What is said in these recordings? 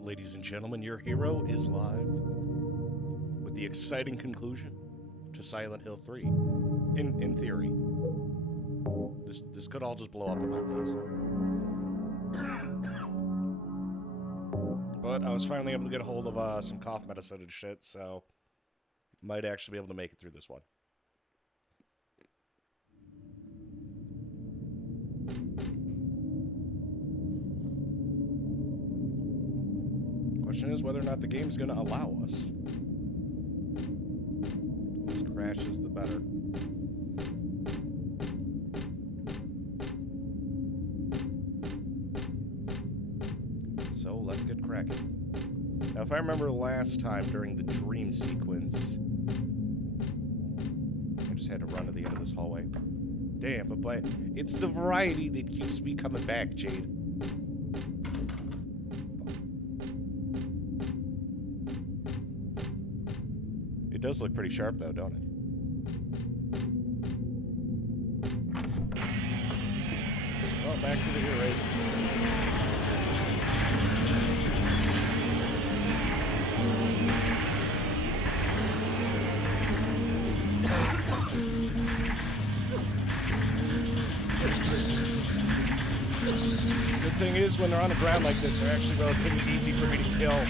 Ladies and gentlemen, your hero is live with the exciting conclusion to Silent Hill 3. In theory. This could all just blow up in my face. But I was finally able to get a hold of some cough medicine and shit, so might actually be able to make it through this one. Question is whether or not the game's going to allow us. The less crashes, the better. So let's get cracking. Now, if I remember last time during the dream sequence, I just had to run to the end of this hallway. Damn, but it's the variety that keeps me coming back, Jade. It does look pretty sharp, though, don't it? Well, back to the ear raid. Good thing is, when they're on the ground like this, they're actually relatively easy for me to kill.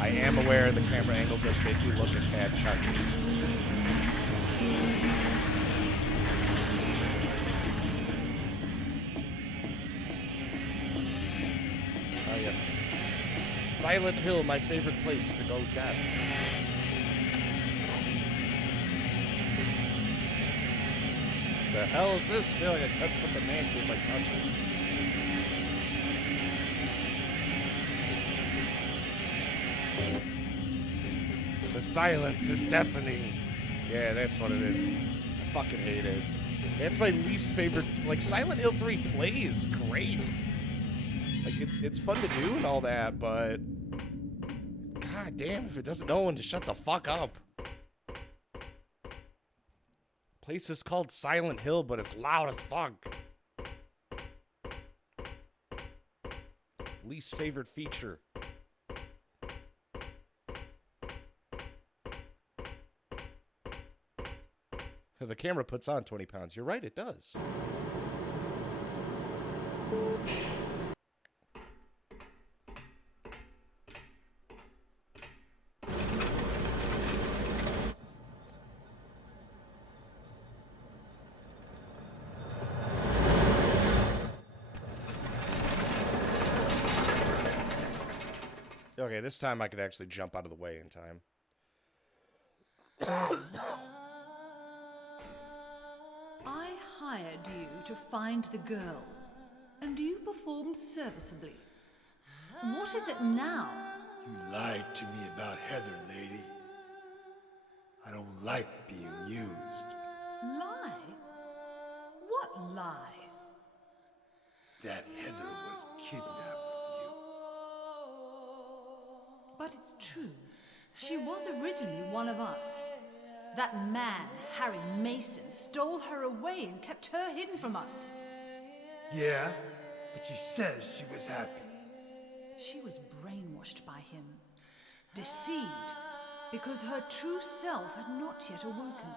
I am aware the camera angle does make me look a tad chunky. Oh yes. Silent Hill, my favorite place to go deaf. The hell is this? I feel like I touched something nasty if I touch it. The silence is deafening. Yeah, that's what it is. I fucking hate it. That's my least favorite. Like, Silent Hill 3 plays great. Like, it's fun to do and all that, but god damn if it doesn't know when to shut the fuck up. Place is called Silent Hill, but it's loud as fuck. Least favorite feature. The camera puts on 20 pounds. You're right, it does. Okay, this time I could actually jump out of the way in time. I hired you to find the girl, and you performed serviceably. What is it now? You lied to me about Heather, lady. I don't like being used. Lie? What lie? That Heather was kidnapped from you. But it's true. She was originally one of us. That man, Harry Mason, stole her away and kept her hidden from us. Yeah, but she says she was happy. She was brainwashed by him, deceived, because her true self had not yet awoken.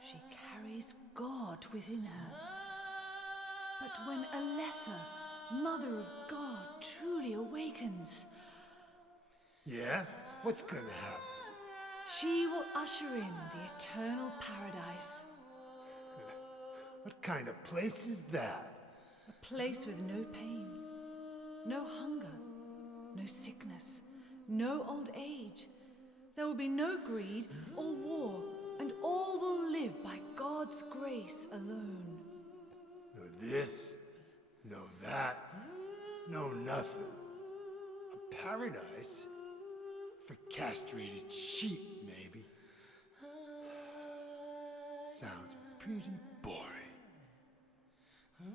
She carries God within her. But when Alessa, Mother of God, truly awakens, Yeah? What's gonna happen? she will usher in the eternal paradise. What kind of place is that? A place with no pain, no hunger, no sickness, no old age. There will be no greed or war, and all will live by God's grace alone. No this, no that, no nothing. A paradise? For castrated sheep, maybe. Sounds pretty boring.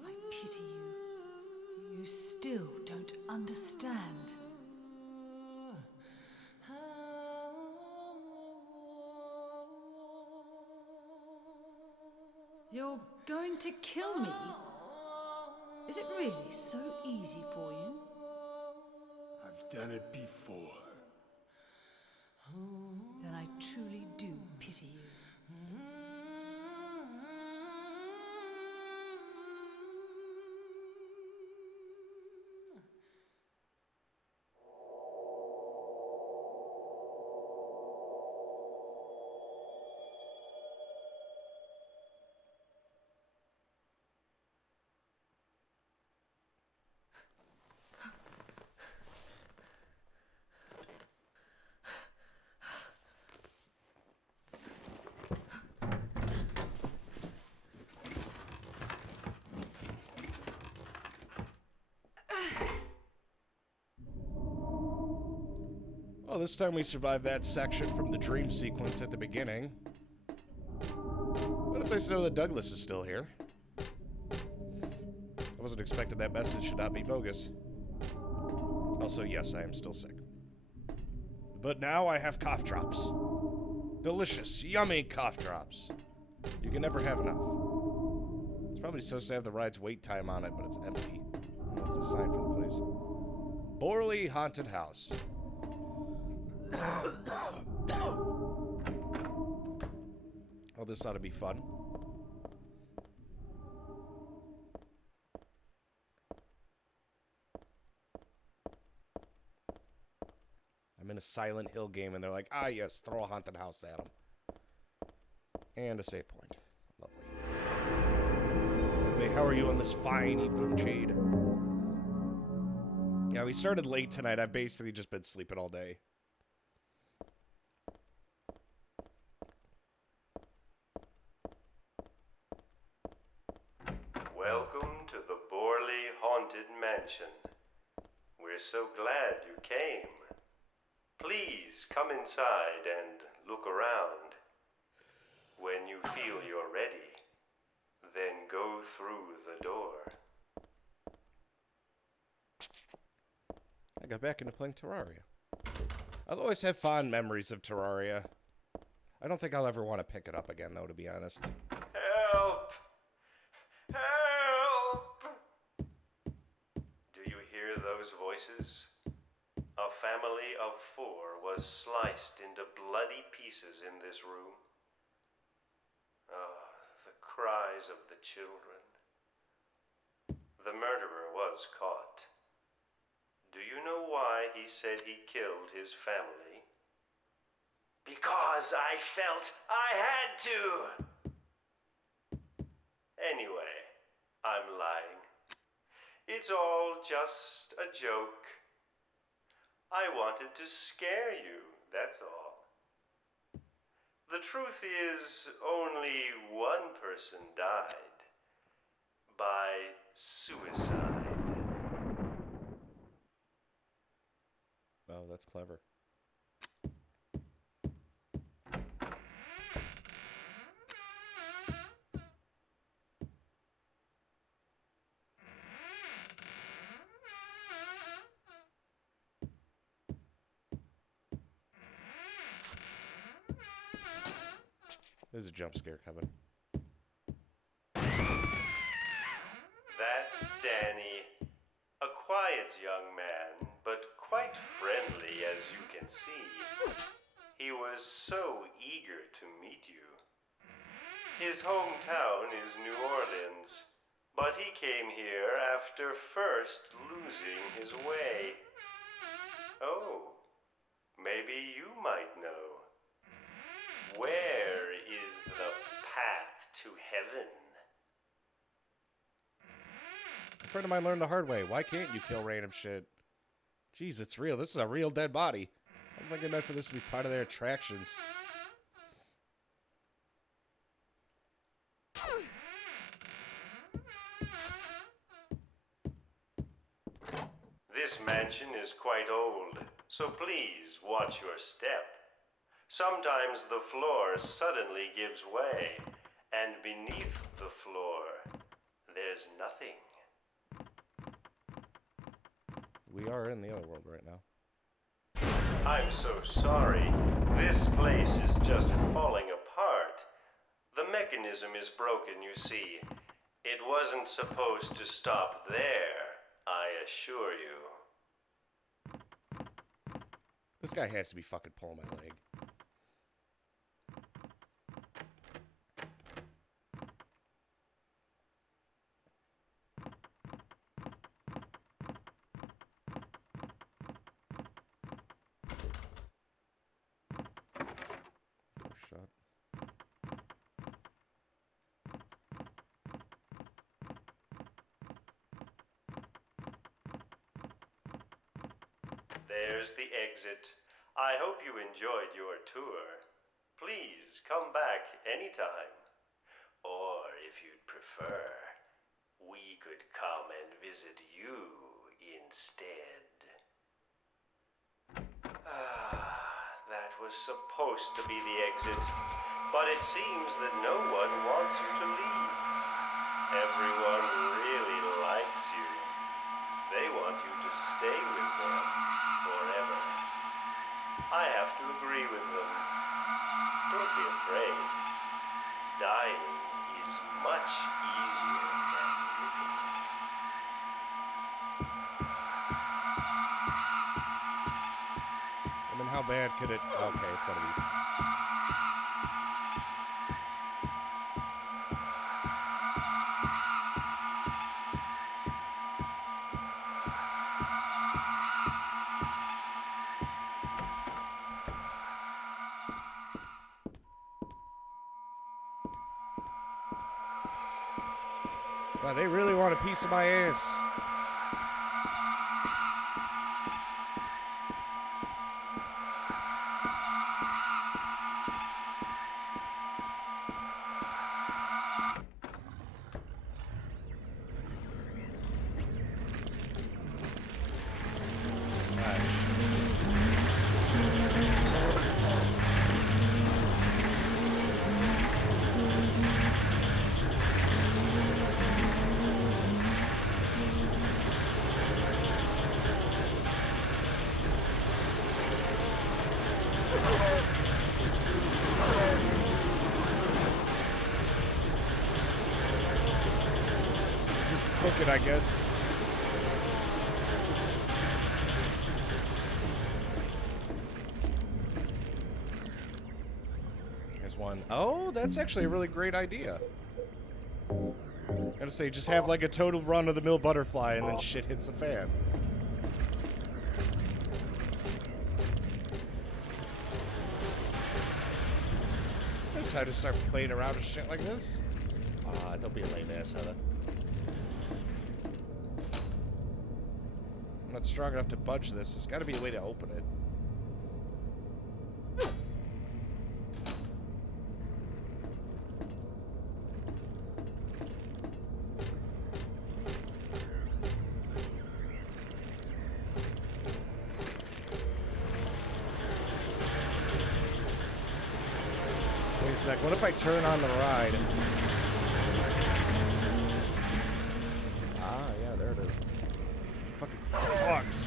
I pity you. You still don't understand. You're going to kill me? Is it really so easy for you? I've done it before. Then I truly do pity you. Well, this time we survived that section from the dream sequence at the beginning. But it's nice to know that Douglas is still here. I wasn't expecting that message should not be bogus. Also, yes, I am still sick. But now I have cough drops. Delicious, yummy cough drops. You can never have enough. It's probably supposed to have the ride's wait time on it, but it's empty. That's a sign for the place. Borley Haunted House. Oh, this ought to be fun. I'm in a Silent Hill game, and they're like, ah, yes, throw a haunted house at them. And a save point. Lovely. Anyway, how are you on this fine evening, Jade? Yeah, we started late tonight. I've basically just been sleeping all day. Welcome to the Borley Haunted Mansion. We're so glad you came. Please come inside and look around. When you feel you're ready, through the door. I got back into playing Terraria. I'll always have fond memories of Terraria. I don't think I'll ever want to pick it up again, though, to be honest. Help! Help! Do you hear those voices? A family of 4 was sliced into bloody pieces in this room. Ah, the cries of the children. The murderer was caught. Do you know why he said he killed his family? Because I felt I had to! Anyway, I'm lying. It's all just a joke. I wanted to scare you, that's all. The truth is, only one person died. By suicide. Oh, that's clever. There's a jump scare coming. That's Danny. A quiet young man, but quite friendly as you can see. He was so eager to meet you. His hometown is New Orleans, but he came here after first losing his way. Oh, maybe you might know. Where is the path to heaven? A friend of mine learned the hard way. Why can't you kill random shit? Jeez, it's real. This is a real dead body. I'm thinking meant for this to be part of their attractions. This mansion is quite old, so please watch your step. Sometimes the floor suddenly gives way, and beneath the floor, there's nothing. We are in the other world right now. I'm so sorry. This place is just falling apart. The mechanism is broken, you see. It wasn't supposed to stop there, I assure you. This guy has to be fucking pulling my leg. Shot. There's the exit. I hope you enjoyed your tour. Please come back anytime. Or if you'd prefer, we could come and visit you instead. That was supposed to be the exit, but it seems that no one wants you to leave. Everyone really likes you. They want you to stay with them forever. I have to agree with them. Don't be afraid. Dying is much easier than living. I mean, how bad could it... Okay, it's gotta be... Wow, they really want a piece of my ass. book it, I guess. There's one. Oh, that's actually a really great idea. Gotta say, just have like a total run-of-the-mill butterfly and then shit hits the fan. Is it time to start playing around with shit like this? Ah, don't be a lame ass, Heather. I'm not strong enough to budge this. There's gotta be a way to open it. Wait a sec, what if I turn on the ride? Ah, yeah, there it is. Fucking talks.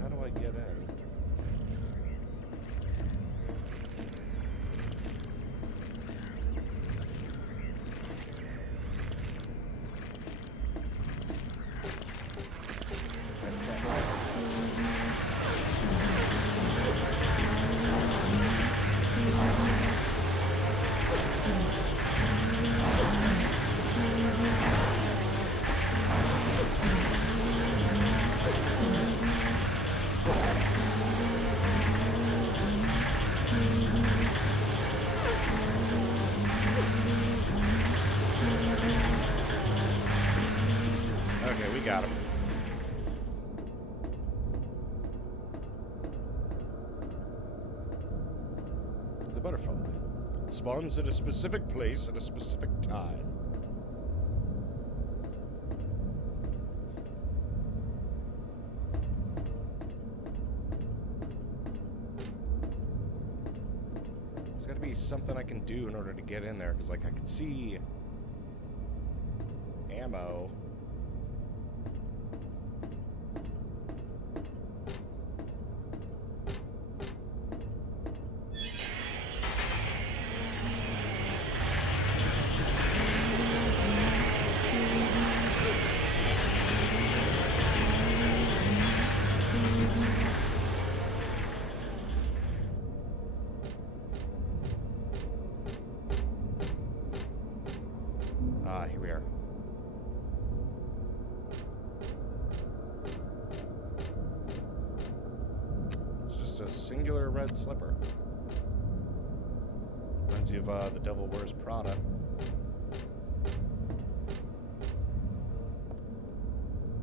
How do I get in? Okay, we got him. The butterfly. It spawns at a specific place at a specific time. There's gotta be something I can do in order to get in there, because, like, I can see ammo. Ah, here we are. It's just a singular red slipper. Reminds you of The Devil Wears Prada.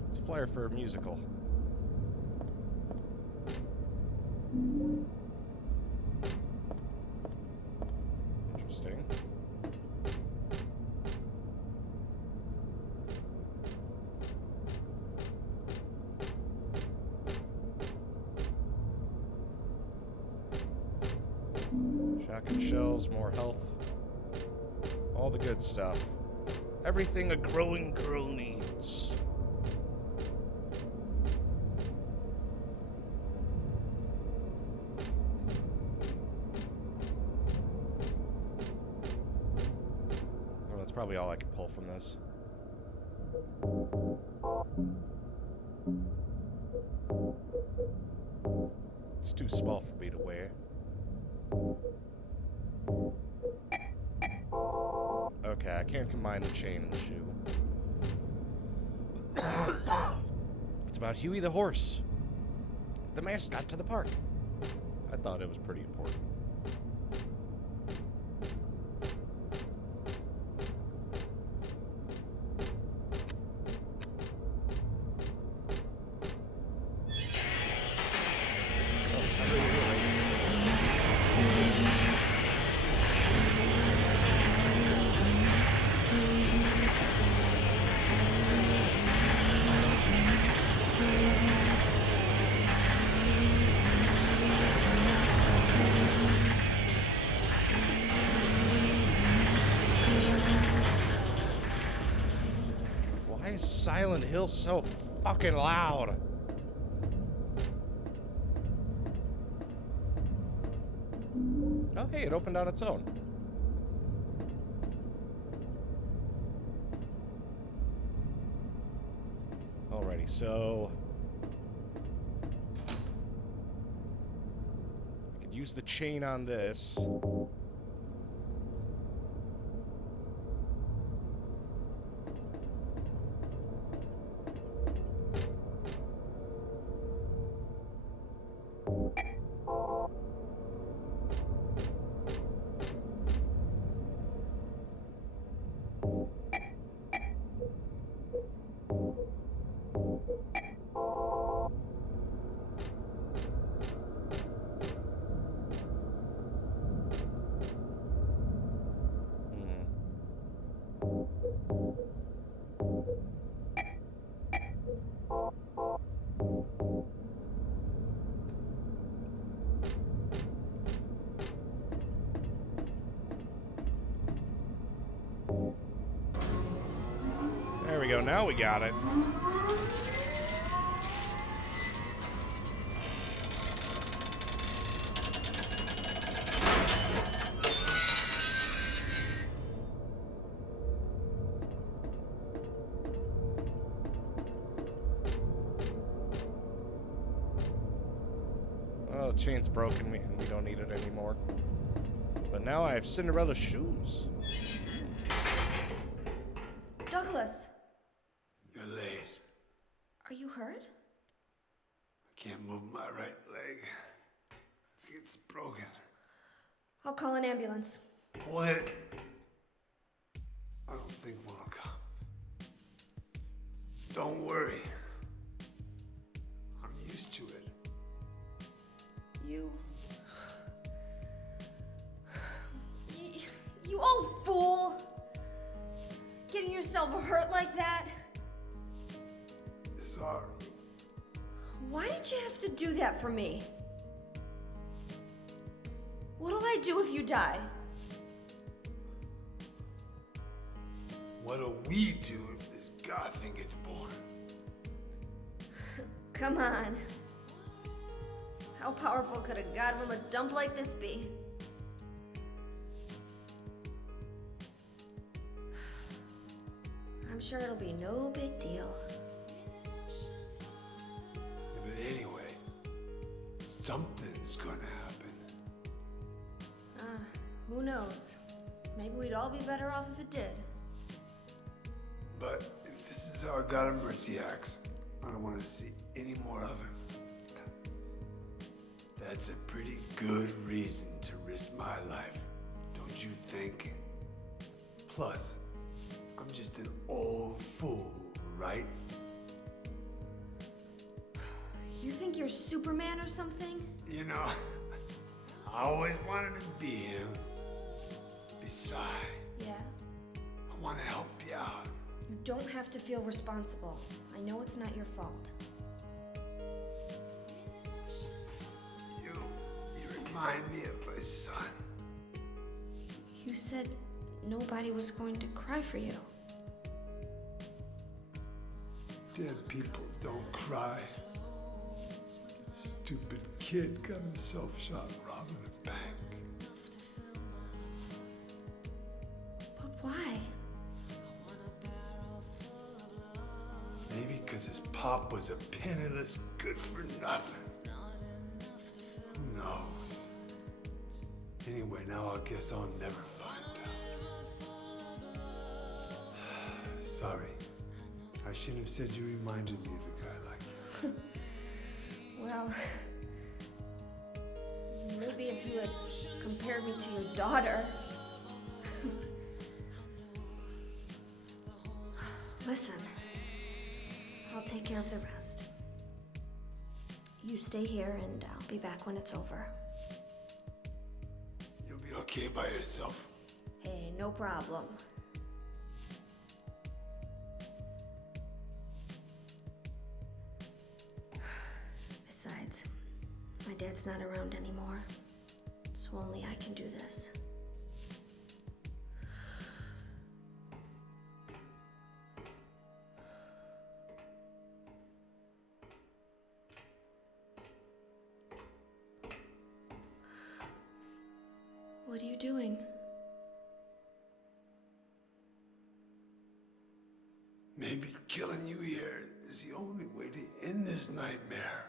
It's a flyer for a musical. Interesting. Shotgun shells, more health. All the good stuff. Everything a growing girl needs. Well, that's probably all I can pull from this. It's too small for me to wear. Okay, I can't combine the chain and the shoe. It's about Huey the horse, the mascot to the park. I thought it was pretty important. Why is Silent Hill so fucking loud? Oh, hey, it opened on its own. Alrighty, so I could use the chain on this. There we go, now we got it. Oh, the chain's broken, we don't need it anymore. But now I have Cinderella's shoes. Douglas, You're late. are you hurt? I can't move my right leg. I think it's broken. I'll call an ambulance. Hold it. I don't think one will come. Don't worry. I'm used to it. You old fool! Getting yourself hurt like that? Sorry. Why did you have to do that for me? What'll I do if you die? What'll we do if this god thing gets born? Come on. How powerful could a god from a dump like this be? I'm sure it'll be no big deal. But anyway, something's gonna happen. Who knows? Maybe we'd all be better off if it did. But if this is how a god of mercy acts, I don't want to see any more of him. That's a pretty good reason to risk my life, don't you think? Plus, I'm just an old fool, right? You think you're Superman or something? You know, I always wanted to be him. Besides, Yeah. I want to help you out. You don't have to feel responsible. I know it's not your fault. You remind me of my son. You said nobody was going to cry for you. Dead people don't cry. Stupid kid got himself shot robbing a bank. But why? Maybe because his pop was a penniless good-for-nothing. Who knows? Anyway, now I guess I'll never find out. Sorry. I shouldn't have said you reminded me of a guy like you. Well, maybe if you had compared me to your daughter. Listen, I'll take care of the rest. You stay here and I'll be back when it's over. You'll be okay by yourself. Hey, no problem. Besides, my dad's not around anymore, so only I can do this. What are you doing? Maybe killing you here is the only way to end this nightmare.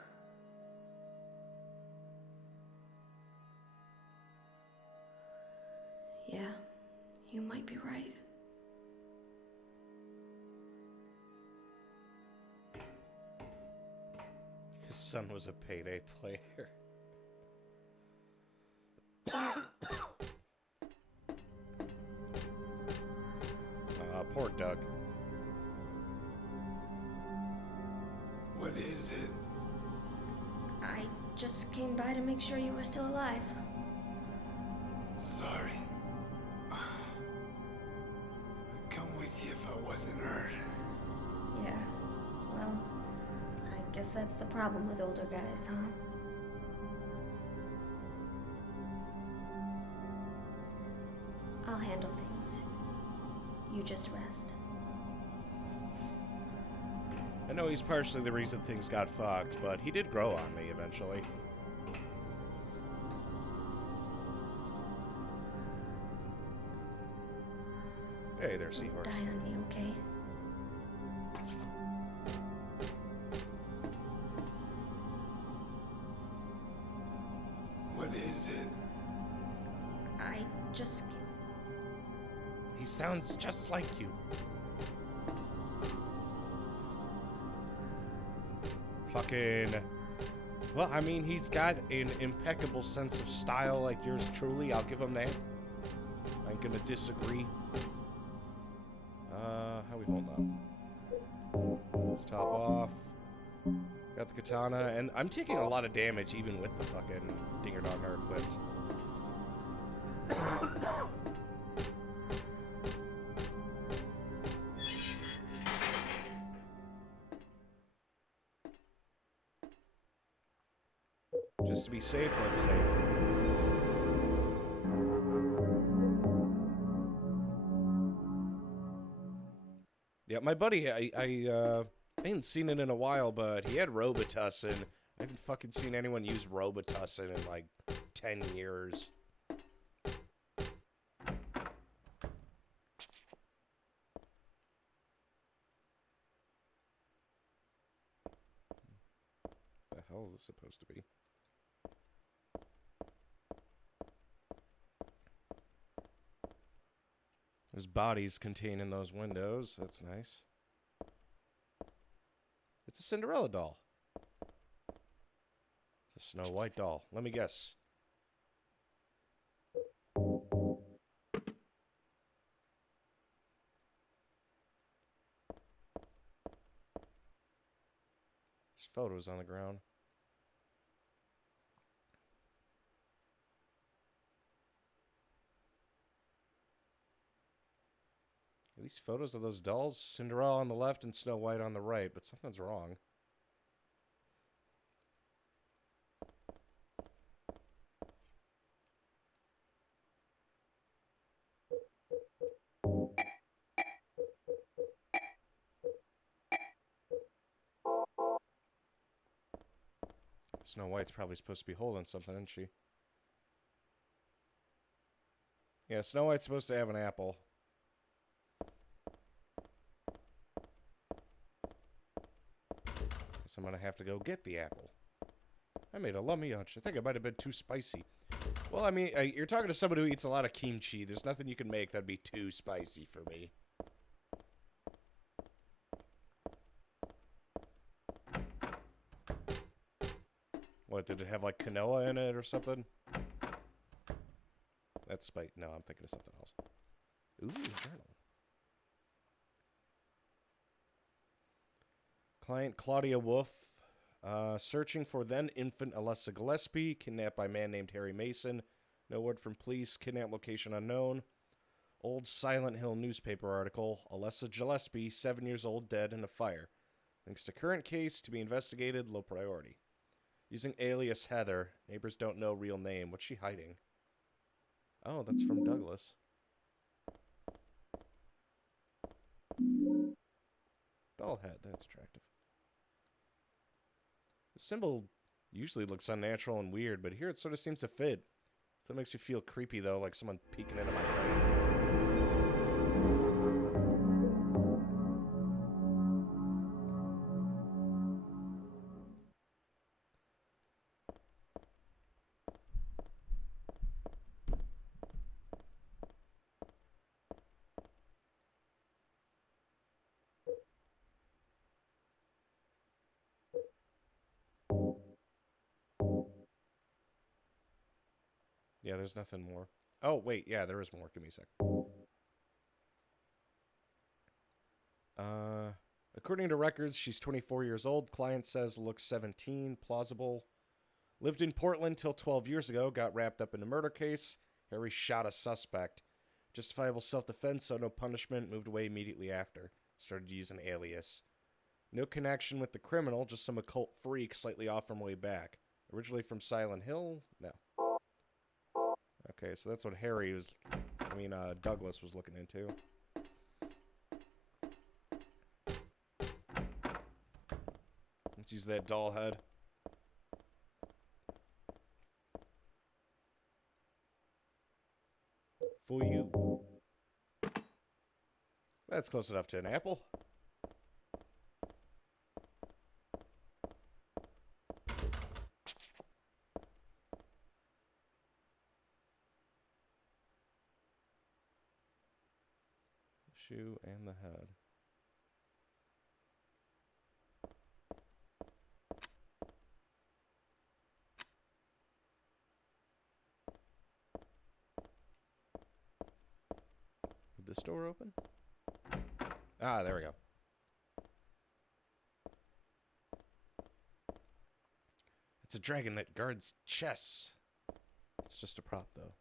Yeah, you might be right. His son was a payday player. Poor Doug. What is it? I just came by to make sure you were still alive. Sorry. I'd come with you if I wasn't hurt. Yeah, well, I guess that's the problem with older guys, huh? I'll handle things. You just rest. I know he's partially the reason things got fucked, but he did grow on me eventually. Hey there, seahorse. Die on me, okay? What is it? I just... He sounds just like you. Fucking... Well, I mean, he's got an impeccable sense of style like yours truly. I'll give him that. I ain't gonna disagree. How we holding up? Let's top off. Got the katana, and I'm taking a lot of damage even with the fucking Dinger Dogger equipped. Just to be safe, let's save. Yeah, my buddy, I ain't seen it in a while, but he had Robitussin. I haven't fucking seen anyone use Robitussin in like 10 years. The hell is this supposed to be? There's bodies contained in those windows. That's nice. It's a Cinderella doll. It's a Snow White doll. Let me guess. There's photos on the ground. These photos of those dolls, Cinderella on the left and Snow White on the right, but something's wrong. Snow White's probably supposed to be holding something, isn't she? Yeah, Snow White's supposed to have an apple. Guess I'm gonna have to go get the apple. I made a lummiunch. I think it might have been too spicy. Well, I mean, you're talking to somebody who eats a lot of kimchi. There's nothing you can make that'd be too spicy for me. What, did it have like quinoa in it or something? That's spicy. No, I'm thinking of something else. Ooh, a journal. Client Claudia Wolf, searching for then infant Alessa Gillespie, kidnapped by a man named Harry Mason. No word from police, kidnap location unknown. Old Silent Hill newspaper article, Alessa Gillespie, 7 years old, dead in a fire. Links to current case to be investigated, low priority. Using alias Heather, neighbors don't know real name. What's she hiding? Oh, that's from Douglas. Doll head, that's attractive. The symbol usually looks unnatural and weird, but here it sort of seems to fit. So that makes me feel creepy, though, like someone peeking into my brain. Yeah, there's nothing more. Oh, wait, yeah, there is more. Give me a sec. According to records, she's 24 years old. Client says looks 17, plausible. Lived in Portland till 12 years ago. Got wrapped up in a murder case. Harry shot a suspect. Justifiable self-defense, so no punishment. Moved away immediately after. Started to use an alias. No connection with the criminal, just some occult freak slightly off from way back. Originally from Silent Hill? No. Okay, so that's what Harry was... Douglas was looking into. Let's use that doll head. For you. That's close enough to an apple. Shoe and the head. Did this door open? Ah, there we go. It's a dragon that guards chests. It's just a prop, though.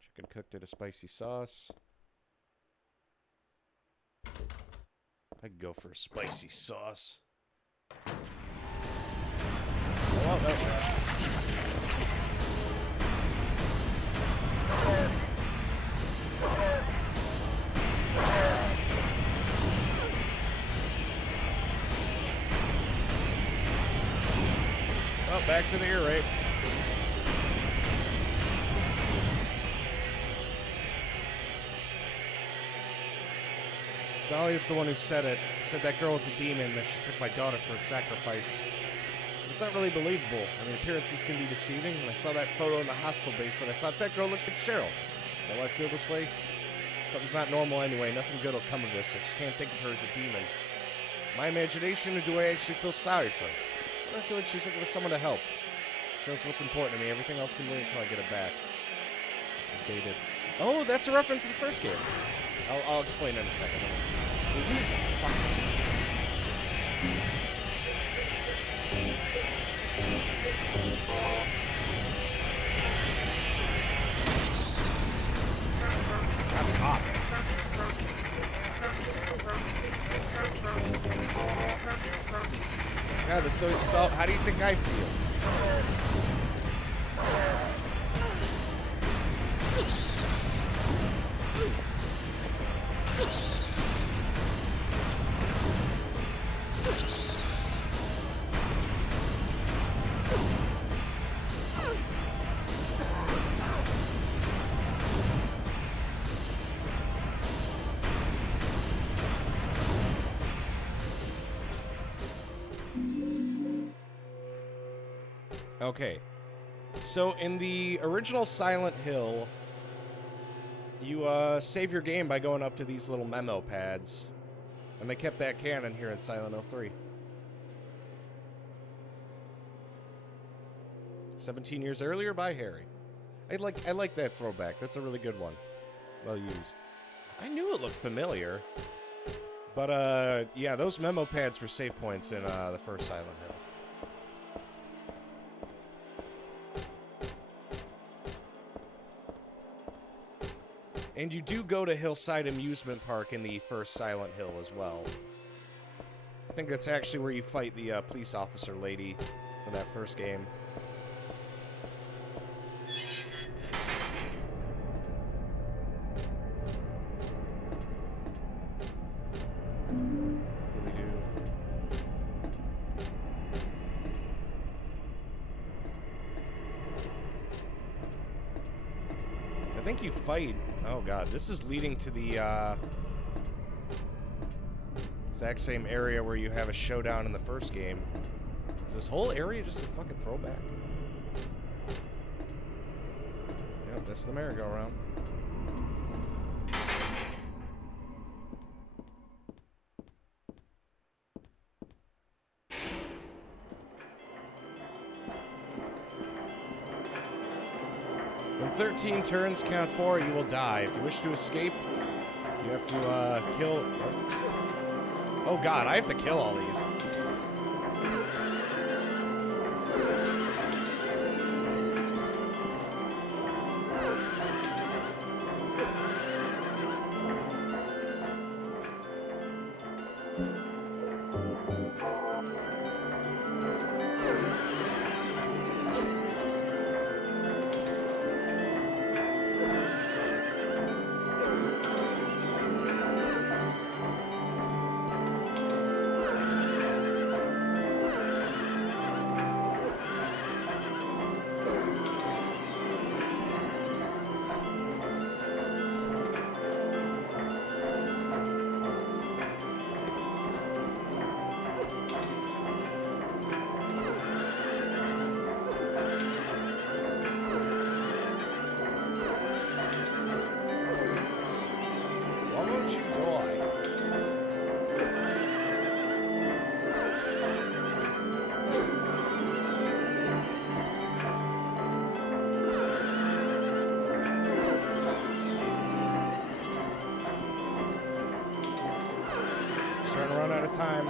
Chicken cooked in a spicy sauce. I'd go for a spicy sauce. Oh, that was fast. Oh, back to the ear rape. Dahlia's the one who said it. Said that girl was a demon, that she took my daughter for a sacrifice. It's not really believable. I mean, appearances can be deceiving. When I saw that photo in the hostel basement, I thought that girl looks like Cheryl. Is that why I feel this way? Something's not normal anyway. Nothing good will come of this. I just can't think of her as a demon. Is my imagination, or do I actually feel sorry for her? I feel like she's looking for someone to help. Shows what's important to me. Everything else can wait until I get it back. This is dated. Oh, that's a reference to the first game. I'll explain in a second. God, this noise is all... How do you think I feel? Okay, so in the original Silent Hill, you save your game by going up to these little memo pads, and they kept that canon here in Silent Hill 3. 17 years earlier by Harry. I like that throwback. That's a really good one. Well used. I knew it looked familiar, but yeah, those memo pads were save points in the first Silent Hill. And you do go to Hillside Amusement Park in the first Silent Hill as well. I think that's actually where you fight the police officer lady in that first game. Really do. think you fight... Oh god, this is leading to the exact same area where you have a showdown in the first game. Is this whole area just a fucking throwback? Yep, that's the merry-go-round. When 13 turns count 4, you will die. If you wish to escape, you have to kill... Oh god, I have to kill all these. Starting to run out of time.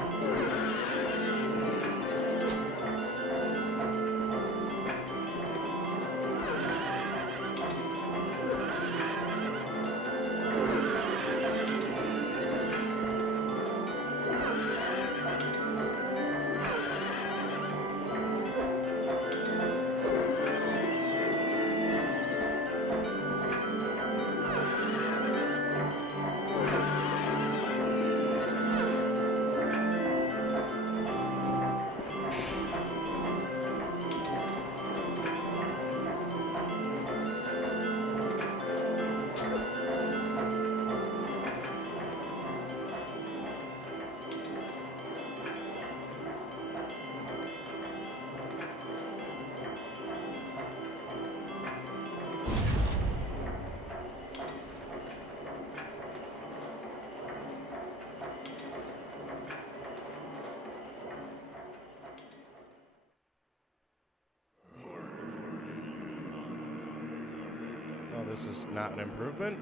This is not an improvement.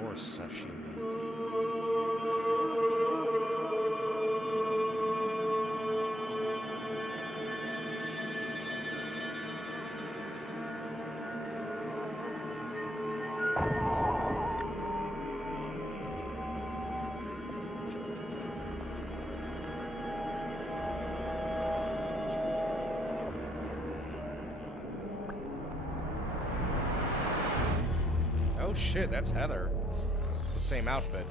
Or sashimi. Oh shit, that's Heather. It's the same outfit.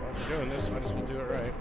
Well, if we're doing this, might as well do it right.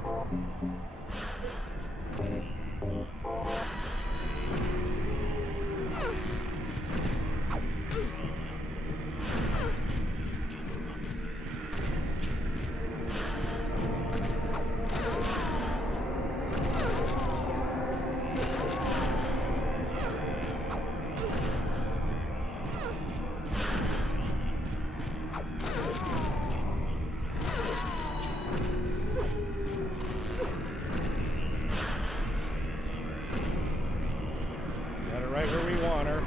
Right where we want her.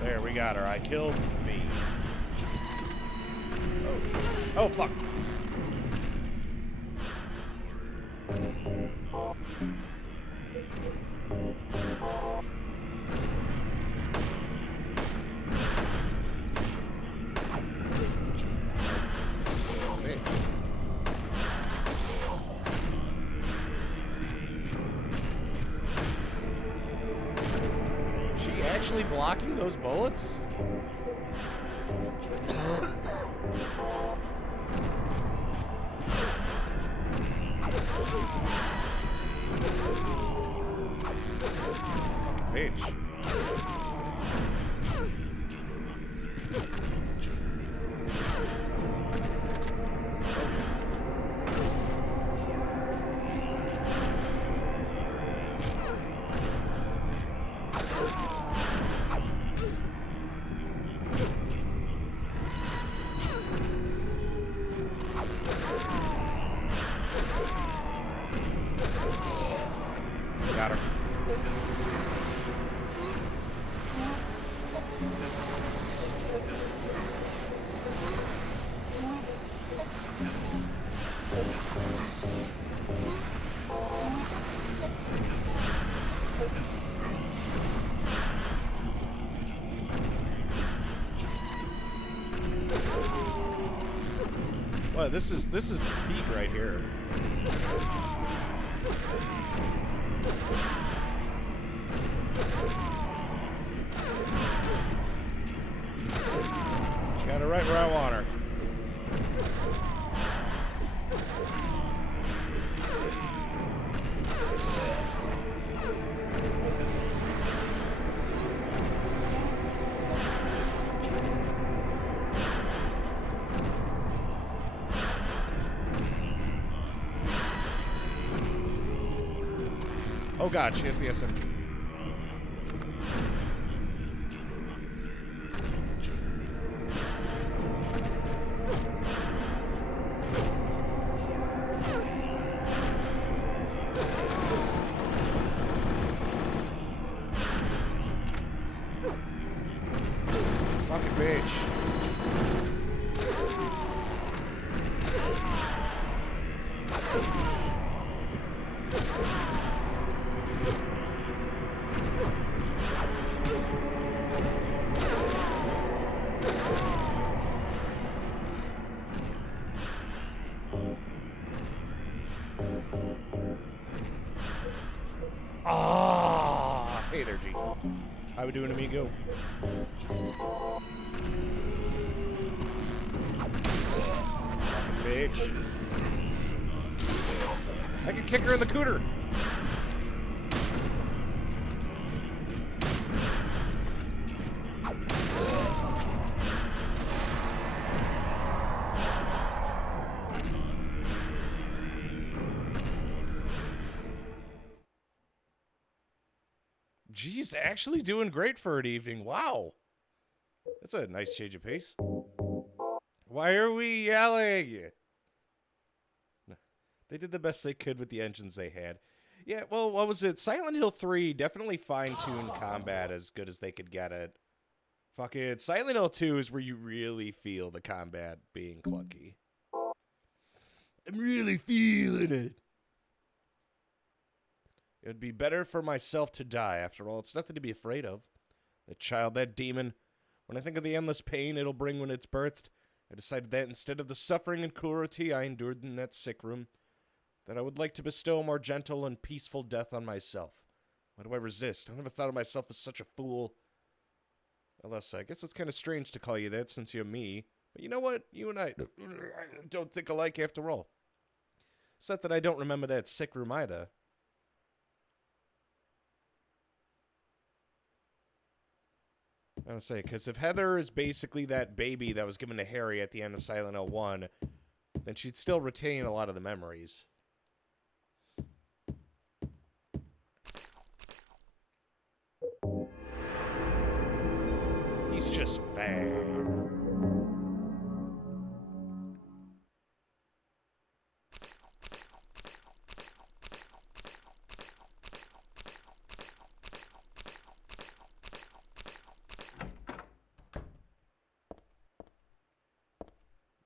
There, we got her. I killed me. Oh, fuck. actually blocking those bullets? Bitch. Got her. Well, this is the peak right here. Got her right where I want her. Oh god, she has the SMG. Fucking bitch. Ah, hey there, G. How we doing, amigo? Fucking bitch. I can kick her in the cooter. Geez, actually doing great for an evening. Wow. That's a nice change of pace. Why are we yelling? They did the best they could with the engines they had. Yeah, well, what was it? Silent Hill 3 definitely fine-tuned combat as good as they could get it. Fucking Silent Hill 2 is where you really feel the combat being clunky. I'm really feeling it. It would be better for myself to die. After all, it's nothing to be afraid of. That child, that demon. When I think of the endless pain it'll bring when it's birthed, I decided that instead of the suffering and cruelty I endured in that sick room, that I would like to bestow a more gentle and peaceful death on myself. Why do I resist? I never thought of myself as such a fool. Alyssa, I guess it's kind of strange to call you that since you're me. But you know what? You and I don't think alike after all. It's not that I don't remember that sick room either. I was say, because if Heather is basically that baby that was given to Harry at the end of Silent Hill 1, then she'd still retain a lot of the memories. He's just fine.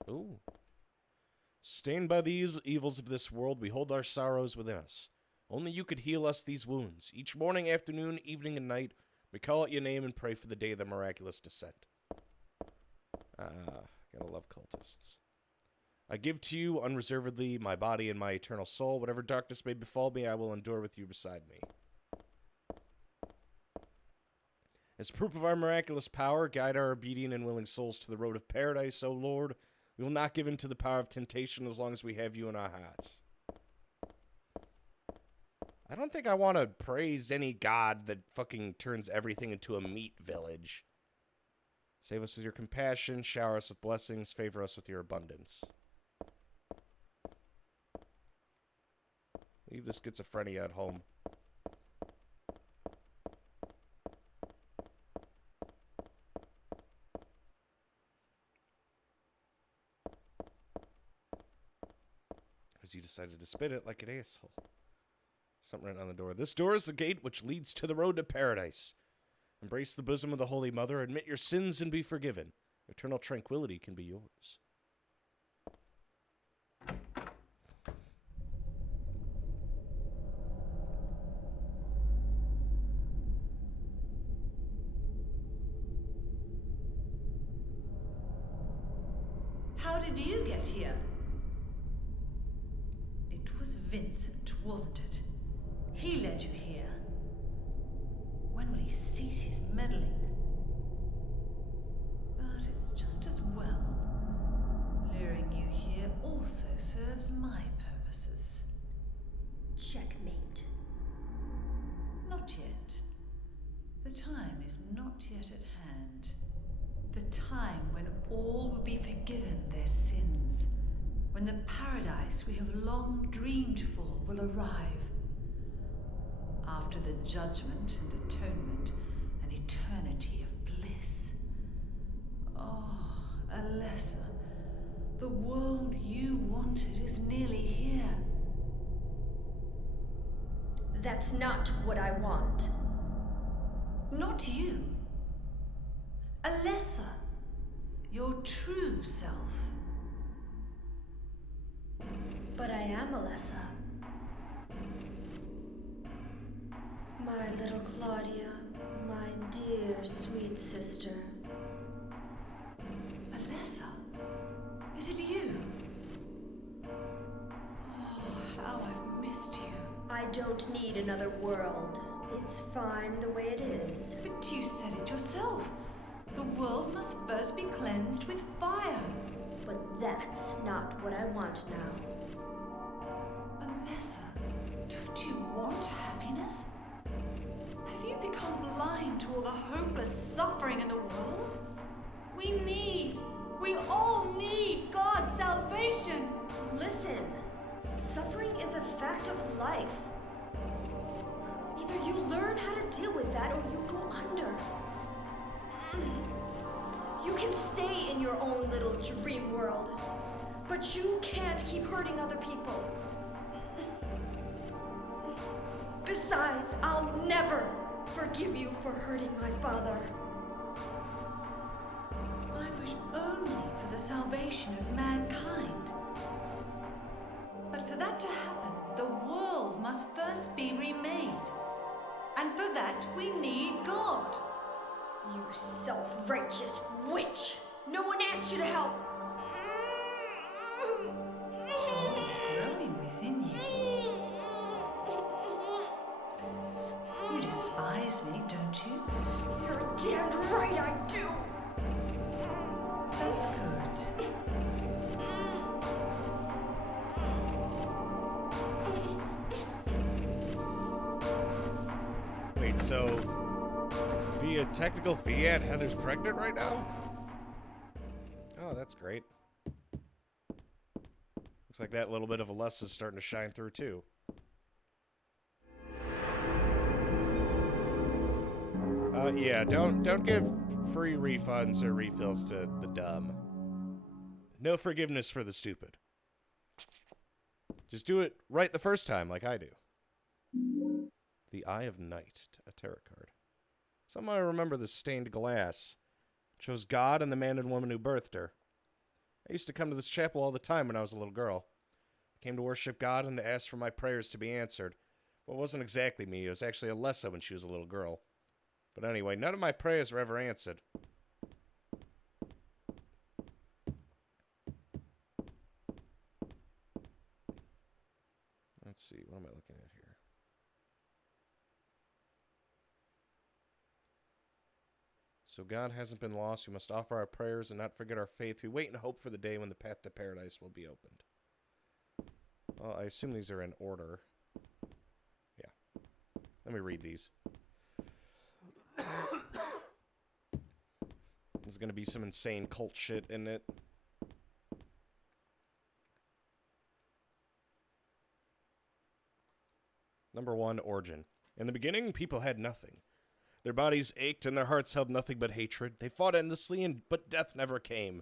Ooh. Stained by the evils of this world, we hold our sorrows within us. Only you could heal us these wounds. Each morning, afternoon, evening, and night, we call out your name and pray for the day of the miraculous descent. Gotta love cultists. I give to you unreservedly my body and my eternal soul. Whatever darkness may befall me, I will endure with you beside me. As proof of our miraculous power, guide our obedient and willing souls to the road of paradise, O Lord. We will not give in to the power of temptation as long as we have you in our hearts. I don't think I want to praise any god that fucking turns everything into a meat village. Save us with your compassion, shower us with blessings, favor us with your abundance. Leave the schizophrenia at home. Because you decided to spit it like an asshole. Something written on the door. This door is the gate which leads to the road to paradise. Embrace the bosom of the Holy Mother, admit your sins and be forgiven. Eternal tranquility can be yours. How did you get here? It was Vincent, wasn't it? He led you here. When will he cease his meddling? But it's just as well. Luring you here also serves my purposes. Checkmate. Not yet. The time is not yet at hand. The time when all will be forgiven their sins. When the paradise we have long dreamed for will arrive. After the judgment and atonement, an eternity of bliss. Oh, Alessa, the world you wanted is nearly here. That's not what I want. Not you. Alessa, your true self. But I am Alessa. My little Claudia, my dear sweet sister. Alessa, is it you? Oh, how I've missed you. I don't need another world. It's fine the way it is. But you said it yourself. The world must first be cleansed with fire. But that's not what I want now. Alessa, don't you want happiness? Have you become blind to all the hopeless suffering in the world? We all need God's salvation. Listen, suffering is a fact of life. Either you learn how to deal with that or you go under. You can stay in your own little dream world, but you can't keep hurting other people. Besides, I'll never forgive you for hurting my father. I wish only for the salvation of mankind. But for that to happen, the world must first be remade. And for that, we need God. You self-righteous witch! No one asked you to help! God is growing within you. You despise me, don't you? You're damned right I do! That's good. Wait, so via technical fiat, Heather's pregnant right now? Oh, that's great. Looks like that little bit of Alessa's starting to shine through too. Yeah, don't give free refunds or refills to the dumb. No forgiveness for the stupid. Just do it right the first time, like I do. The Eye of Night, a tarot card. Somehow I remember the stained glass. It shows God and the man and woman who birthed her. I used to come to this chapel all the time when I was a little girl. I came to worship God and to ask for my prayers to be answered. But it wasn't exactly me. It was actually Alessa when she was a little girl. But anyway, none of my prayers were ever answered. Let's see, what am I looking at here? So God hasn't been lost. We must offer our prayers and not forget our faith. We wait and hope for the day when the path to paradise will be opened. Well, I assume these are in order. Yeah. Let me read these. There's going to be some insane cult shit in it. Number 1, origin. In the beginning, people had nothing. Their bodies ached and their hearts held nothing but hatred. They fought endlessly, but death never came.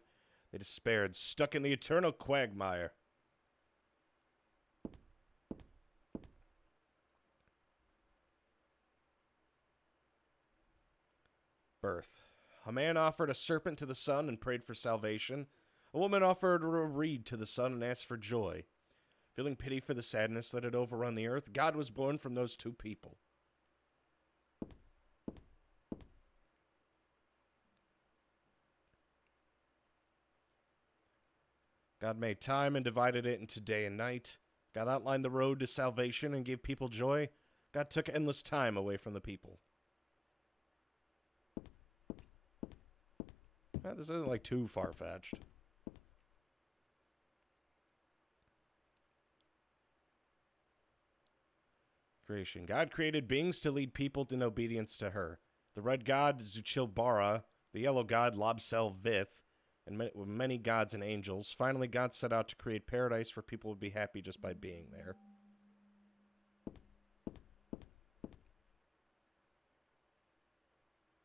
They despaired, stuck in the eternal quagmire. Birth. A man offered a serpent to the sun and prayed for salvation. A woman offered a reed to the sun and asked for joy. Feeling pity for the sadness that had overrun the earth, God was born from those two people. God made time and divided it into day and night. God outlined the road to salvation and gave people joy. God took endless time away from the people. This isn't like too far-fetched. Creation. God created beings to lead people in obedience to her. The red god, Zuchilbara, the yellow god, Lobsel Vith, and many gods and angels. Finally, God set out to create paradise where people would be happy just by being there.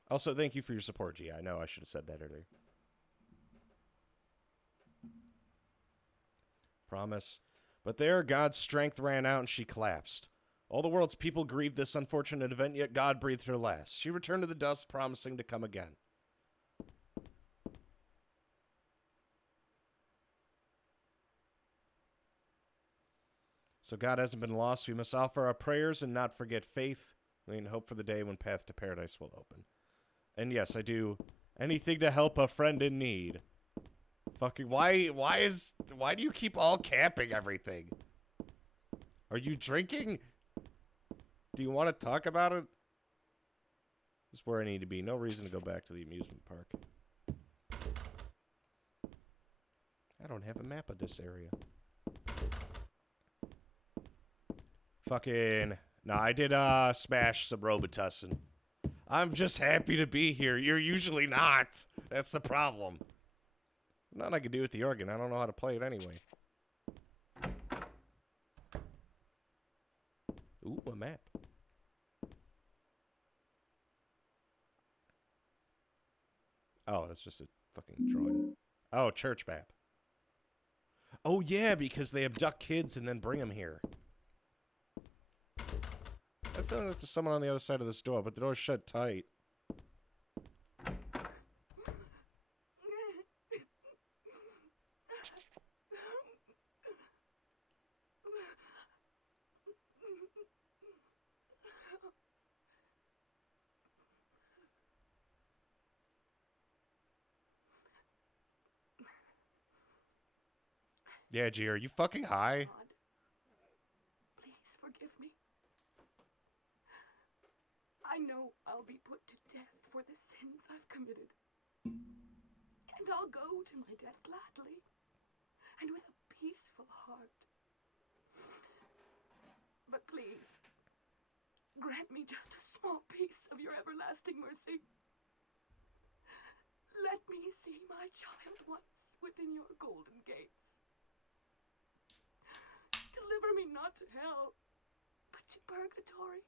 Also, thank you for your support, G. I know I should have said that earlier. Promise. But there, God's strength ran out and she collapsed. All the world's people grieved this unfortunate event, yet God breathed her last. She returned to the dust, promising to come again. So God hasn't been lost. We must offer our prayers and not forget faith. We can hope for the day when path to paradise will open. And yes, I do anything to help a friend in need. Fucking why do you keep all capping everything? Are you drinking? Do you want to talk about it? This is where I need to be. No reason to go back to the amusement park. I don't have a map of this area. Fucking... Nah, I did smash some Robitussin. I'm just happy to be here. You're usually not. That's the problem. Nothing I can do with the organ. I don't know how to play it anyway. Ooh, a map. Oh, it's just a fucking drawing. Oh, church map. Oh, yeah, because they abduct kids and then bring them here. I feel like there's someone on the other side of this door, but the door's shut tight. Yeah, G, are you fucking high? God, please forgive me. I know I'll be put to death for the sins I've committed. And I'll go to my death gladly and with a peaceful heart. But please, grant me just a small piece of your everlasting mercy. Let me see my child once within your golden gates. Deliver me not to hell, but to purgatory.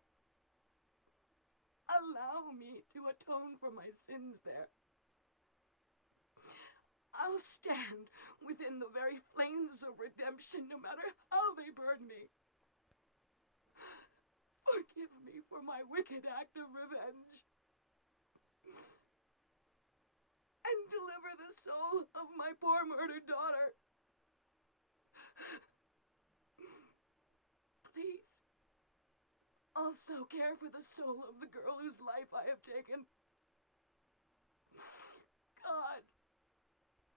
Allow me to atone for my sins there. I'll stand within the very flames of redemption, no matter how they burn me. Forgive me for my wicked act of revenge. And deliver the soul of my poor murdered daughter. Please, also care for the soul of the girl whose life I have taken. God,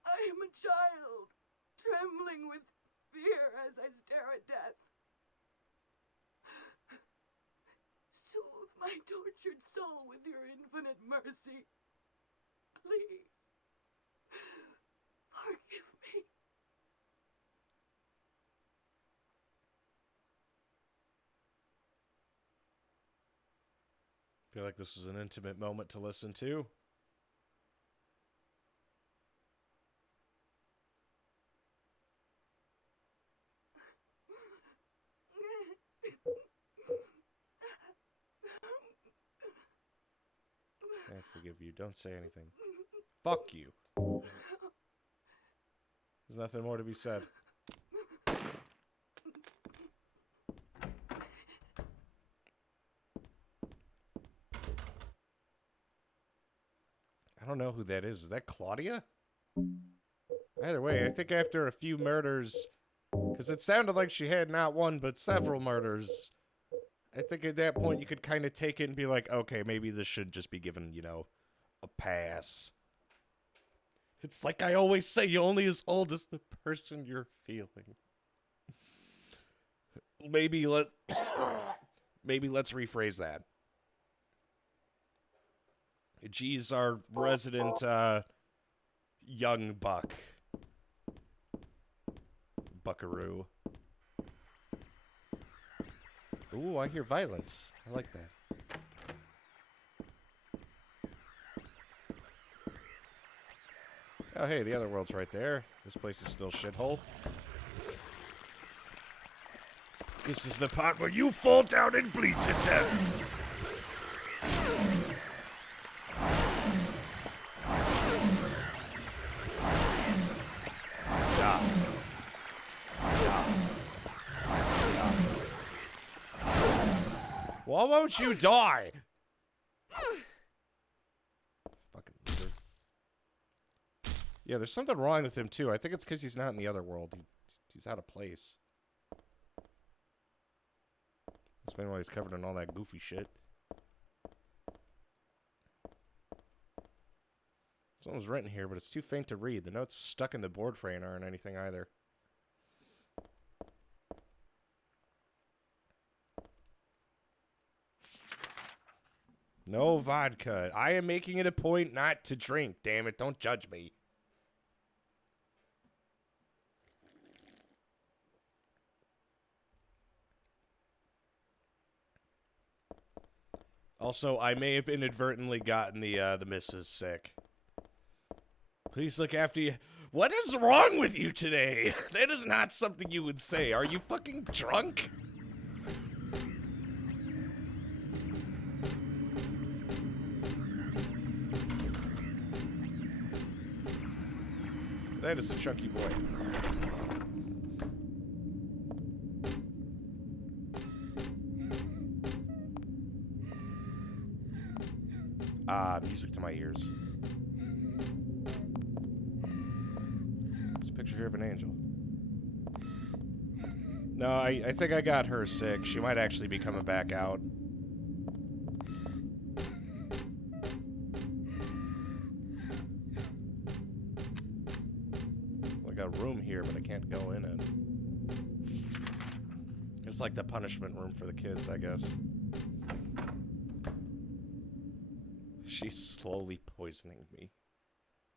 I am a child, trembling with fear as I stare at death. Soothe my tortured soul with your infinite mercy. Please. Forgive me. I feel like this was an intimate moment to listen to. I forgive you. Don't say anything. Fuck you. There's nothing more to be said. I don't know who that is. Is that Claudia? Either way, I think after a few murders, because it sounded like she had not one but several murders, I think at that point you could kind of take it and be like, okay, maybe this should just be given, you know, a pass. It's like I always say, you're only as old as the person you're feeling. Maybe let's rephrase that. G's our resident young buck. Buckaroo. Ooh, I hear violence. I like that. Oh, hey, the other world's right there. This place is still shithole. This is the part where you fall down and bleed to death. Why won't you die? Fucking loser. Yeah, there's something wrong with him, too. I think it's because he's not in the other world. He's out of place. Explain why he's covered in all that goofy shit. Something's written here, but it's too faint to read. The notes stuck in the board frame aren't anything either. No vodka. I am making it a point not to drink. Damn it, don't judge me. Also, I may have inadvertently gotten the missus sick. Please look after you. What is wrong with you today? That is not something you would say. Are you fucking drunk? That is a chunky boy. Music to my ears. There's a picture here of an angel. No, I think I got her sick. She might actually be coming back out. I got a room here, but I can't go in it. It's like the punishment room for the kids, I guess. She's slowly poisoning me.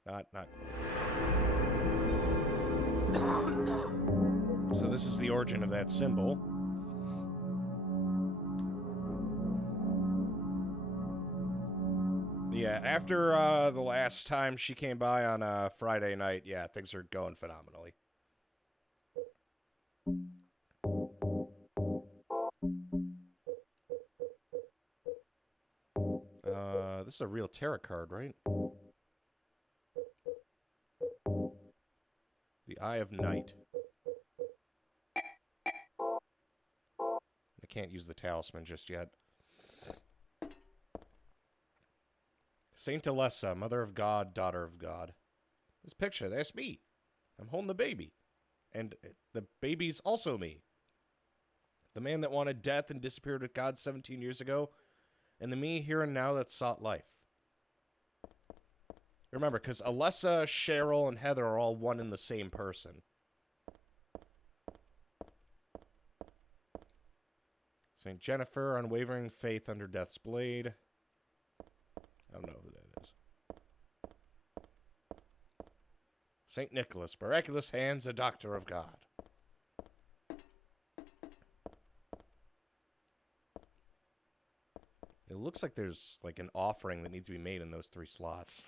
Not So this is the origin of that symbol. Yeah, after the last time she came by on Friday night, yeah, things are going phenomenally. This is a real tarot card, right? The Eye of Night. I can't use the talisman just yet. Saint Alessa, Mother of God, Daughter of God. This picture, that's me. I'm holding the baby. And the baby's also me. The man that wanted death and disappeared with God 17 years ago. And the me here and now that sought life. Remember, because Alessa, Cheryl, and Heather are all one and the same person. St. Jennifer, unwavering faith under death's blade. I don't know who that is. St. Nicholas, miraculous hands, a doctor of God. It looks like there's like an offering that needs to be made in those 3 slots.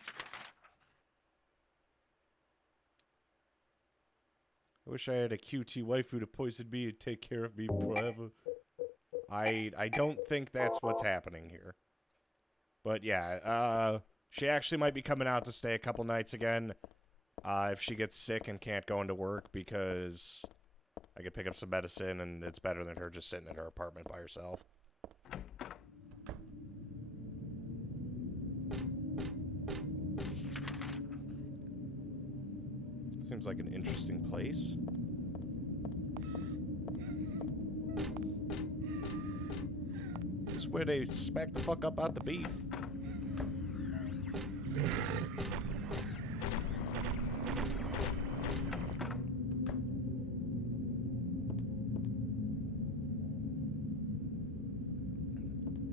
I wish I had a QT waifu to poison me and take care of me forever. I don't think that's what's happening here. But yeah, she actually might be coming out to stay a couple nights again. If she gets sick and can't go into work, because I could pick up some medicine and it's better than her just sitting in her apartment by herself. Seems like an interesting place. This is where they smack the fuck up out the beef.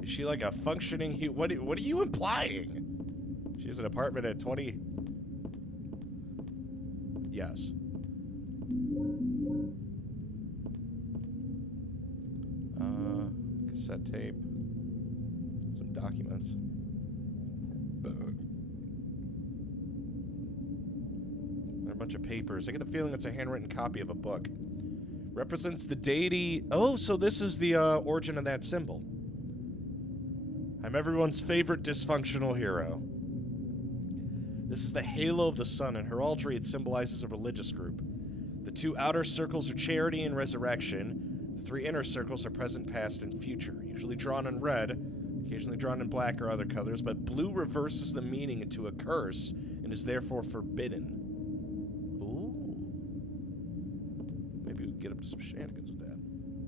Is she like a functioning what are you implying? She has an apartment at 20. Yes. Cassette tape. Some documents. And a bunch of papers. I get the feeling it's a handwritten copy of a book. Represents the deity. Oh, so this is the origin of that symbol. I'm everyone's favorite dysfunctional hero. This is the halo of the sun. In heraldry, it symbolizes a religious group. The 2 outer circles are charity and resurrection. The 3 inner circles are present, past, and future, usually drawn in red, occasionally drawn in black or other colors, but blue reverses the meaning into a curse and is therefore forbidden. Ooh. Maybe we can get up to some shenanigans with that.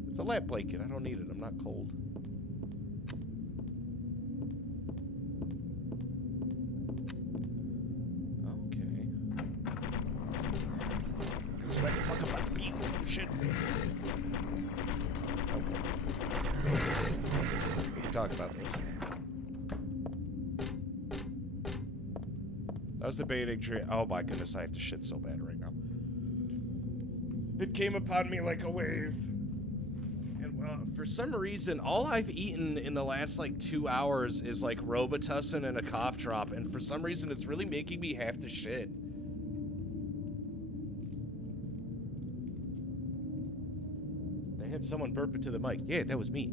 It's a lap blanket. I don't need it. I'm not cold. Smack the fuck up about the beef. Oh, shit. Okay. We can talk about this. That was the baiting tree. Oh my goodness, I have to shit so bad right now. It came upon me like a wave. And for some reason, all I've eaten in the last like 2 hours is like Robitussin and a cough drop. And for some reason, it's really making me have to shit. Had someone burp into the mic. Yeah, that was me.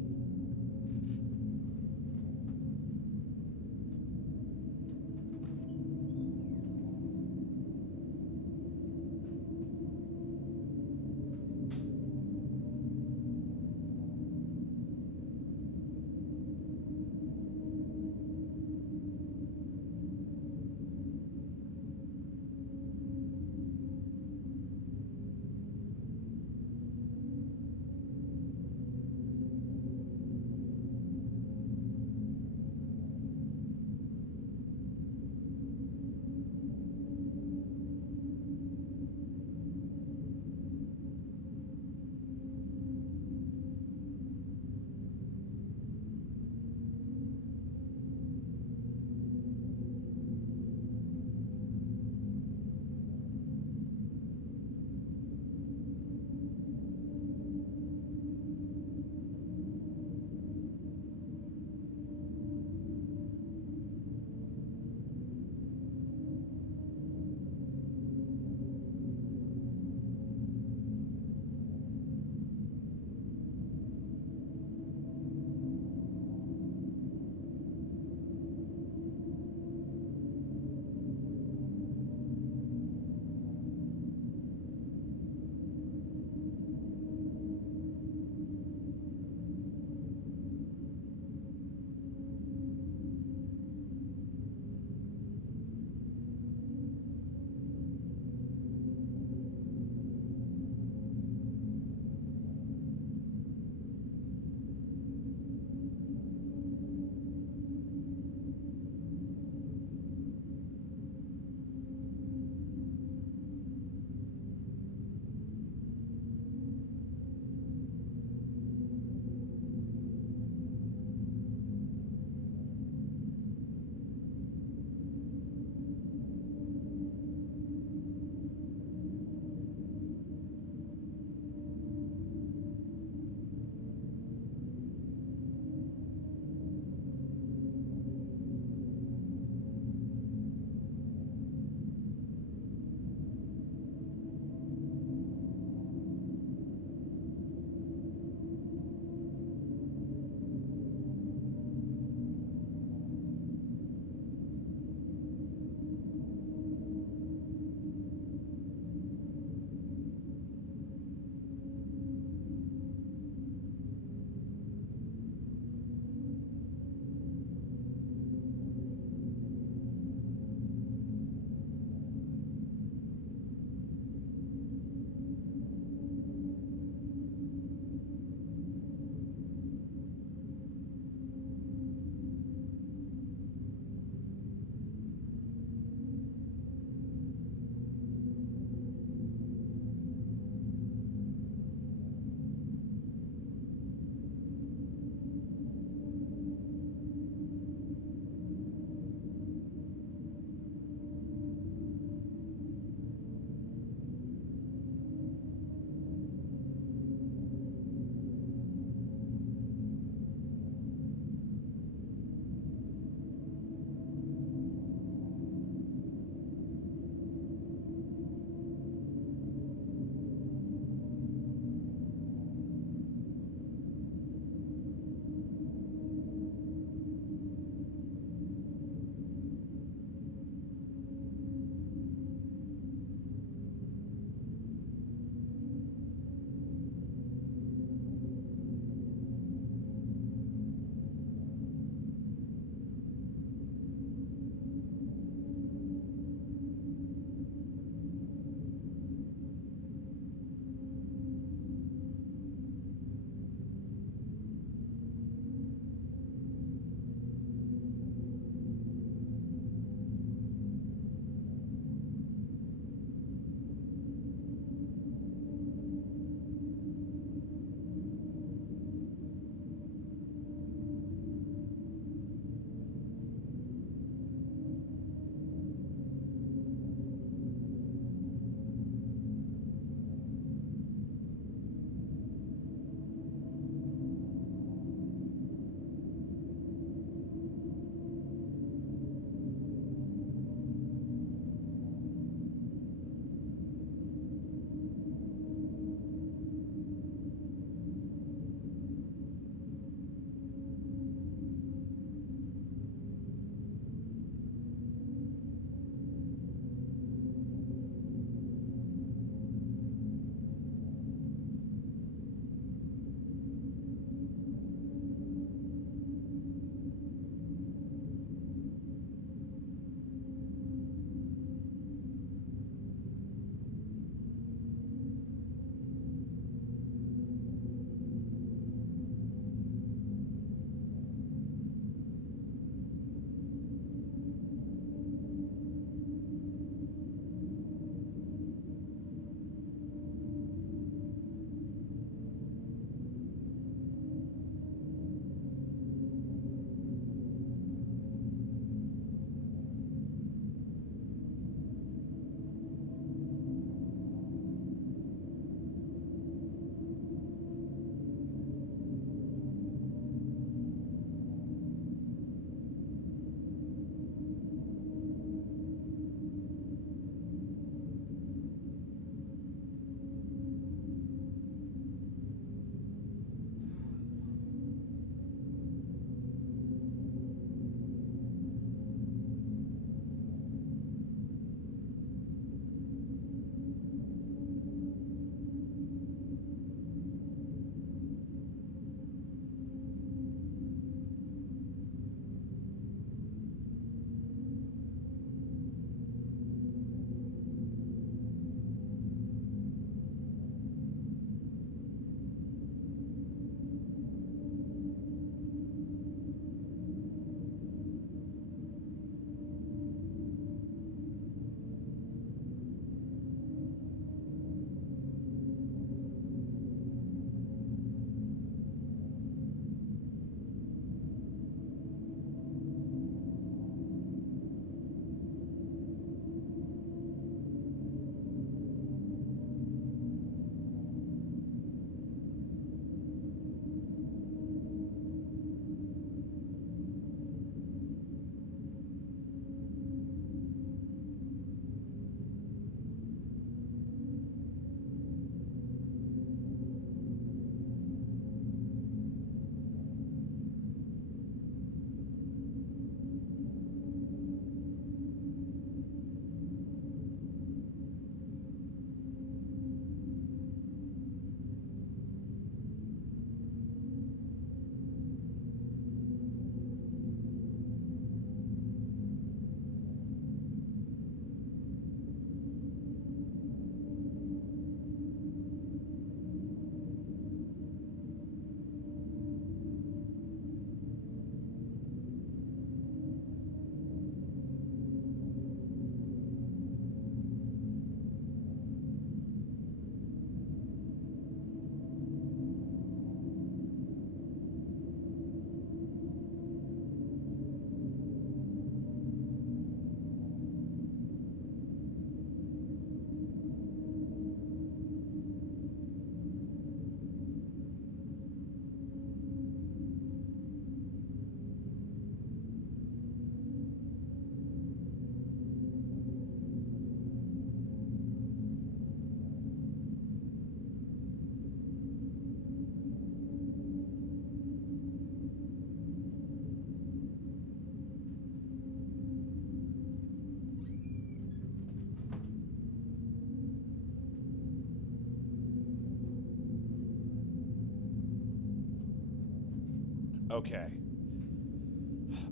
Okay.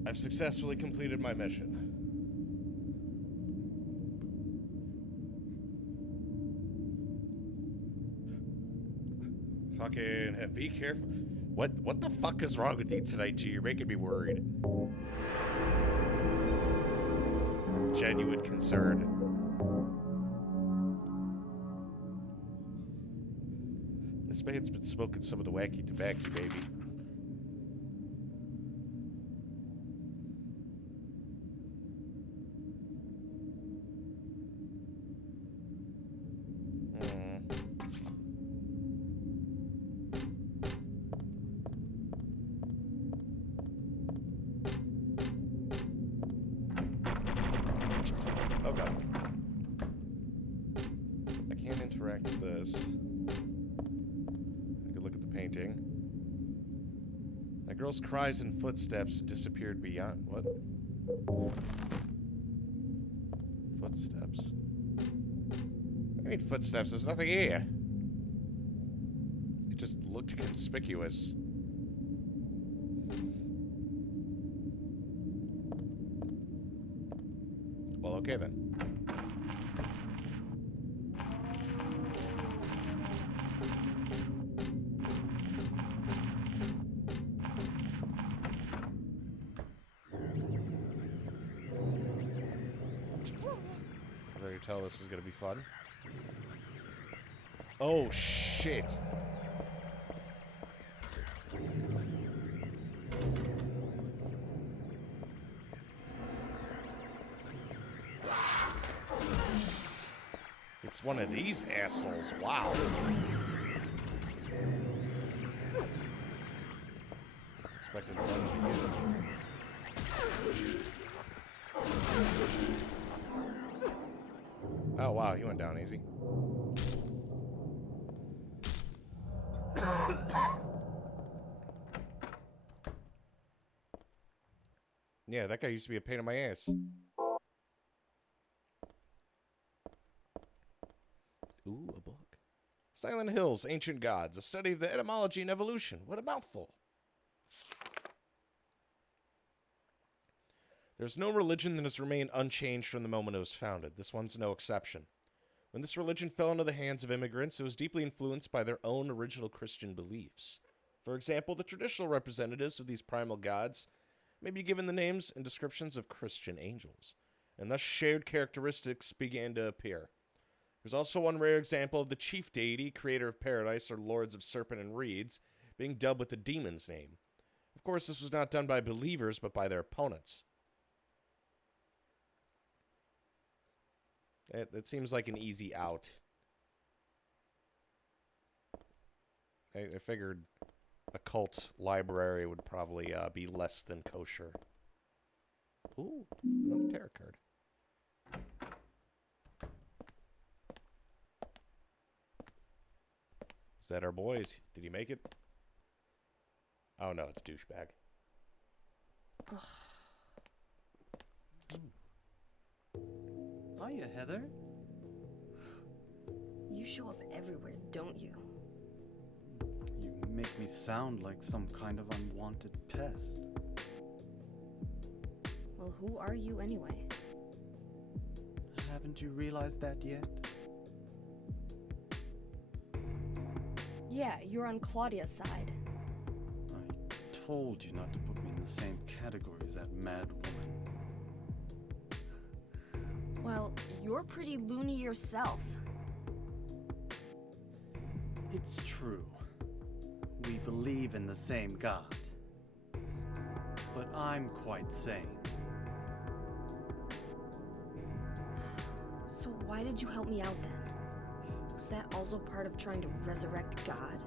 I've successfully completed my mission. Fucking be careful. What the fuck is wrong with you tonight, G? You're making me worried. Genuine concern. This man's been smoking some of the wacky tobacco, baby. Okay. I can't interact with this. I could look at the painting. That girl's cries and footsteps disappeared beyond. What? Footsteps. I mean footsteps, there's nothing here. It just looked conspicuous. Well, okay then. I better tell this is gonna be fun. Oh shit. It's one of these assholes. Wow. Expected one to you. Oh wow, he went down easy. Yeah, that guy used to be a pain in my ass. Ooh, a book. Silent Hills, Ancient Gods, a study of the etymology and evolution. What a mouthful. There's no religion that has remained unchanged from the moment it was founded. This one's no exception. When this religion fell into the hands of immigrants, it was deeply influenced by their own original Christian beliefs. For example, the traditional representatives of these primal gods may be given the names and descriptions of Christian angels, and thus shared characteristics began to appear. There's also one rare example of the chief deity, creator of paradise, or lords of serpent and reeds, being dubbed with the demon's name. Of course, this was not done by believers, but by their opponents. It seems like an easy out. I figured a cult library would probably be less than kosher. Ooh, another tarot card. Is that our boys? Did he make it? Oh no, it's douchebag. Hiya, Heather. You show up everywhere, don't you? You make me sound like some kind of unwanted pest. Well, who are you anyway? Haven't you realized that yet? Yeah, you're on Claudia's side. I told you not to put me in the same category as that mad woman. Well, you're pretty loony yourself. It's true. We believe in the same God. But I'm quite sane. So why did you help me out then? Was that also part of trying to resurrect God?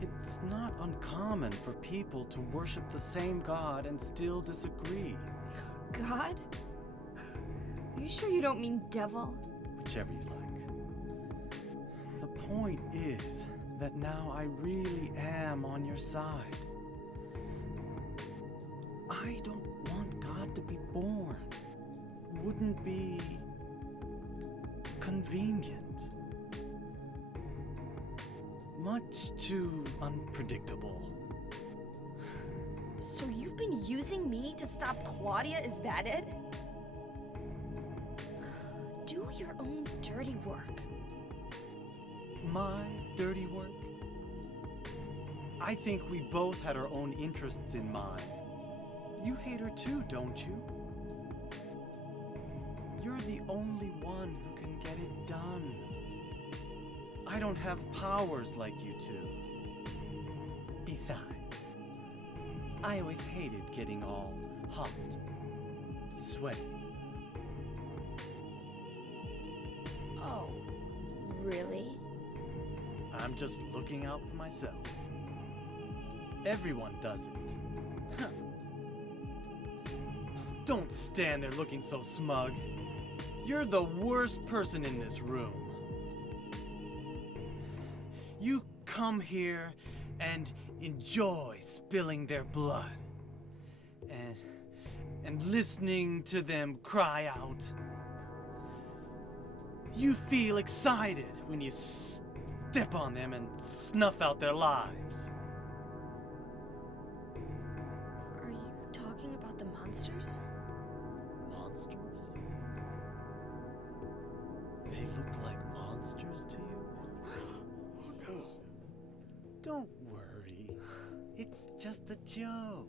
It's not uncommon for people to worship the same God and still disagree. God? Are you sure you don't mean devil? Whichever you like. The point is that now I really am on your side. I don't want God to be born. Wouldn't be convenient. Much too unpredictable. So you've been using me to stop Claudia, is that it? Do your own dirty work. My dirty work? I think we both had our own interests in mind. You hate her too, don't you? You're the only one who can get it done. I don't have powers like you two. Besides, I always hated getting all hot, sweaty. Oh, really? I'm just looking out for myself. Everyone does it. Huh. Don't stand there looking so smug. You're the worst person in this room. You come here and enjoy spilling their blood. And listening to them cry out. You feel excited when you step on them and snuff out their lives. Are you talking about the monsters? Monsters? They look like monsters to you? Oh no. Don't worry. It's just a joke.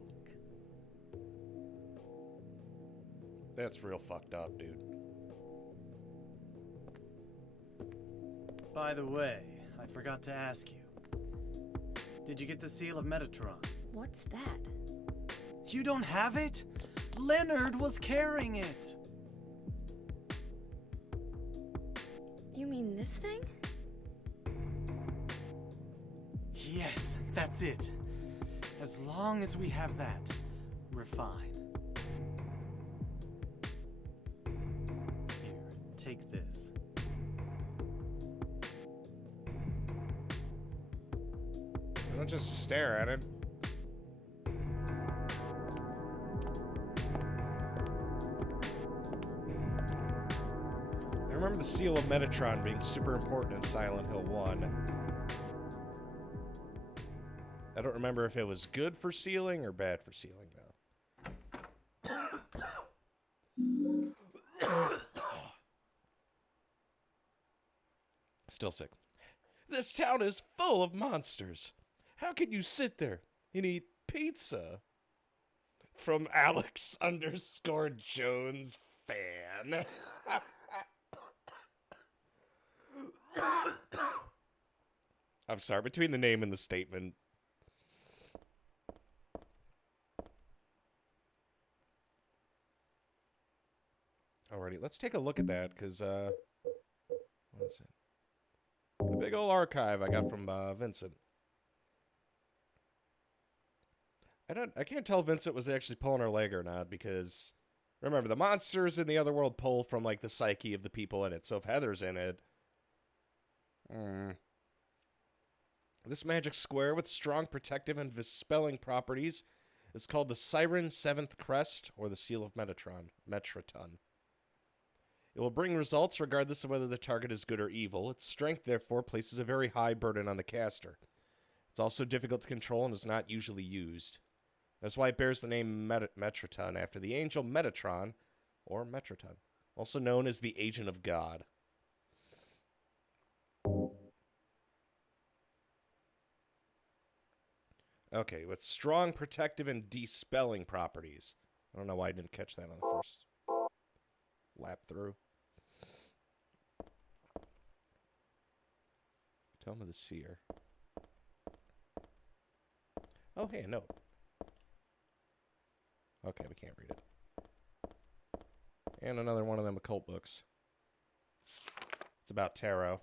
That's real fucked up, dude. By the way, I forgot to ask you. Did you get the Seal of Metatron? What's that? You don't have it? Leonard was carrying it. You mean this thing? Yes, that's it. As long as we have that, we're fine. Here, take this. Don't just stare at it. I remember the Seal of Metatron being super important in Silent Hill 1. I don't remember if it was good for sealing or bad for sealing, though. Still sick. This town is full of monsters. How can you sit there and eat pizza? From Alex _ Jones fan. I'm sorry, between the name and the statement. Alrighty, let's take a look at that, because, what is it? A big old archive I got from, Vincent. I can't tell if Vincent was actually pulling her leg or not, because, remember, the monsters in the other world pull from, like, the psyche of the people in it, so if Heather's in it... This magic square with strong protective and dispelling properties is called the Siren Seventh Crest, or the Seal of Metatron. It will bring results regardless of whether the target is good or evil. Its strength, therefore, places a very high burden on the caster. It's also difficult to control and is not usually used. That's why it bears the name Metraton, after the angel Metatron, or Metraton, also known as the Agent of God. Okay, with strong protective and dispelling properties. I don't know why I didn't catch that on the first lap through. Tome of the Seer. Oh, hey, a note. Okay, we can't read it. And another one of them occult books. It's about tarot.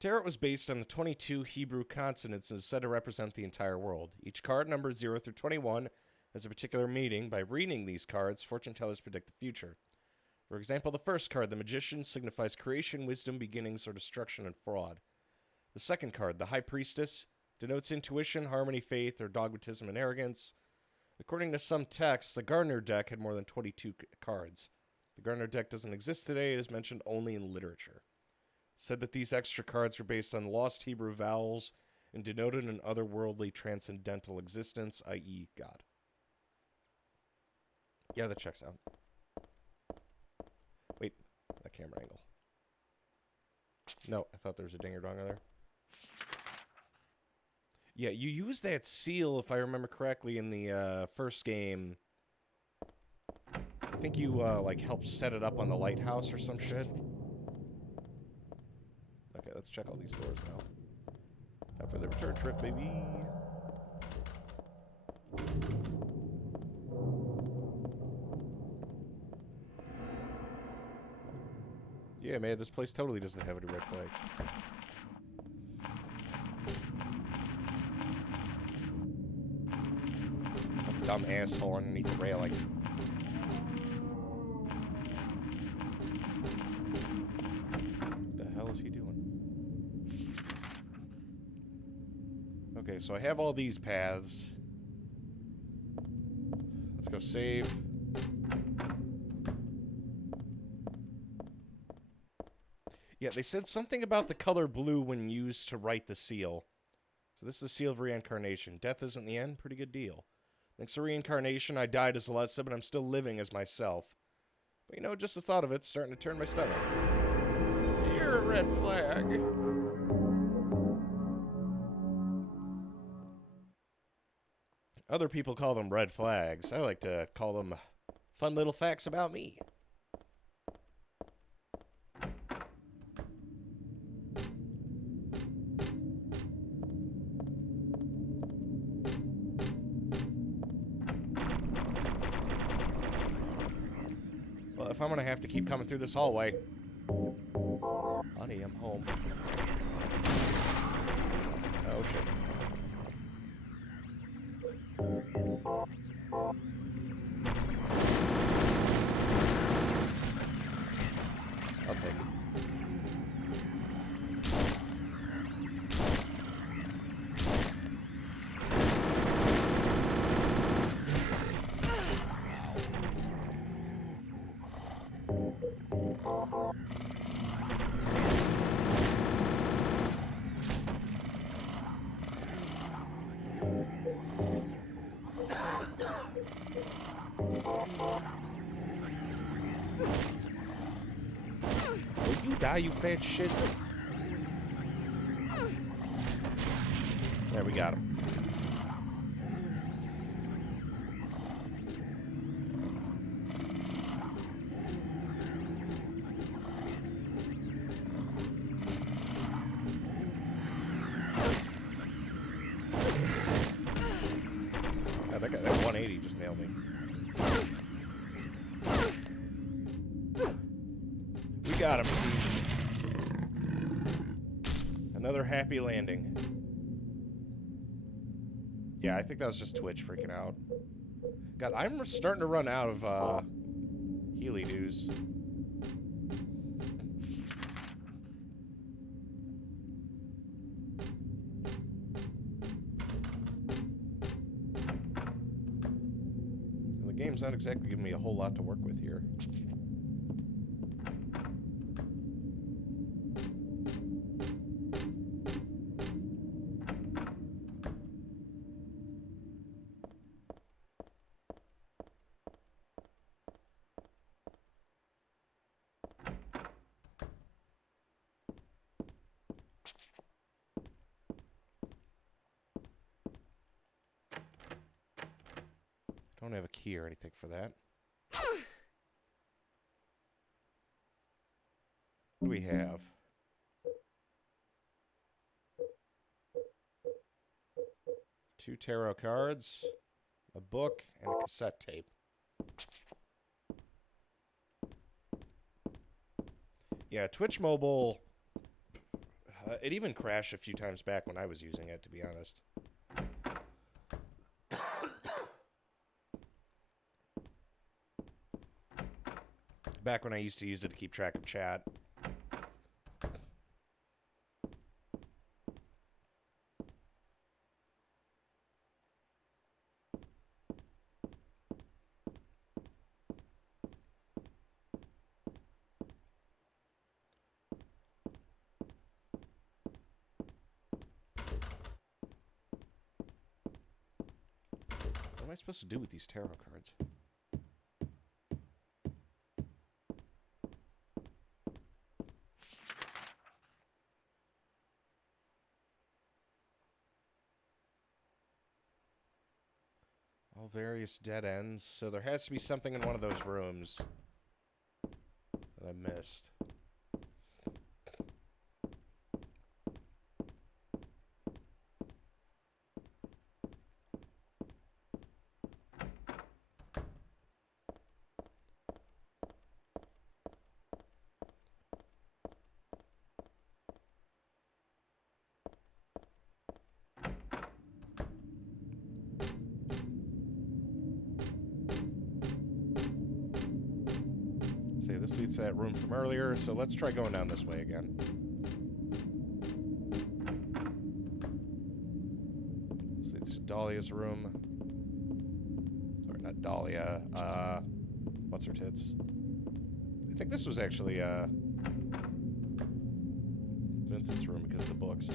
Tarot was based on the 22 Hebrew consonants and is said to represent the entire world. Each card, numbers 0 through 21, has a particular meaning. By reading these cards, fortune tellers predict the future. For example, the first card, the Magician, signifies creation, wisdom, beginnings, or destruction and fraud. The second card, the High Priestess, denotes intuition, harmony, faith, or dogmatism and arrogance. According to some texts, the Gardner deck had more than 22 cards. The Gardner deck doesn't exist today. It is mentioned only in literature. Said that these extra cards were based on lost Hebrew vowels and denoted an otherworldly transcendental existence, i.e., God. Yeah, that checks out. Wait, that camera angle. No, I thought there was a dinger-donger there. Yeah, you use that seal, if I remember correctly, in the first game. I think you, like, helped set it up on the lighthouse or some shit. Okay, let's check all these doors now. Time for the return trip, baby. Yeah, man, this place totally doesn't have any red flags. Some dumb asshole underneath the railing. What the hell is he doing? Okay, so I have all these paths. Let's go save. Yeah, they said something about the color blue when used to write the seal. So this is the seal of reincarnation. Death isn't the end? Pretty good deal. Thanks to reincarnation, I died as Alessa, but I'm still living as myself. But you know, just the thought of it's starting to turn my stomach. You're a red flag. Other people call them red flags. I like to call them fun little facts about me. Well, if I'm gonna have to keep coming through this hallway... Honey, I'm home. Oh, shit. I'll take it. Will you die, you fat shit? There, we got him. Yeah, that 180 just nailed me. We got him. Another happy landing. Yeah, I think that was just Twitch freaking out. God, I'm starting to run out of Healy dues. The game's not exactly giving me a whole lot to work with here. Don't have a key or anything for that. What do we have? Two tarot cards, a book, and a cassette tape. Yeah, Twitch Mobile, it even crashed a few times back when I was using it, to be honest. Back when I used to use it to keep track of chat. am I supposed to do with these tarot cards? All various dead ends. So there has to be something in one of those rooms that I missed. See, this leads to that room from earlier, so let's try going down this way again. This leads to Dahlia's room. Sorry, not Dahlia. What's her tits? I think this was actually, Vincent's room because of the books.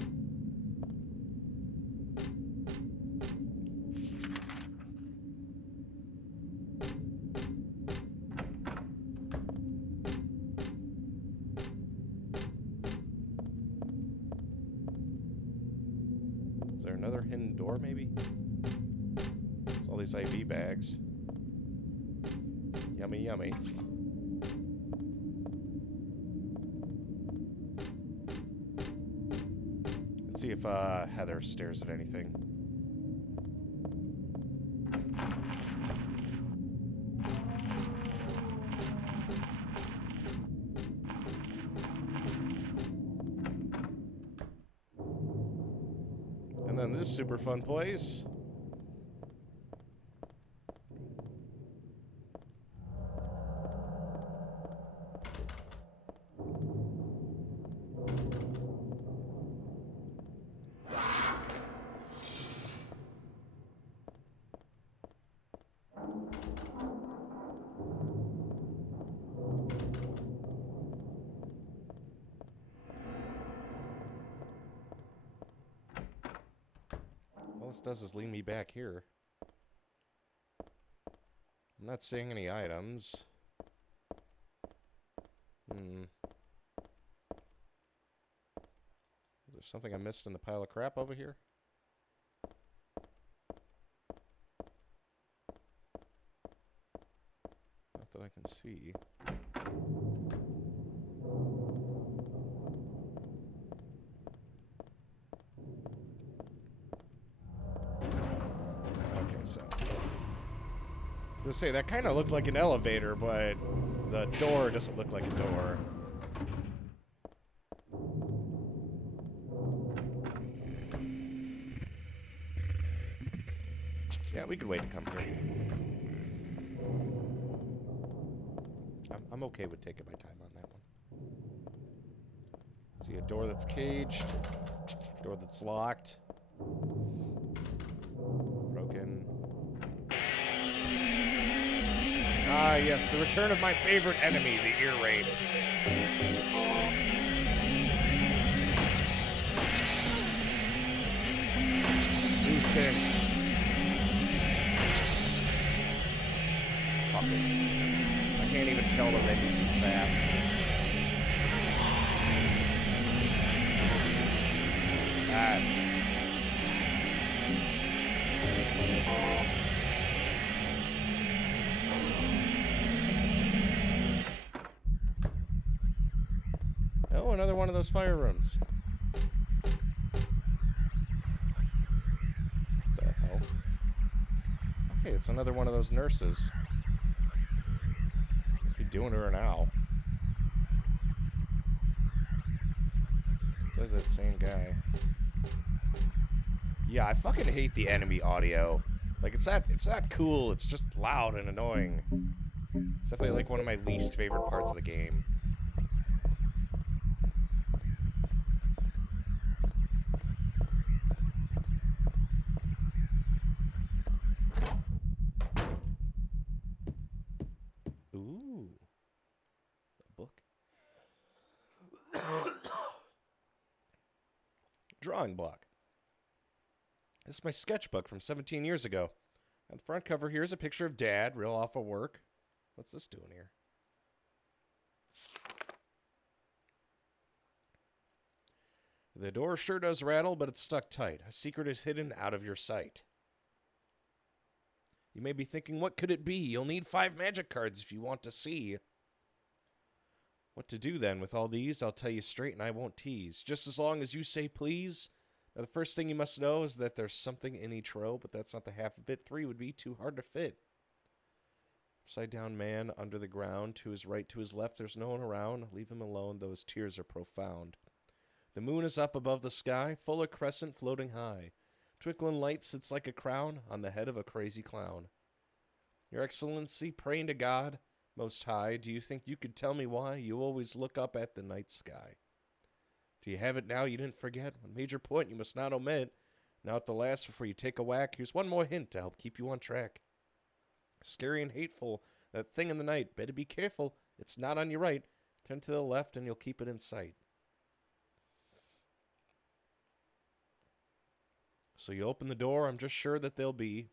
Is there another hidden door, maybe? It's all these IV bags. Yummy, yummy. Let's see if Heather stares at anything. And then this super fun place. All this does is lead me back here. I'm not seeing any items. Is there something I missed in the pile of crap over here? Not that I can see. Okay, so. Let's say that kind of looked like an elevator, but the door doesn't look like a door. Yeah, we could wait to come here. I'm okay with taking my time on that one. See a door that's caged, door that's locked, broken. Ah, yes, the return of my favorite enemy, the ear raid. Nuisance. Fuck it. I can't even kill them, they move too fast. Yes. Oh, another one of those fire rooms. What the hell? Okay, it's another one of those nurses. What's he doing to her now? Does that same guy. Yeah, I fucking hate the enemy audio. Like, it's not cool, it's just loud and annoying. It's definitely like one of my least favorite parts of the game. Ooh. A book. Drawing block. This is my sketchbook from 17 years ago. On the front cover here is a picture of Dad, real off of work. What's this doing here? The door sure does rattle, but it's stuck tight. A secret is hidden out of your sight. You may be thinking, what could it be? You'll need 5 magic cards if you want to see. What to do then with all these, I'll tell you straight and I won't tease. Just as long as you say please. Now the first thing you must know is that there's something in each row, but that's not the half of it. 3 would be too hard to fit. Upside down man under the ground, to his right, to his left, there's no one around. Leave him alone, those tears are profound. The moon is up above the sky, full of crescent floating high. Twinkling light sits like a crown on the head of a crazy clown. Your Excellency, praying to God Most High, do you think you could tell me why you always look up at the night sky? Do you have it now you didn't forget? One major point you must not omit. Now at the last, before you take a whack, here's one more hint to help keep you on track. Scary and hateful, that thing in the night. Better be careful, it's not on your right. Turn to the left and you'll keep it in sight. So you open the door, I'm just sure that there'll be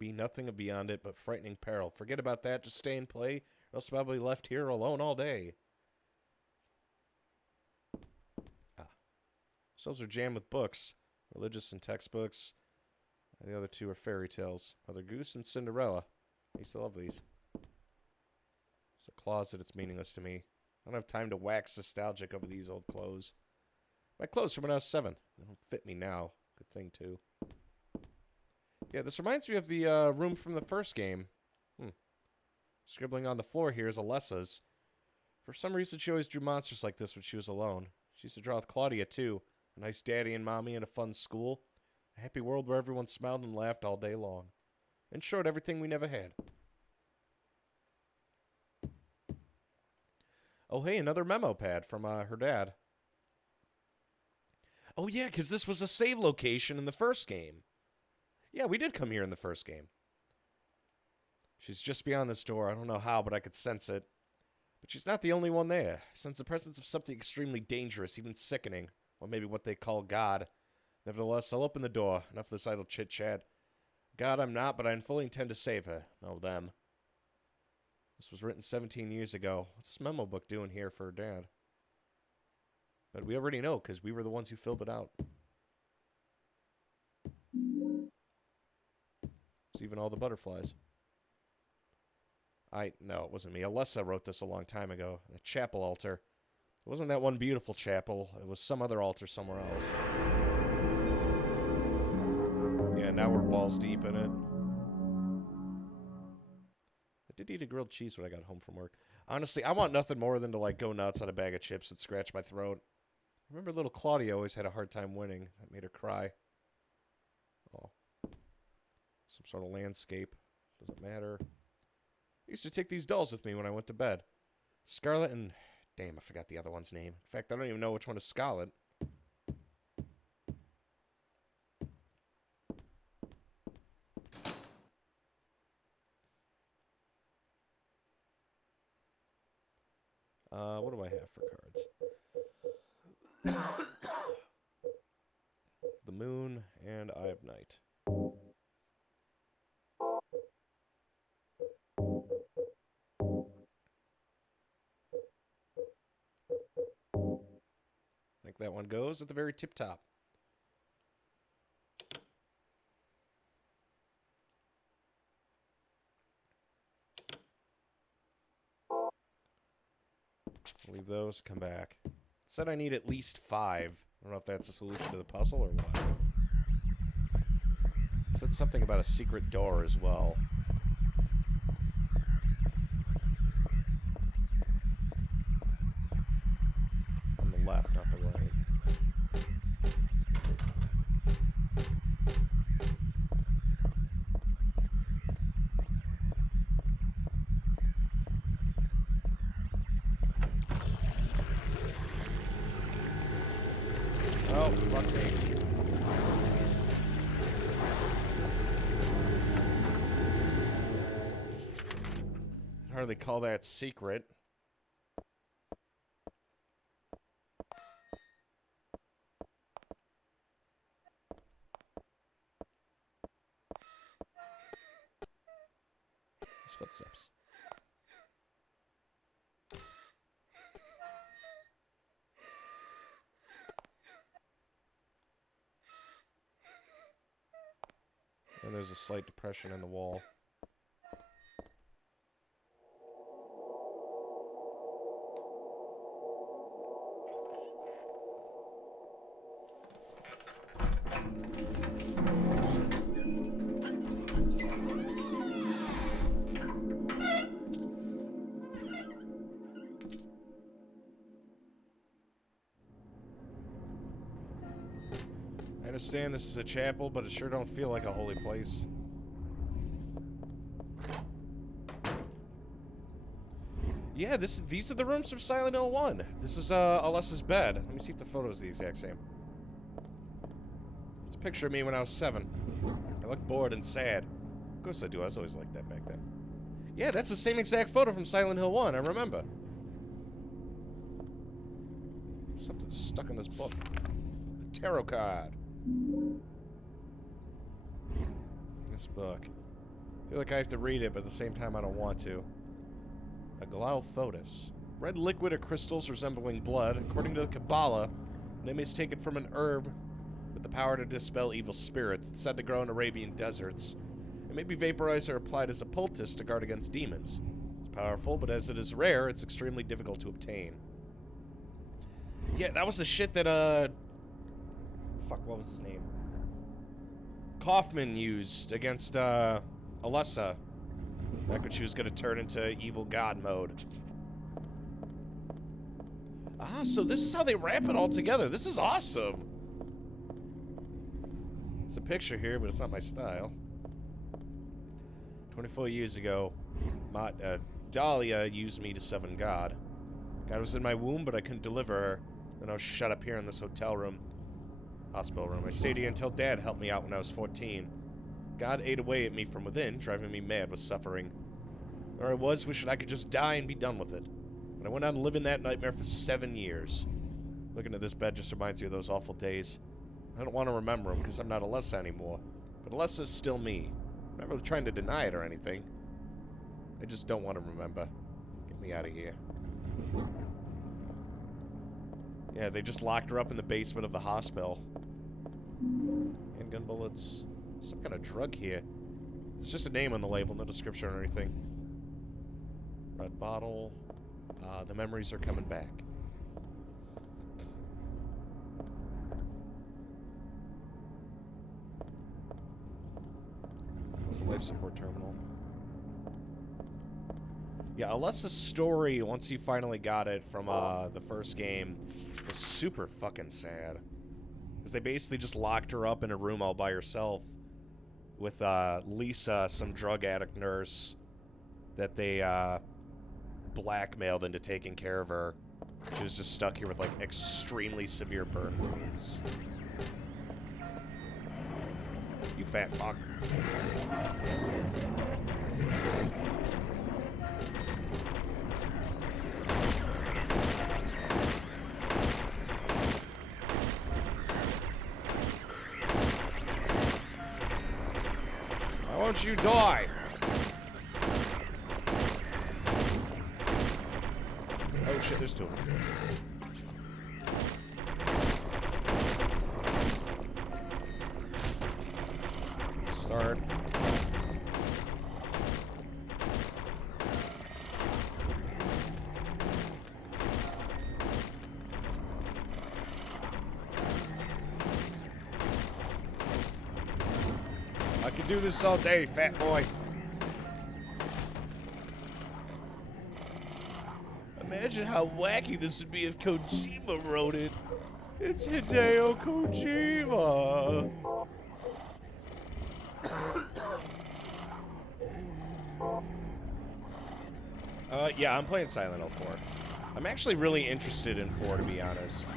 nothing beyond it but frightening peril. Forget about that, just stay and play, or else I'll be left here alone all day. So those are jammed with books, religious and textbooks. The other 2 are fairy tales. Mother Goose and Cinderella. I used to love these. It's a closet, it's meaningless to me. I don't have time to wax nostalgic over these old clothes. My clothes from when I was 7. They don't fit me now. Good thing, too. Yeah, this reminds me of the room from the first game. Scribbling on the floor here is Alessa's. For some reason, she always drew monsters like this when she was alone. She used to draw with Claudia, too. A nice daddy and mommy and a fun school. A happy world where everyone smiled and laughed all day long. In short, everything we never had. Oh, hey, another memo pad from her dad. Oh, yeah, because this was a save location in the first game. Yeah, we did come here in the first game. She's just beyond this door. I don't know how, but I could sense it. But she's not the only one there. I sense the presence of something extremely dangerous, even sickening. Or maybe what they call God. Nevertheless, I'll open the door. Enough of this idle chit-chat. God, I'm not, but I fully intend to save her. No, them. This was written 17 years ago. What's this memo book doing here for her dad? But we already know, because we were the ones who filled it out. It's even all the butterflies. No, it wasn't me. Alessa wrote this a long time ago. The chapel altar. It wasn't that one beautiful chapel. It was some other altar somewhere else. Yeah, now we're balls deep in it. I did eat a grilled cheese when I got home from work. Honestly, I want nothing more than to, like, go nuts on a bag of chips and scratch my throat. I remember little Claudia always had a hard time winning. That made her cry. Oh. Some sort of landscape. Doesn't matter. I used to take these dolls with me when I went to bed. Scarlet and... Damn, I forgot the other one's name. In fact, I don't even know which one is Scarlet. What do I have for cards? The Moon and Eye of Night. I think that one goes at the very tip top. Leave those, come back. It said I need at least 5. I don't know if that's a solution to the puzzle or what. It said something about a secret door as well. On the left, not the right. Oh, fuck me. I'd hardly call that secret. footsteps. And there's a slight depression in the wall. I understand this is a chapel, but it sure don't feel like a holy place. Yeah, these are the rooms from Silent Hill 1. This is Alessa's bed. Let me see if the photo is the exact same. It's a picture of me when I was 7. I look bored and sad. Of course I do. I was always like that back then. Yeah, that's the same exact photo from Silent Hill 1. I remember. Something's stuck in this book. A tarot card. This book. I feel like I have to read it, but at the same time I don't want to. A Glaucophotis. Red liquid or crystals resembling blood. According to the Kabbalah, the name is taken from an herb with the power to dispel evil spirits. It's said to grow in Arabian deserts. It may be vaporized or applied as a poultice to guard against demons. It's powerful, but as it is rare, it's extremely difficult to obtain. Yeah, that was the shit that, fuck, what was his name? Kaufman used against, Alessa. Back when she was gonna turn into evil god mode. Ah, so this is how they wrap it all together. This is awesome. It's a picture here, but it's not my style. 24 years ago, Dahlia used me to summon God. God was in my womb, but I couldn't deliver her. Then I was shut up here in this hospital room. I stayed here until Dad helped me out when I was 14. God ate away at me from within, driving me mad with suffering. There I was, wishing I could just die and be done with it. But I went on living that nightmare for 7 years. Looking at this bed just reminds me of those awful days. I don't want to remember them because I'm not Alessa anymore. But Alessa's still me. I'm not really trying to deny it or anything. I just don't want to remember. Get me out of here. Yeah, they just locked her up in the basement of the hospital. Handgun bullets. Some kind of drug here. It's just a name on the label, no description or anything. Red bottle. The memories are coming back. There's a life support terminal. Yeah, Alessa's story, once you finally got it from the first game, was super fucking sad. Because they basically just locked her up in a room all by herself with Lisa, some drug addict nurse, that they blackmailed into taking care of her. She was just stuck here with, like, extremely severe burn wounds. You fat fuck. Why won't you die? Oh shit, there's two of them. Start. I could do this all day, fat boy. Imagine how wacky this would be if Kojima wrote it. It's Hideo Kojima. Yeah, I'm playing Silent Hill 4. I'm actually really interested in 4, to be honest.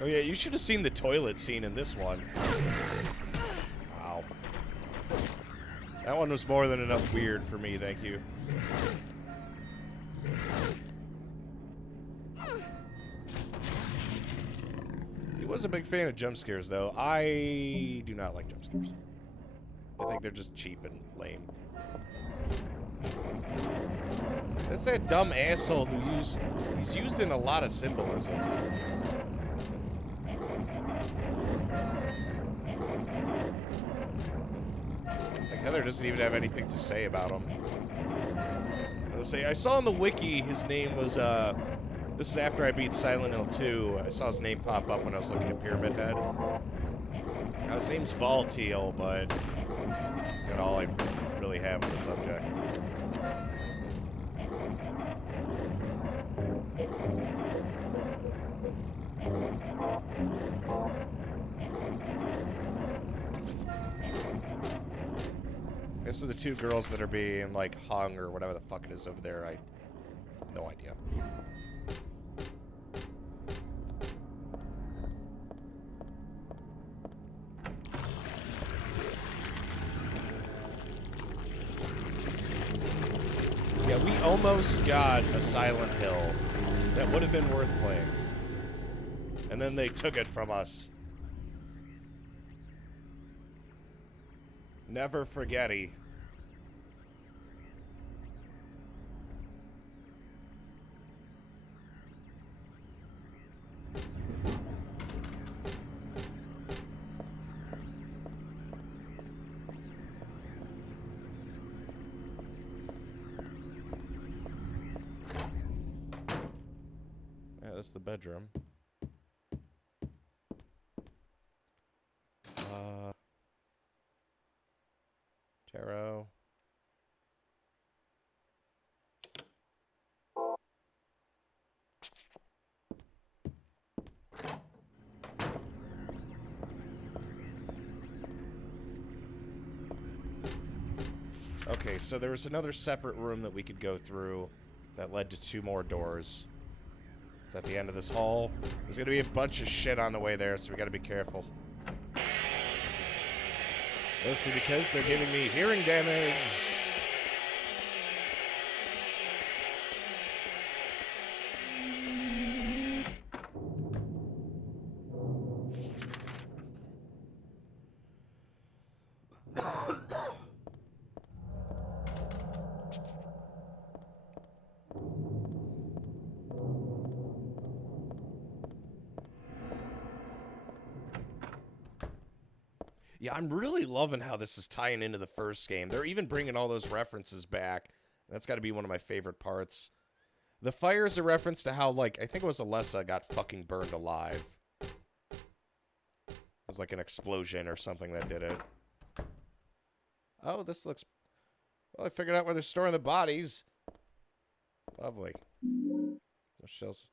Oh yeah, you should have seen the toilet scene in this one. Wow. That one was more than enough weird for me, thank you. He was a big fan of jump scares, though. I do not like jump scares. I think they're just cheap and lame. That's that dumb asshole he's used in a lot of symbolism. Like Heather doesn't even have anything to say about him. I'll say, I saw on the wiki his name was, this is after I beat Silent Hill 2. I saw his name pop up when I was looking at Pyramid Head. Now, his name's Valtiel, but that's not all I really have on the subject. This are the two girls that are being, like, hung or whatever the fuck it is over there. I have no idea. Yeah, we almost got a Silent Hill that would have been worth playing. And then they took it from us. Never forgetty. Yeah, that's the bedroom. Tarot. Okay, so there was another separate room that we could go through that led to 2 more doors. It's at the end of this hall. There's gonna be a bunch of shit on the way there, so we gotta be careful. Mostly because they're giving me hearing damage. Yeah, I'm really loving how this is tying into the first game. They're even bringing all those references back. That's got to be one of my favorite parts. The fire is a reference to how, like, I think it was Alessa got fucking burned alive. It was like an explosion or something that did it. Oh, this looks... Well, I figured out where they're storing the bodies. Lovely. Those shells.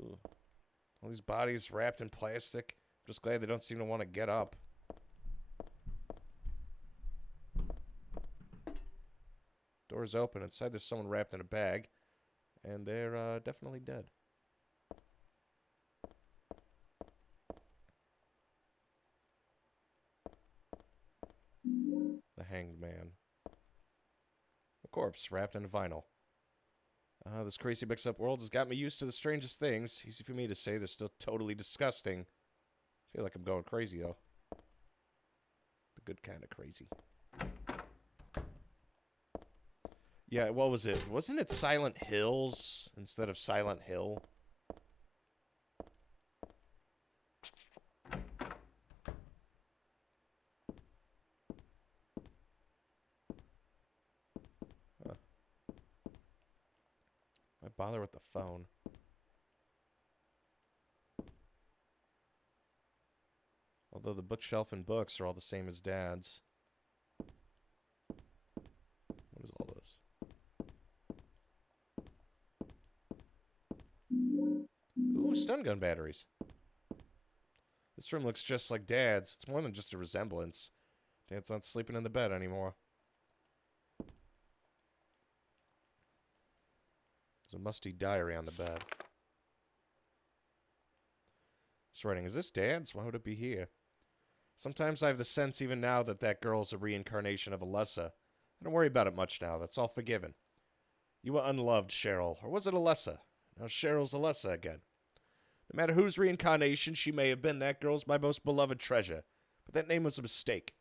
Ooh. All these bodies wrapped in plastic. Just glad they don't seem to want to get up. Door's open. Inside there's someone wrapped in a bag. And they're definitely dead. The Hanged Man. A corpse wrapped in vinyl. This crazy mixed-up world has got me used to the strangest things. Easy for me to say, they're still totally disgusting. I feel like I'm going crazy, though. The good kind of crazy. Yeah, what was it? Wasn't it Silent Hills instead of Silent Hill? Huh. Why bother with the phone? Although the bookshelf and books are all the same as Dad's. What is all this? Ooh, stun gun batteries. This room looks just like Dad's. It's more than just a resemblance. Dad's not sleeping in the bed anymore. There's a musty diary on the bed. This writing, is this Dad's? Why would it be here? Sometimes I have the sense even now that that girl's a reincarnation of Alessa. I don't worry about it much now. That's all forgiven. You were unloved, Cheryl. Or was it Alessa? Now Cheryl's Alessa again. No matter whose reincarnation she may have been, that girl's my most beloved treasure. But that name was a mistake.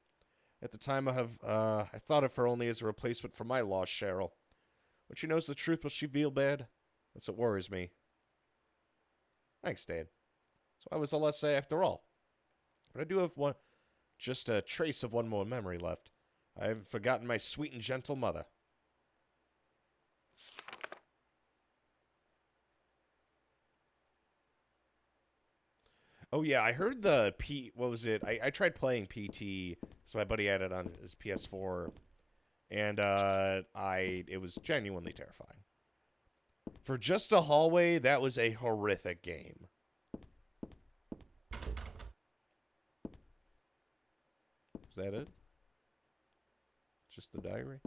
At the time, I thought of her only as a replacement for my lost Cheryl. When she knows the truth, will she feel bad? That's what worries me. Thanks, Dad. So I was Alessa after all. But I do have just a trace of one more memory left. I haven't forgotten my sweet and gentle mother. Oh yeah, I heard the what was it? I tried playing PT, so my buddy had it on his PS4, and it was genuinely terrifying. For just a hallway, that was a horrific game. Is that it? Just the diary?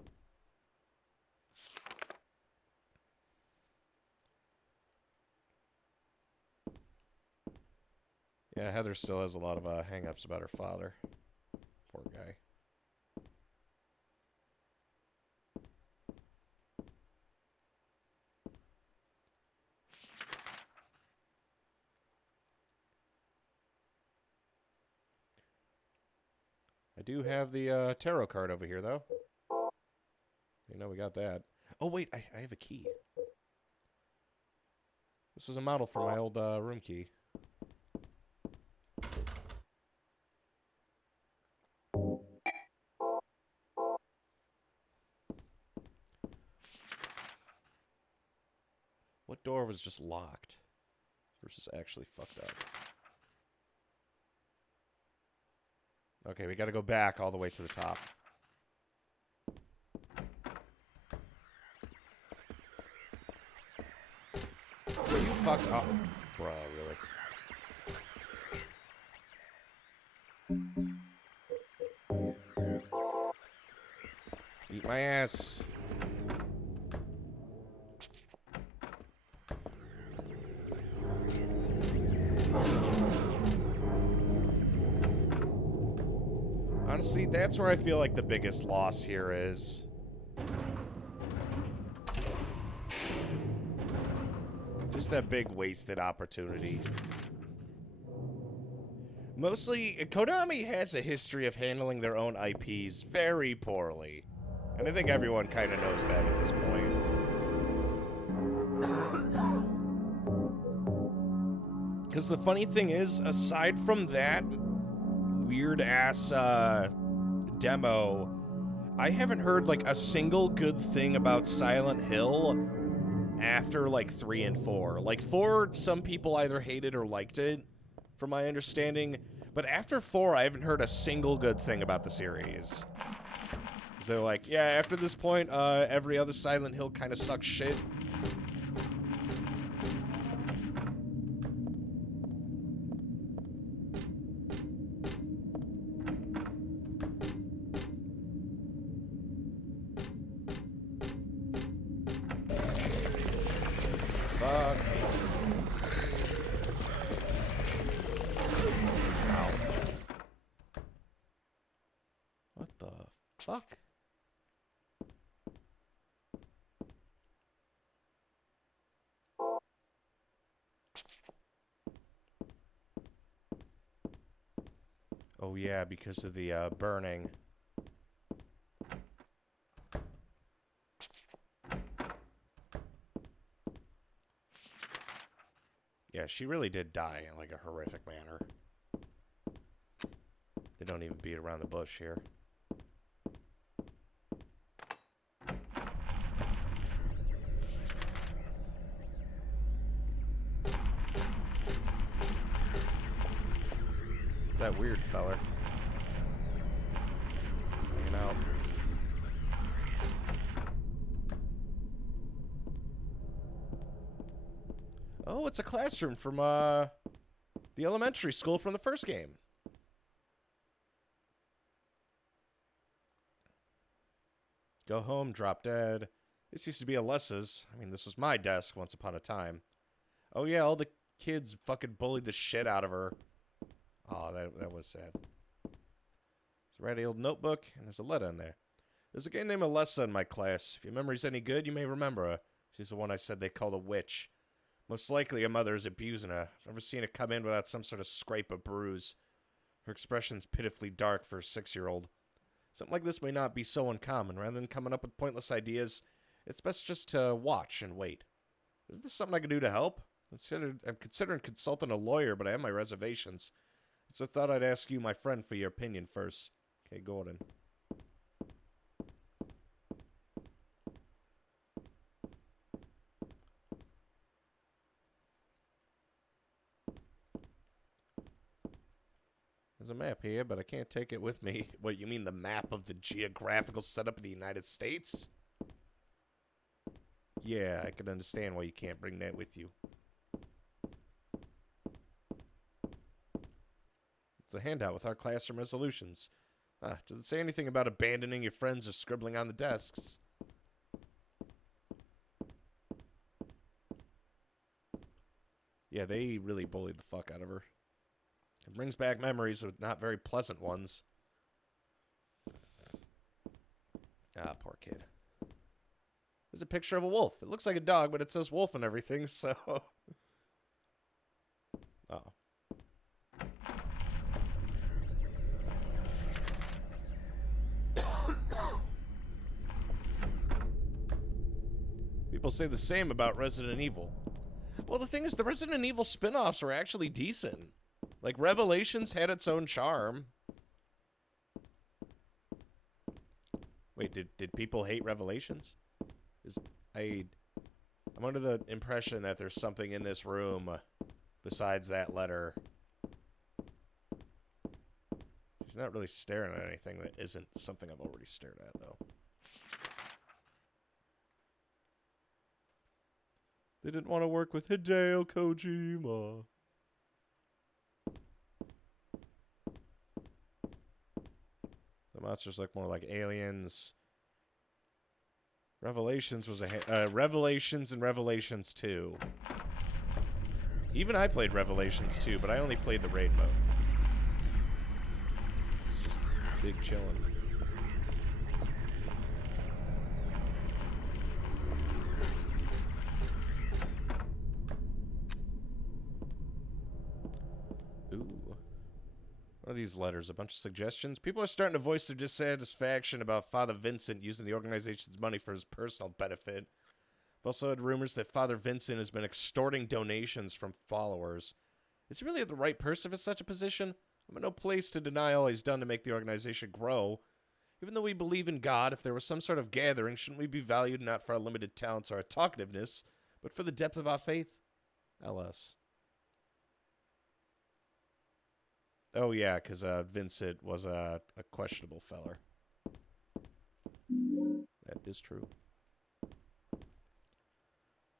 Yeah, Heather still has a lot of hang-ups about her father. Poor guy. I do have the tarot card over here, though. You know, we got that. Oh, wait, I have a key. This was a model for my old room key. What door was just locked versus actually fucked up? Okay, we gotta go back all the way to the top. You fuck up. Bruh, really? Eat my ass. Honestly, that's where I feel like the biggest loss here is. Just that big wasted opportunity. Mostly, Konami has a history of handling their own IPs very poorly. And I think everyone kind of knows that at this point. Because the funny thing is, aside from that weird-ass demo, I haven't heard, like, a single good thing about Silent Hill after, like, 3 and 4. Like, 4, some people either hated or liked it, from my understanding. But after 4, I haven't heard a single good thing about the series. So they're like, yeah, after this point, every other Silent Hill kind of sucks shit. Fuck. Ow. What the fuck? Oh yeah, because of the burning. Yeah, she really did die in like a horrific manner. They don't even beat around the bush here. That weird feller. Hanging out. Oh, it's a classroom from the elementary school from the first game. Go home, drop dead. This used to be Alessa's. I mean, this was my desk once upon a time. Oh yeah, all the kids fucking bullied the shit out of her. Oh, that was sad. a ratty old notebook, and there's a letter in there. There's a girl named Alessa in my class. If your memory's any good, you may remember her. She's the one I said they called a witch. Most likely her mother is abusing her. I've never seen her come in without some sort of scrape or bruise. Her expression's pitifully dark for a 6-year-old. Something like this may not be so uncommon. Rather than coming up with pointless ideas, it's best just to watch and wait. Is this something I can do to help? I'm considering consulting a lawyer, but I have my reservations. So I thought I'd ask you, my friend, for your opinion first. Okay, Gordon. There's a map here, but I can't take it with me. What, you mean the map of the geographical setup of the United States? Yeah, I can understand why you can't bring that with you. It's a handout with our classroom resolutions. Does it say anything about abandoning your friends or scribbling on the desks? Yeah, they really bullied the fuck out of her. It brings back memories of not very pleasant ones. Ah, poor kid. There's a picture of a wolf. It looks like a dog, but it says wolf and everything, so... Oh. People say the same about Resident Evil. Well, the thing is, the Resident Evil spin-offs were actually decent. Like, Revelations had its own charm. Wait, did people hate Revelations? I'm under the impression that there's something in this room besides that letter. She's not really staring at anything that isn't something I've already stared at, though. They didn't want to work with Hideo Kojima. The monsters look more like aliens. Revelations was Revelations and Revelations 2. Even I played Revelations 2, but I only played the raid mode. It's just big chillin'. Ooh. What are these letters? A bunch of suggestions? People are starting to voice their dissatisfaction about Father Vincent using the organization's money for his personal benefit. I've also had rumors that Father Vincent has been extorting donations from followers. Is he really the right person for such a position? I'm in no place to deny all he's done to make the organization grow. Even though we believe in God, if there was some sort of gathering, shouldn't we be valued not for our limited talents or our talkativeness, but for the depth of our faith? LS. Oh, yeah, because Vincent was a questionable feller. That is true.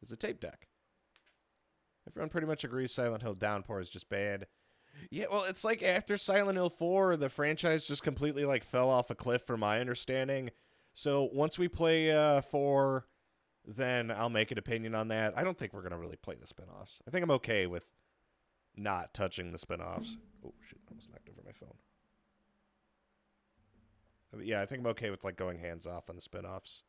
There's a tape deck. Everyone pretty much agrees Silent Hill Downpour is just bad. Yeah, well, it's like after Silent Hill 4, the franchise just completely, like, fell off a cliff, from my understanding. So once we play 4, then I'll make an opinion on that. I don't think we're going to really play the spinoffs. I think I'm okay with not touching the spinoffs. Oh, shit, I almost knocked over my phone. Yeah, I think I'm okay with, like, going hands off on the spinoffs.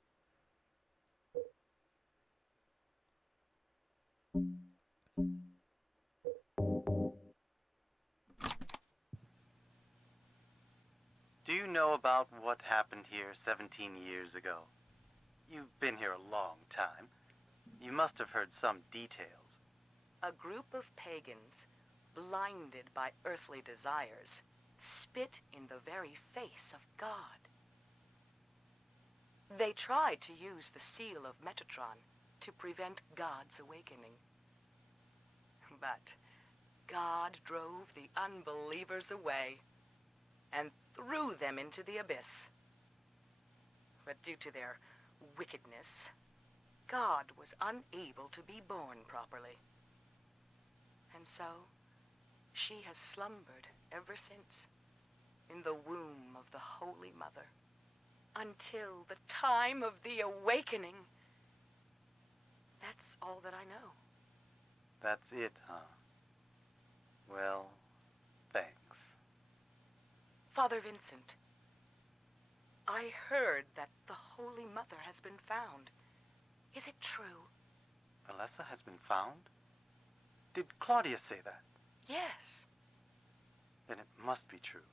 Do you know about what happened here 17 years ago? You've been here a long time. You must have heard some details. A group of pagans, blinded by earthly desires, spit in the very face of God. They tried to use the seal of Metatron to prevent God's awakening. But God drove the unbelievers away and threw them into the abyss. But due to their wickedness, God was unable to be born properly. And so, she has slumbered ever since, in the womb of the Holy Mother, until the time of the awakening. That's all that I know. That's it, huh? Well, thanks. Father Vincent, I heard that the Holy Mother has been found. Is it true? Alessa has been found? Did Claudia say that? Yes. Then it must be true.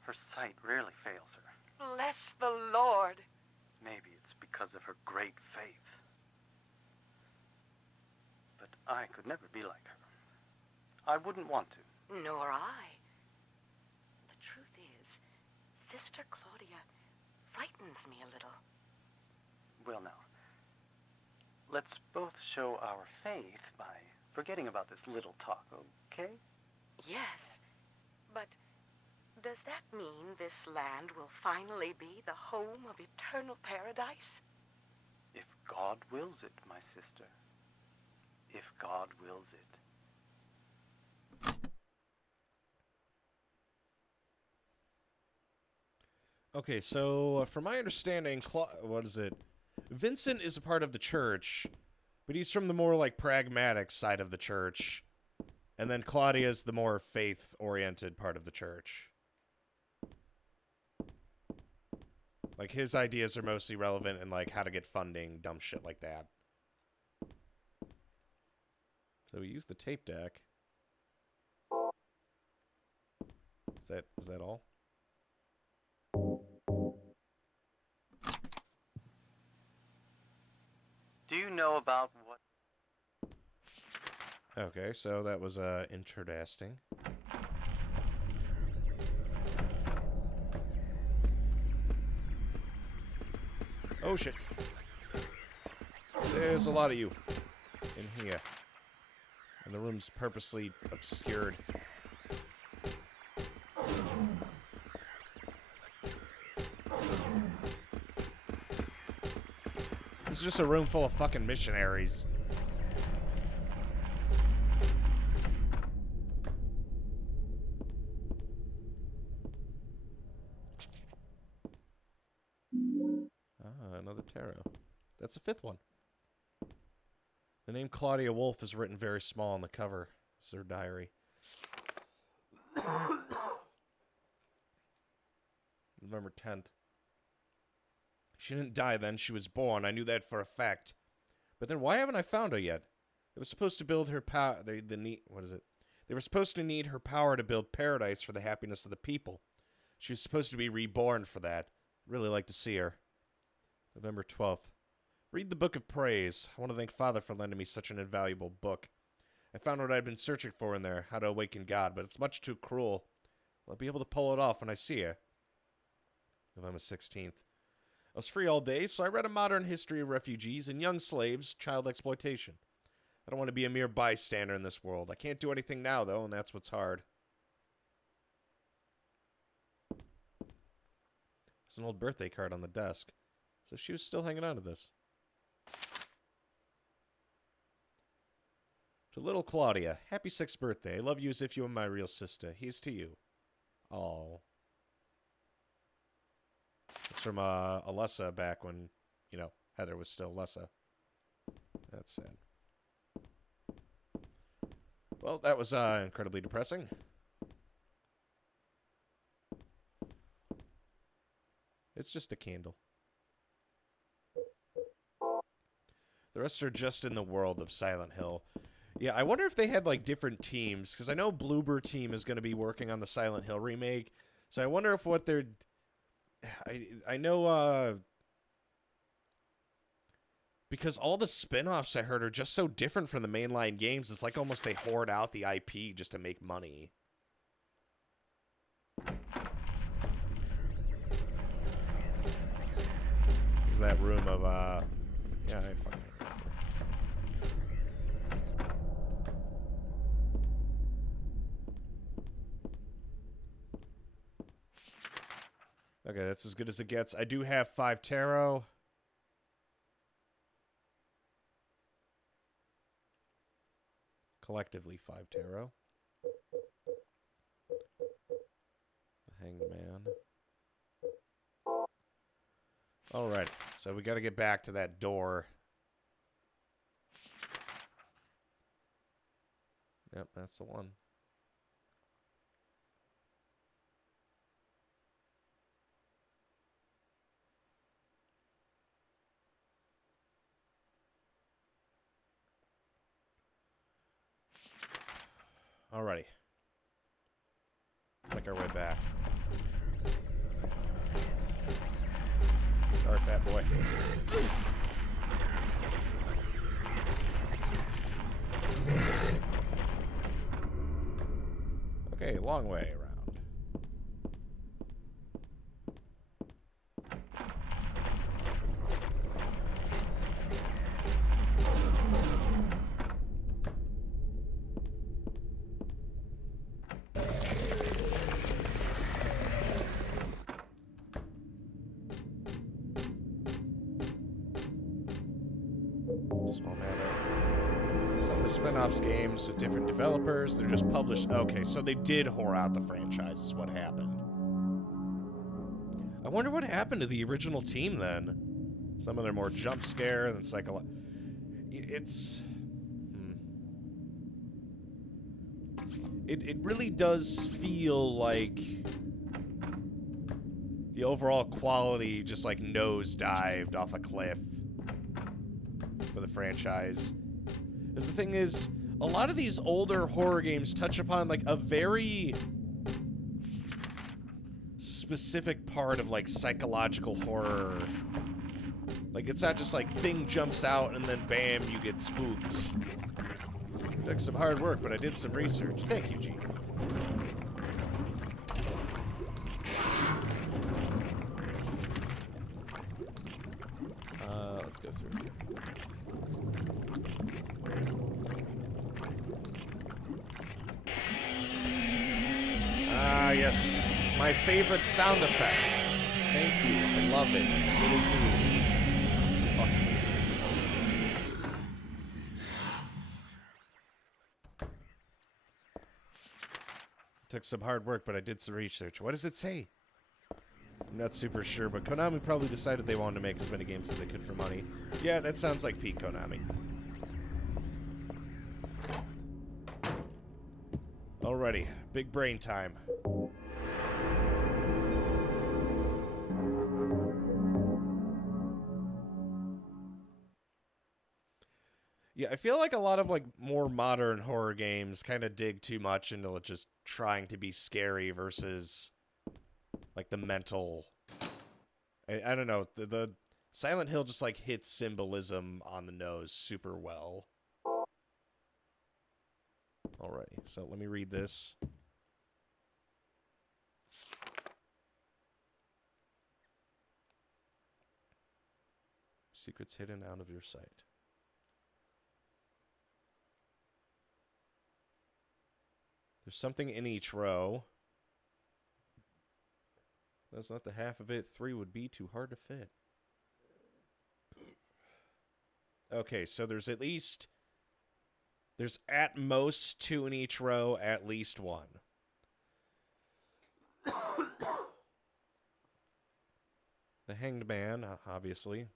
Her sight rarely fails her. Bless the Lord. Maybe it's because of her great faith. But I could never be like her. I wouldn't want to. Nor I. The truth is, Sister Claudia frightens me a little. Well now, let's both show our faith by forgetting about this little talk, okay? Yes, but does that mean this land will finally be the home of eternal paradise? If God wills it, my sister. If God wills it. Okay, so from my understanding, what is it? Vincent is a part of the church, but he's from the more like pragmatic side of the church, and then Claudia is the more faith-oriented part of the church. Like his ideas are mostly relevant in like how to get funding, dumb shit like that. So we use the tape deck. Is that all? Do you know about what... Okay, so that was interesting. Oh shit. There's a lot of you in here. And the room's purposely obscured. This is just a room full of fucking missionaries. Ah, another tarot. That's the fifth one. The name Claudia Wolf is written very small on the cover. It's her diary. November 10th. She didn't die then, she was born. I knew that for a fact. But then why haven't I found her yet? They were supposed to build her power. What is it? They were supposed to need her power to build paradise for the happiness of the people. She was supposed to be reborn for that. Really like to see her. November 12th. Read the Book of Praise. I want to thank Father for lending me such an invaluable book. I found what I'd been searching for in there, how to awaken God, but it's much too cruel. I'll be able to pull it off when I see her. November 16th. I was free all day, so I read a modern history of refugees and young slaves, child exploitation. I don't want to be a mere bystander in this world. I can't do anything now, though, and that's what's hard. There's an old birthday card on the desk, so she was still hanging on to this. To little Claudia, happy 6th birthday. I love you as if you were my real sister. Here's to you. Oh. It's from Alessa back when, you know, Heather was still Alessa. That's sad. Well, that was incredibly depressing. It's just a candle. The rest are just in the world of Silent Hill. Yeah, I wonder if they had, like, different teams, because I know Bloober Team is going to be working on the Silent Hill remake, so I wonder if what they're... I know, because all the spin-offs I heard are just so different from the mainline games, it's like almost they hoard out the IP just to make money. There's that room of, yeah, I fucking... Okay, that's as good as it gets. I do have 5 tarot. Collectively 5 tarot. The Hanged Man. Alright, so we gotta get back to that door. Yep, that's the one. Alrighty. Make our way back. Sorry, fat boy. Okay, long way around. Small matter. Some of the spin-offs games with different developers, they're just published. Okay, so they did whore out the franchise is what happened. I wonder what happened to the original team then. Some of them are more jump scare than psychological. It's... It really does feel like the overall quality just like nosedived off a cliff for the franchise. Because the thing is, a lot of these older horror games touch upon like a very specific part of like psychological horror. Like it's not just like thing jumps out and then bam, you get spooked. Took some hard work, but I did some research. Thank you, G. Let's go through here. Ah, yes. It's my favorite sound effect. Thank you. I love it. I really do. Fuck. Took some hard work, but I did some research. What does it say? I'm not super sure, but Konami probably decided they wanted to make as many games as they could for money. Yeah, that sounds like peak Konami. Alrighty, big brain time. Yeah, I feel like a lot of like more modern horror games kind of dig too much into just trying to be scary versus like the mental. I don't know. The Silent Hill just like hits symbolism on the nose super well. Alrighty, so let me read this. Secrets hidden out of your sight. There's something in each row. That's not the half of it. 3 would be too hard to fit. Okay, so there's at most 2 in each row, at least 1. The Hanged Man, obviously.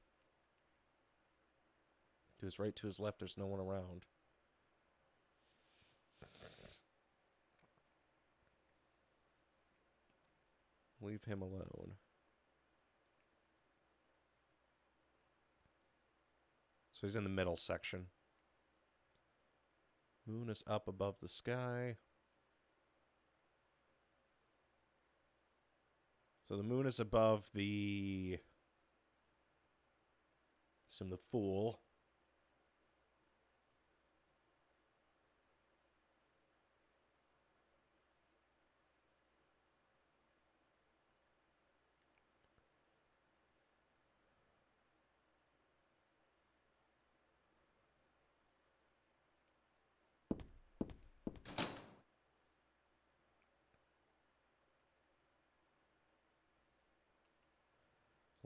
To his right, to his left, there's no one around. Leave him alone. So he's in the middle section. Moon is up above the sky. So the moon is above the... assume the Fool.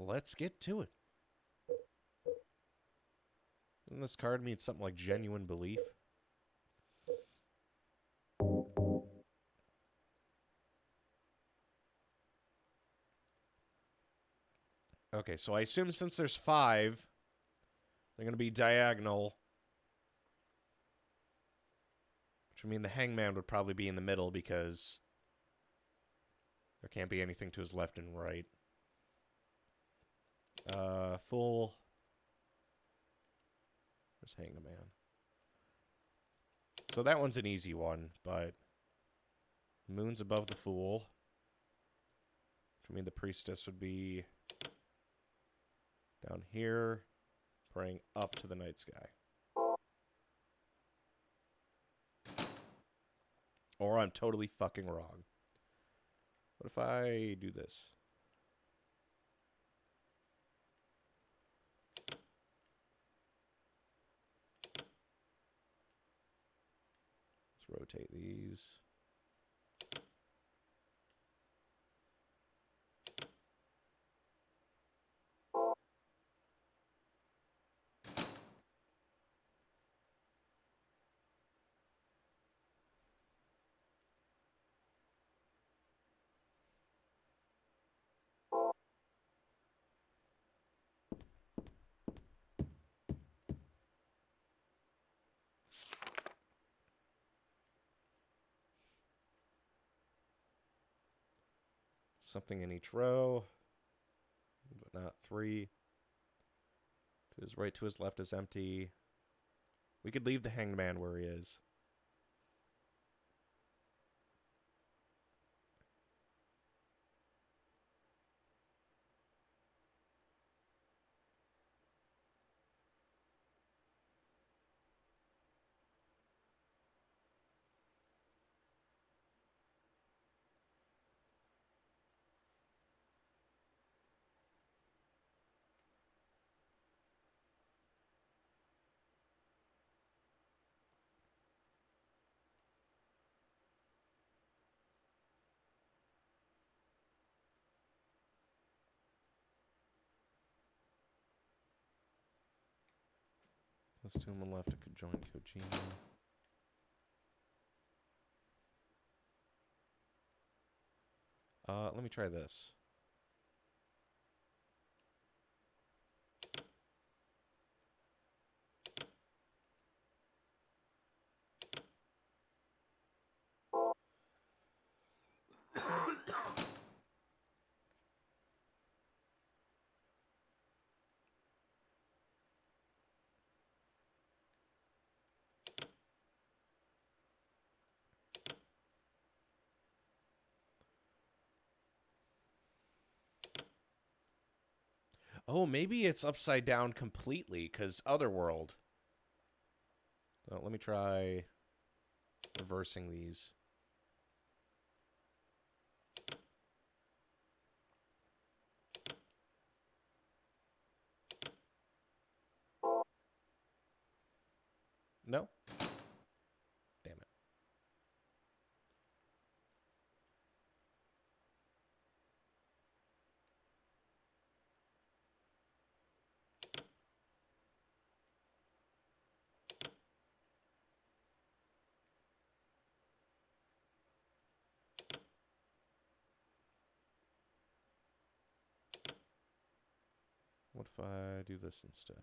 Let's get to it. Doesn't this card mean something like genuine belief? Okay, so I assume since there's 5, they're going to be diagonal. Which would mean the Hangman would probably be in the middle because there can't be anything to his left and right. Full. Where's Hang the Man? So that one's an easy one, but Moon's above the Fool. Which would mean the priestess would be down here, praying up to the night sky. Or I'm totally fucking wrong. What if I do this? Let's rotate these. Something in each row, but not three. To his right, to his left is empty. We could leave the Hanged Man where he is. Let's do one left. I could join Kojima. Let me try this. Oh, maybe it's upside down completely, because Otherworld. Let me try reversing these. No? Damn it. What if I do this instead?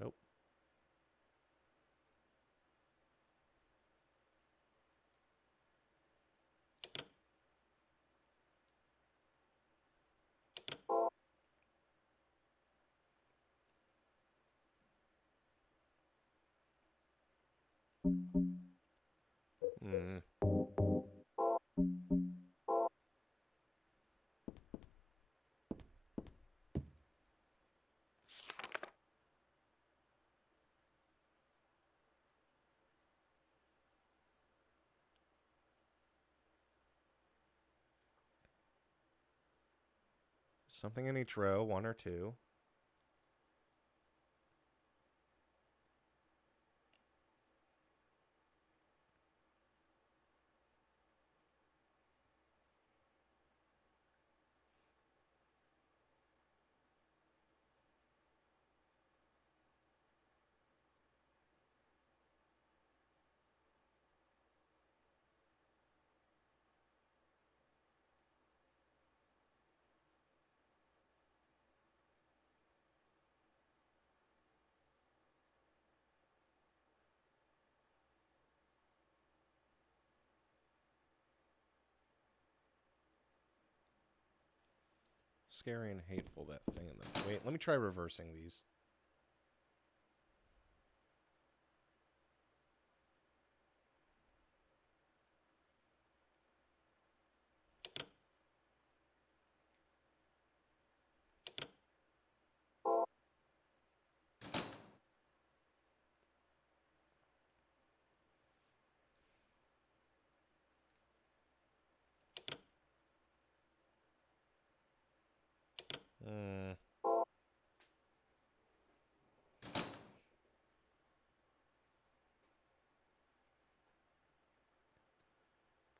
Nope. Hmm. Something in each row, one or two. scary and hateful, that thing in the... Wait, let me try reversing these.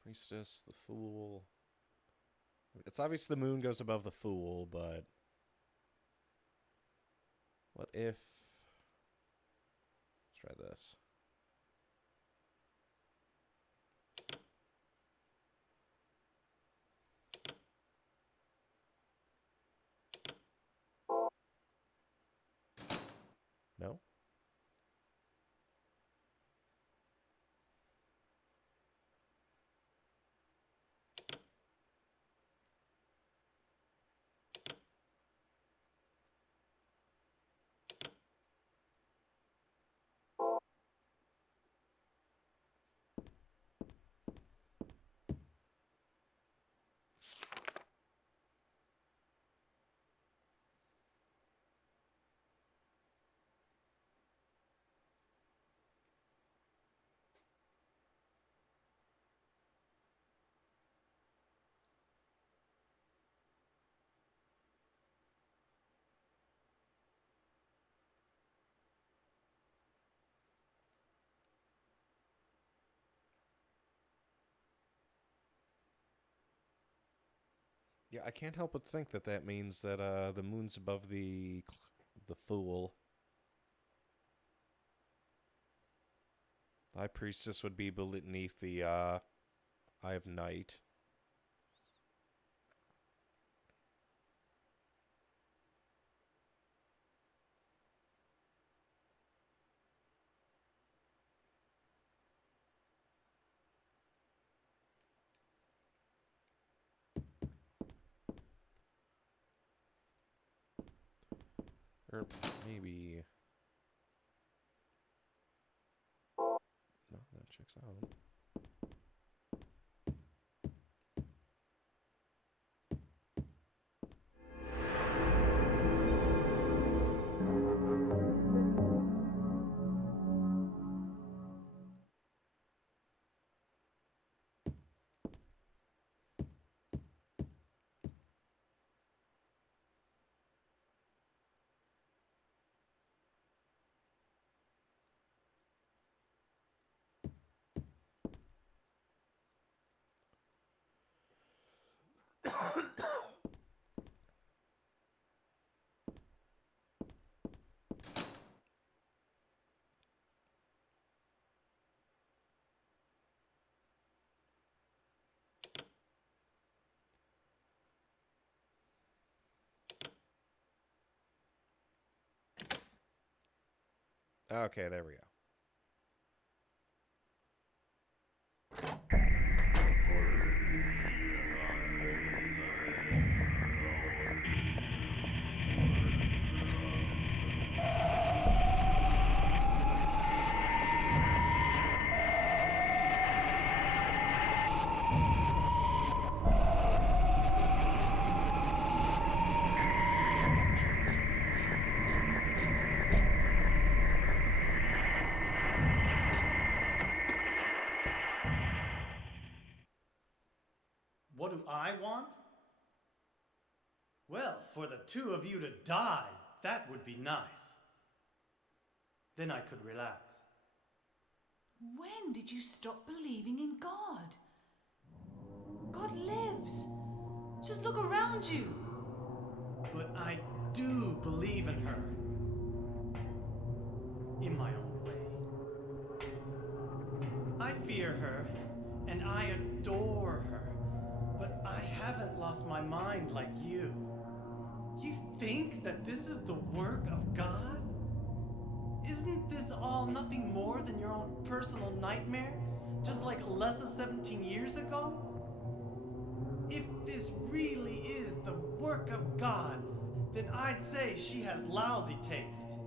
Priestess, the Fool. It's obvious the moon goes above the Fool, but... What if... Let's try this. No? Yeah, I can't help but think that that means that the moon's above the Fool. The High Priestess would be beneath the Eye of Night. Or maybe... No, that checks out. Okay, there we go. What do I want? Well, for the two of you to die, that would be nice. Then I could relax. When did you stop believing in God? God lives. Just look around you. But I do believe in her. In my own way. I fear her, and I adore her. But I haven't lost my mind like you. You think that this is the work of God? Isn't this all nothing more than your own personal nightmare? Just like Alessa 17 years ago? If this really is the work of God, then I'd say she has lousy taste.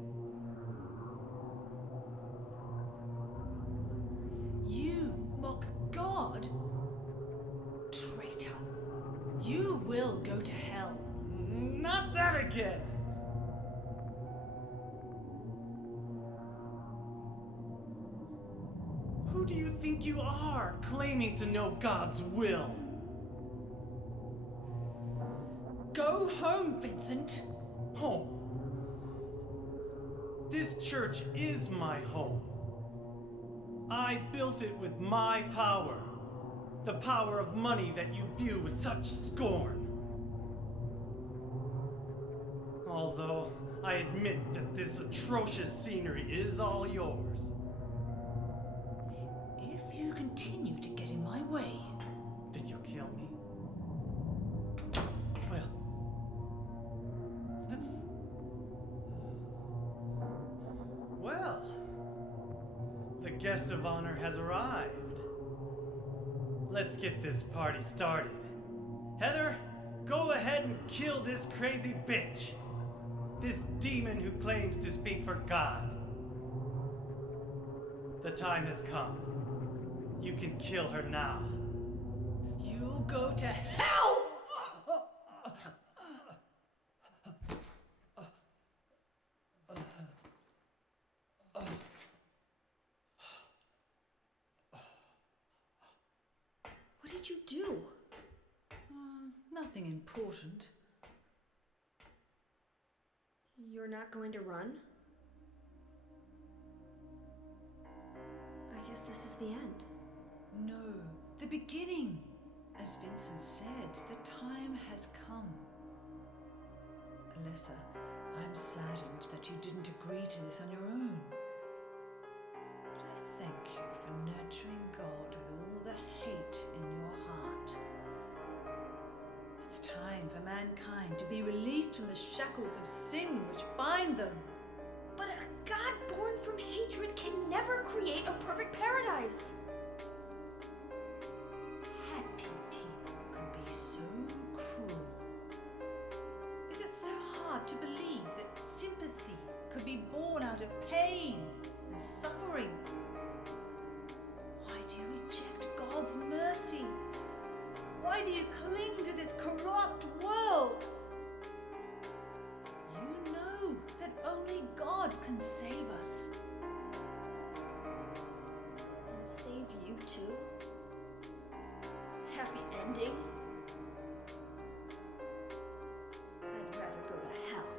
You mock God? Traitor. You will go to hell. Not that again! Who do you think you are, claiming to know God's will? Go home, Vincent. Home. This church is my home. I built it with my power. The power of money that you view with such scorn. Although I admit that this atrocious scenery is all yours. If you continue to get in my way, Did you kill me? Well, the guest of honor has arrived. Let's get this party started. Heather, go ahead and kill this crazy bitch. This demon who claims to speak for God. The time has come. You can kill her now. you'll go to hell! What did you do? Nothing important. You're not going to run? I guess this is the end. No, the beginning. As Vincent said, the time has come. Alessa, I'm saddened that you didn't agree to this on your own. But I thank you for nurturing God with all the hate in your heart. It's time for mankind to be released from the shackles of sin which bind them. But a God born from hatred can never create a perfect paradise. Happy people can be so cruel. Is it so hard to believe that sympathy could be born out of pain and suffering? Why do you reject God's mercy? Why do you cling to this corrupt world? You know that only God can save us. And save you too? Happy ending? I'd rather go to hell.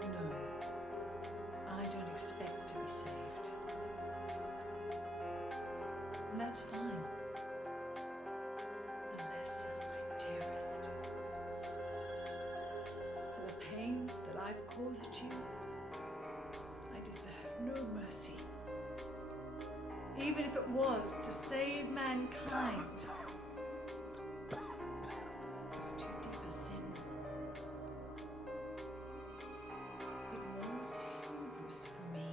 No, I don't expect to be saved. And that's fine. Alessa, my dearest. For the pain that I've caused you, I deserve no mercy. Even if it was to save mankind. It was too deep a sin. It was hubris for me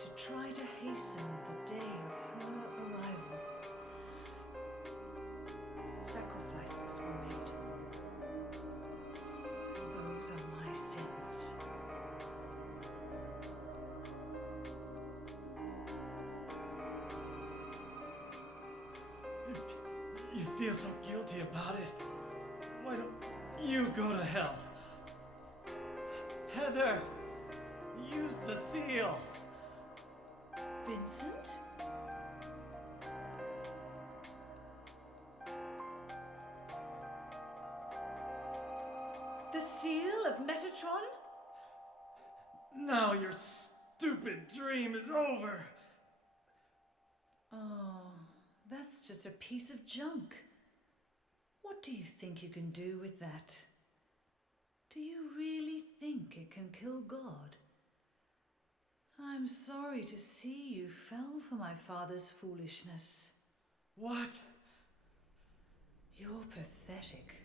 to try to hasten the day of her arrival. Sacrifices were made. And those are my sins. If you feel so guilty about it, why don't you go to hell? Heather, use the seal. Vincent? The seal of Metatron? Now your stupid dream is over. Oh, that's just a piece of junk. What do you think you can do with that? Do you really think it can kill God? I'm sorry to see you fell for my father's foolishness. What? You're pathetic.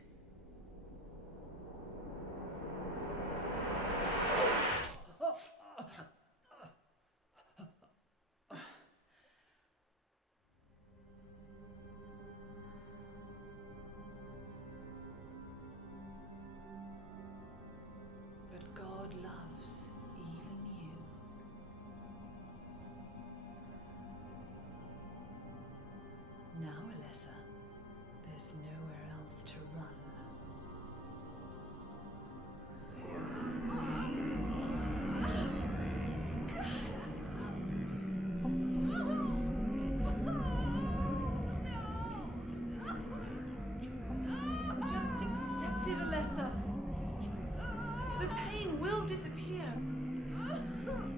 disappear. I've been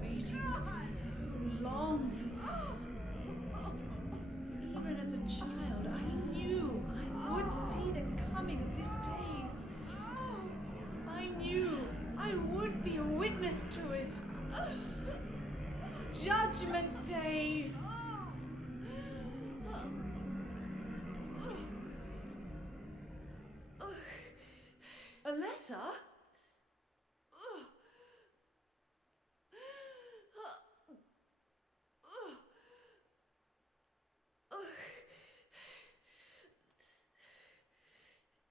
waiting so long for this. Even as a child, I knew I would see the coming of this day. I knew I would be a witness to it. Judgment Day. Alessa?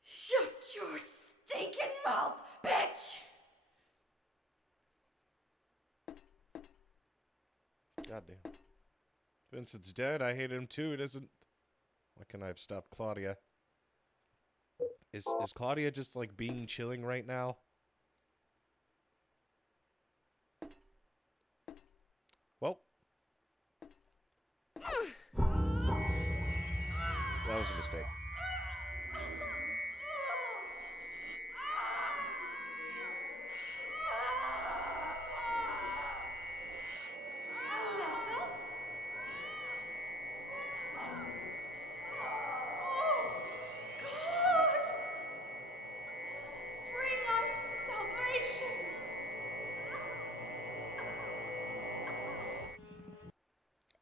Shut your stinking mouth, bitch! Goddamn. Vincent's dead. I hate him too. It isn't. Why can't I have stopped Claudia? Is Claudia just like being chilling right now? Well. That was a mistake. Alessa? God! Bring us salvation!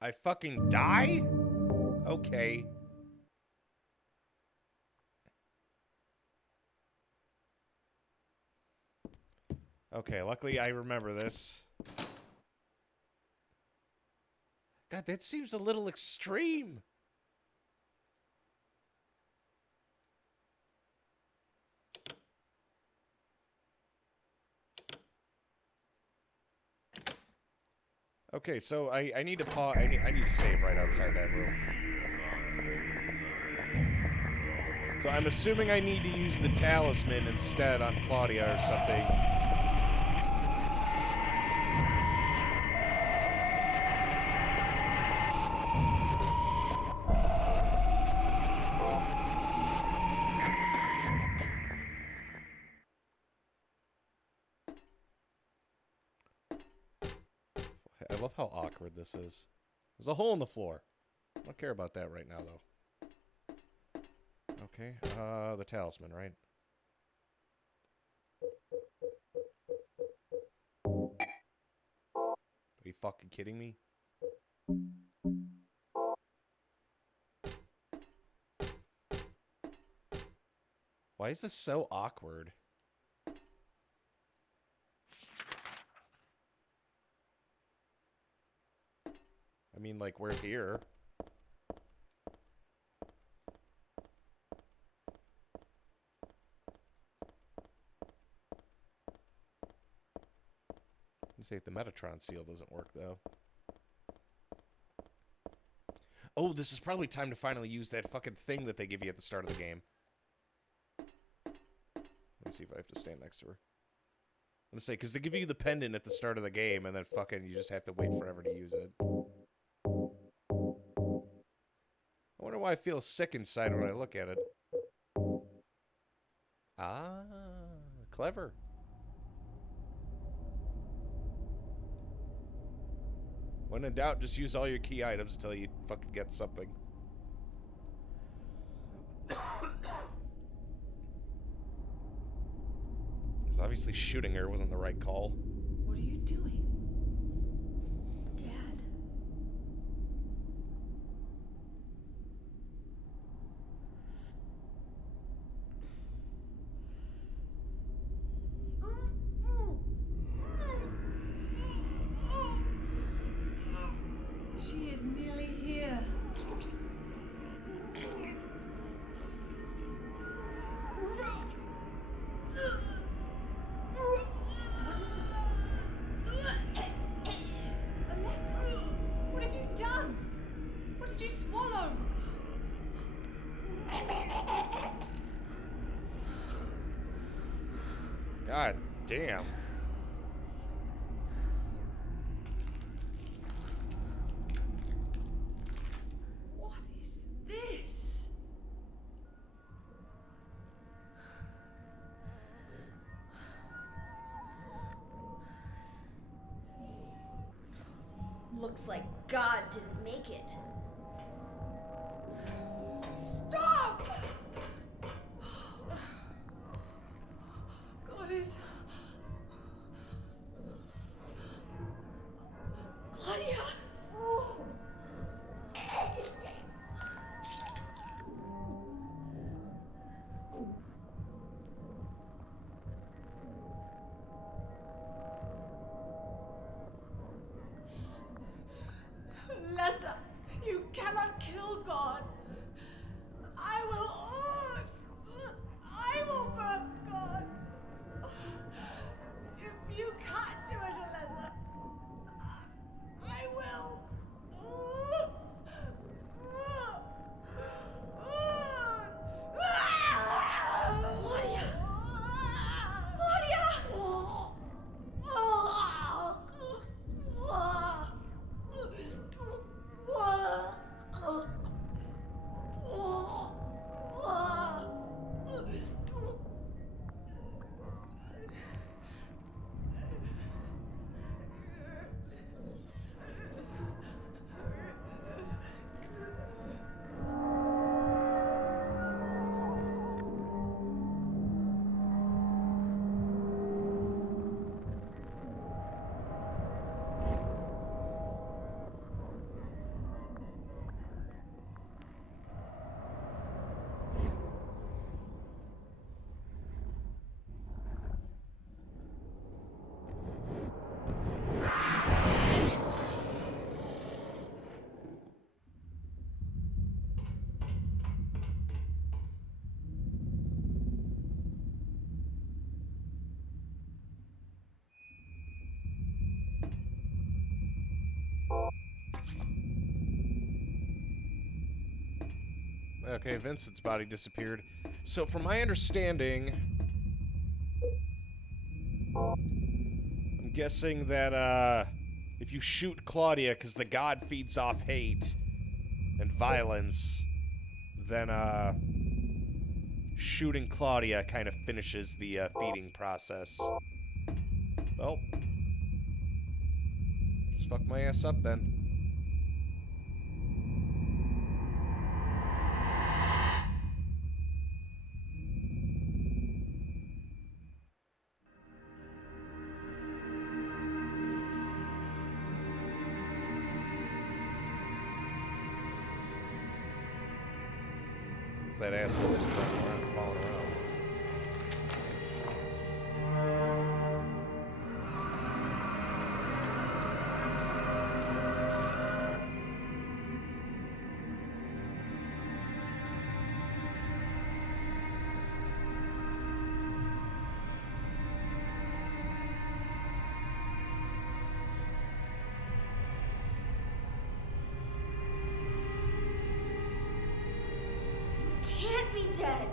I fucking die? Okay. Okay, luckily I remember this. God, that seems a little extreme. Okay, so I need to pause. I need to save right outside that room. So I'm assuming I need to use the talisman instead on Claudia or something. I love how awkward this is. There's a hole in the floor. I don't care about that right now, though. Okay, the talisman, right? Are you fucking kidding me? Why is this so awkward? I mean, like, we're here. Let me see if the Metatron seal doesn't work, though. Oh, this is probably time to finally use that fucking thing that they give you at the start of the game. Let me see if I have to stand next to her. I'm gonna say, because they give you the pendant at the start of the game, and then fucking you just have to wait forever to use it. I wonder why I feel sick inside when I look at it. Ah, clever. When in doubt, just use all your key items until you fucking get something. Because obviously shooting her wasn't the right call. What are you doing? Dad. She is nearly here. Alessa, what have you done? What did you swallow? God damn. What is this? Looks like God didn't make it. Stop! God is... Claudia! Lessa, you cannot kill God. I will birth God. If you can't do it, Alessa, I will. Claudia! Claudia! Okay, Vincent's body disappeared. So from my understanding, I'm guessing that if you shoot Claudia because the god feeds off hate and violence, then shooting Claudia kind of finishes the feeding process. Well, just fuck my ass up then. That asshole is running around, falling around. Can't be dead.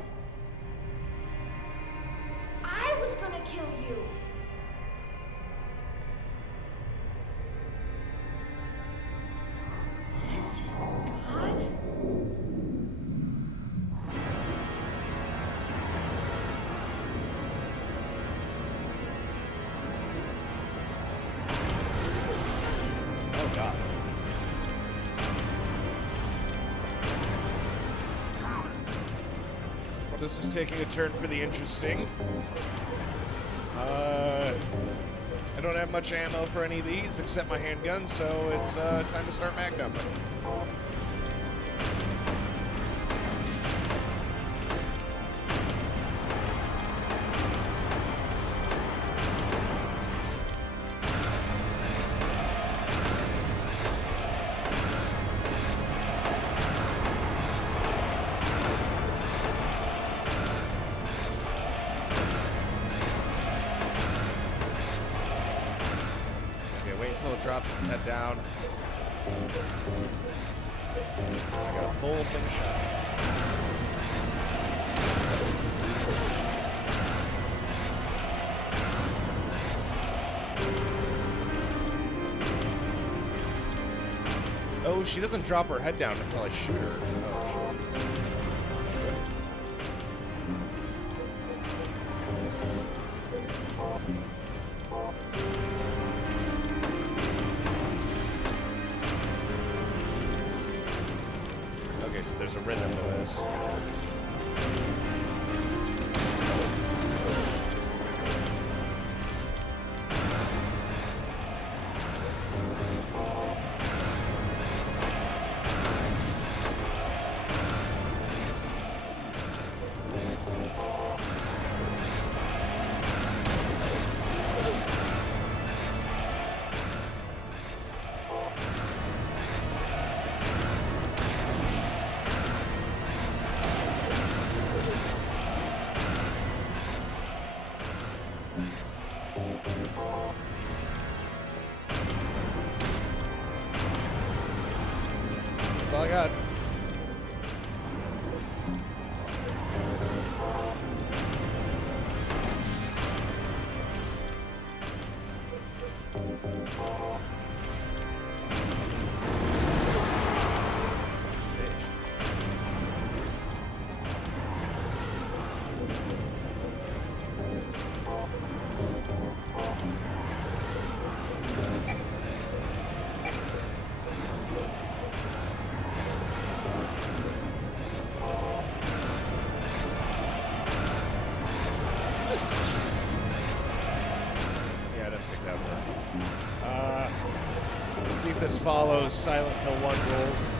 I was gonna kill you. This is God? Oh God. This is taking a turn for the interesting. I don't have much ammo for any of these except my handgun, so it's time to start mag dumping. Until it drops its head down. I got a full thing shot. Oh, she doesn't drop her head down until I shoot her. Oh, shit. there's a rhythm to this. That's all I got. Yeah, I didn't think that worked. Let's see if this follows Silent Hill 1 rules.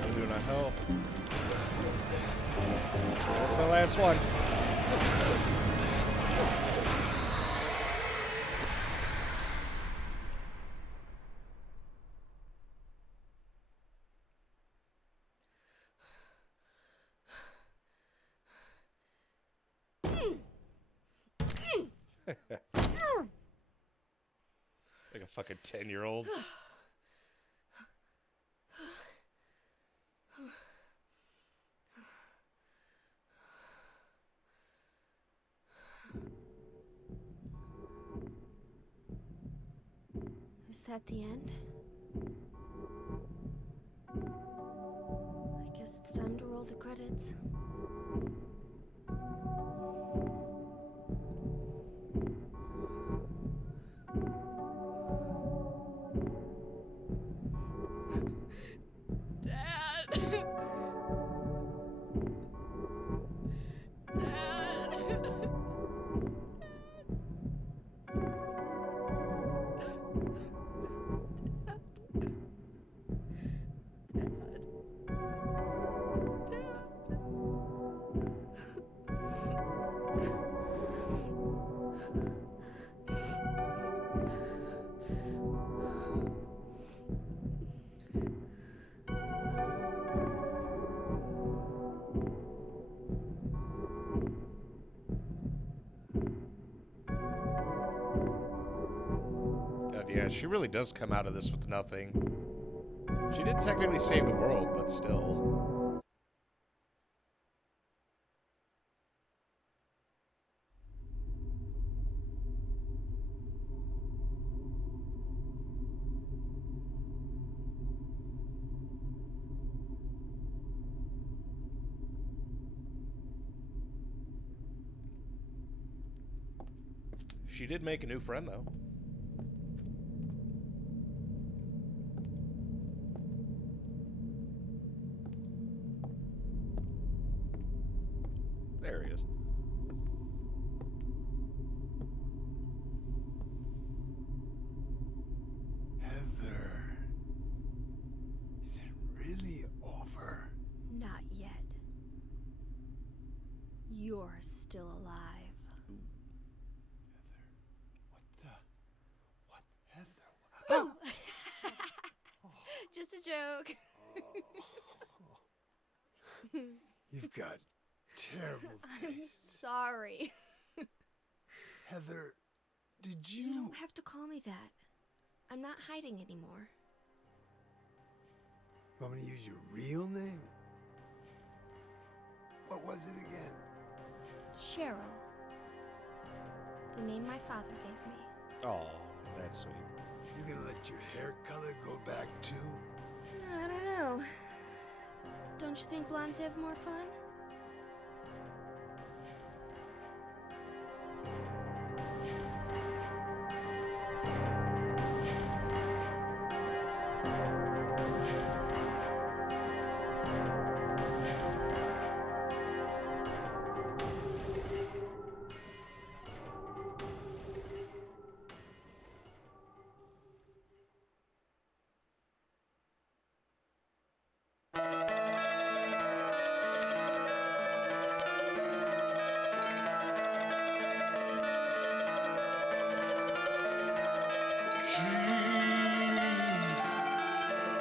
I'm doing a health. That's my last one. Like a fucking 10-year-old. Is that the end? I guess it's time to roll the credits. Dad. God, yeah, she really does come out of this with nothing. She did technically save the world, but still. She did make a new friend, though. There he is. Heather. Is it really over? Not yet. You're still alive. Heather. Just a joke. You've got terrible I'm taste. sorry. Heather, Did You you... don't have to call me that. I'm not hiding anymore. You want me to use your real name? What was it again? Cheryl. The name my father gave me. Oh, that's sweet. You gonna let your hair color go back too? I don't know. Don't you think blondes have more fun?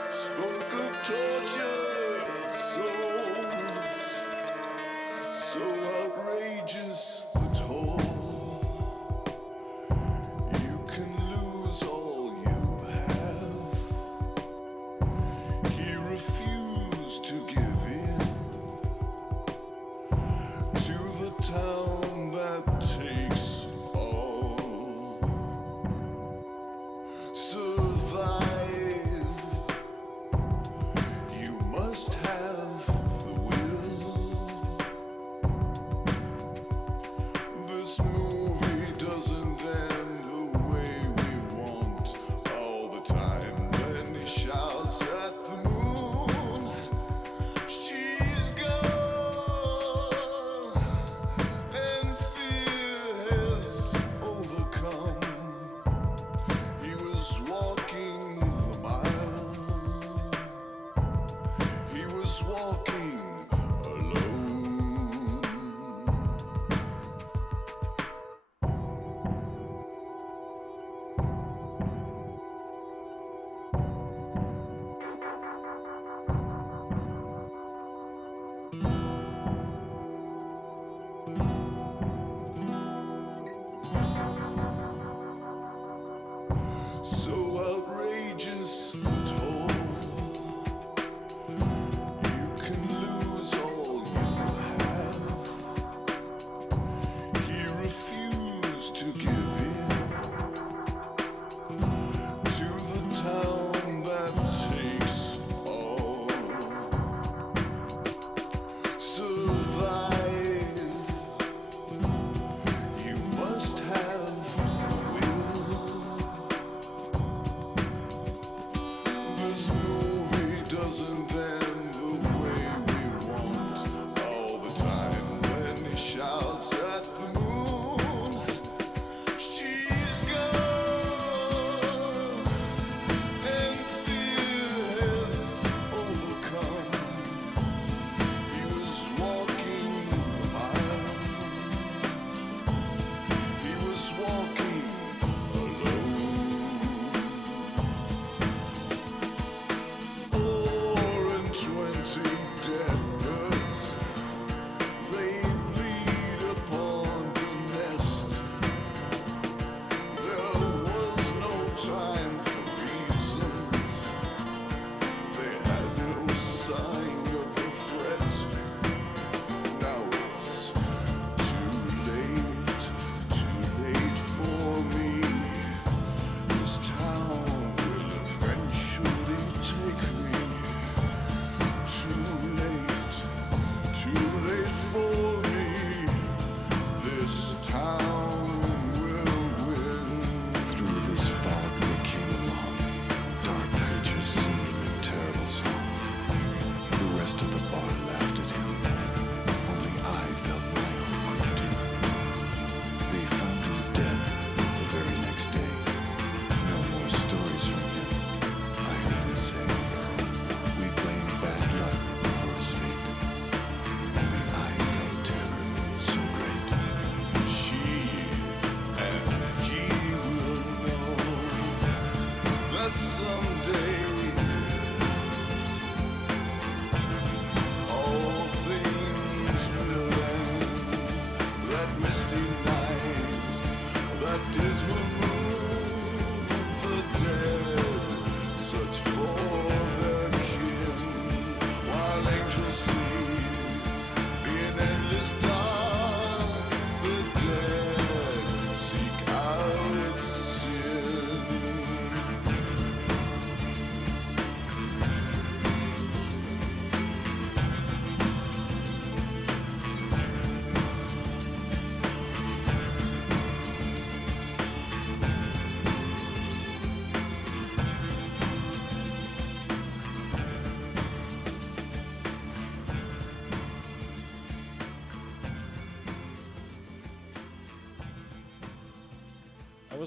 Spoke of tortured souls, so outrageous the toll. You can lose all you have. He refused to give in to the town that takes all. Survive. You must have the will. This movie doesn't end the way we want all the time. Then he shouts at the moon, she's gone, and fear has overcome. He was walking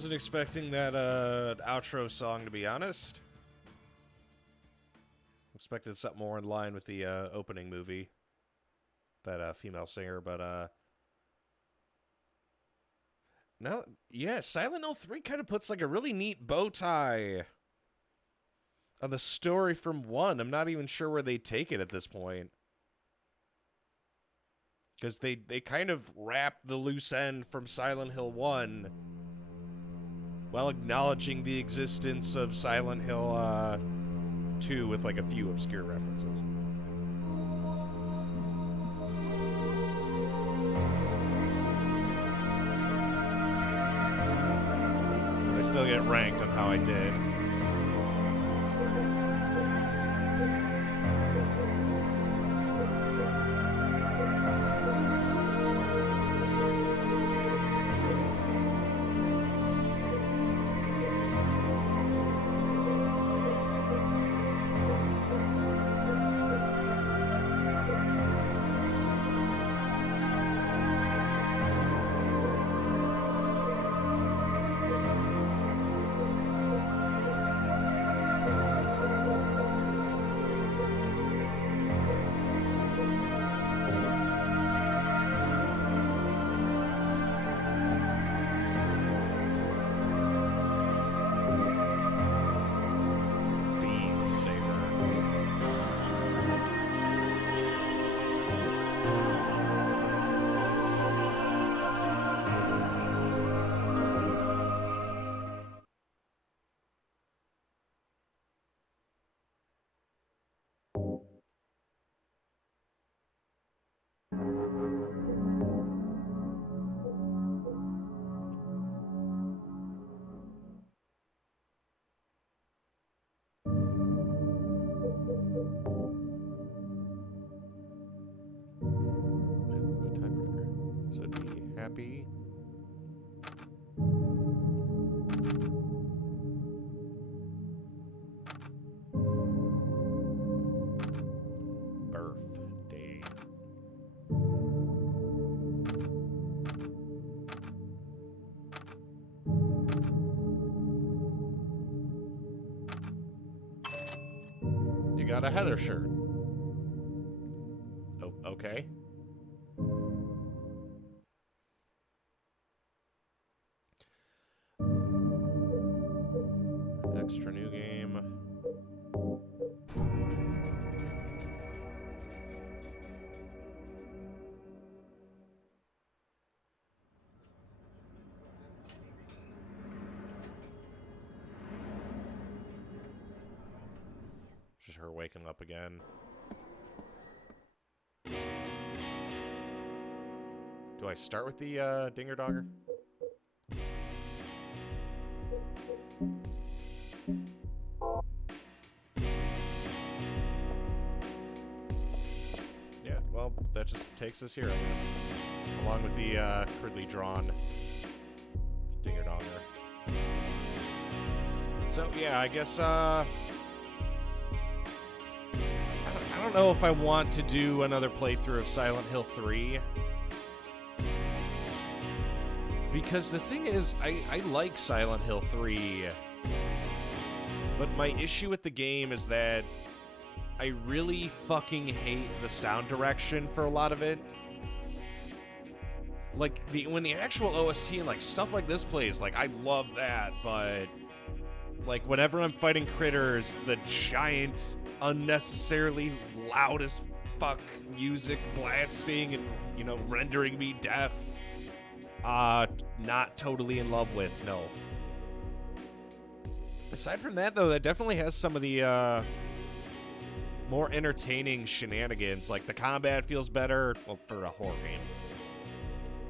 Wasn't expecting that outro song, to be honest. Expected something more in line with the opening movie. That female singer, but no, yeah, Silent Hill 3 kind of puts like a really neat bow tie on the story from 1. I'm not even sure where they take it at this point. Because they kind of wrap the loose end from Silent Hill 1 while acknowledging the existence of Silent Hill 2 with like a few obscure references. I still get ranked on how I did. Happy. Birthday. You got a Heather shirt. Oh, okay. Extra new game. Just her waking up again. Do I start with the Dinger Dogger? Yeah, well, that just takes us here, I guess. Along with the crudely drawn Dinger Dogger. So, yeah, I guess, I don't know if I want to do another playthrough of Silent Hill 3. Because the thing is, I like Silent Hill 3. But my issue with the game is that I really fucking hate the sound direction for a lot of it. Like, when the actual OST and, like, stuff like this plays, like, I love that, but, like, whenever I'm fighting critters, the giant, unnecessarily loud as fuck music blasting and, you know, rendering me deaf, not totally in love with, no. Aside from that, though, that definitely has some of the, more entertaining shenanigans. Like, the combat feels better, well, for a horror game.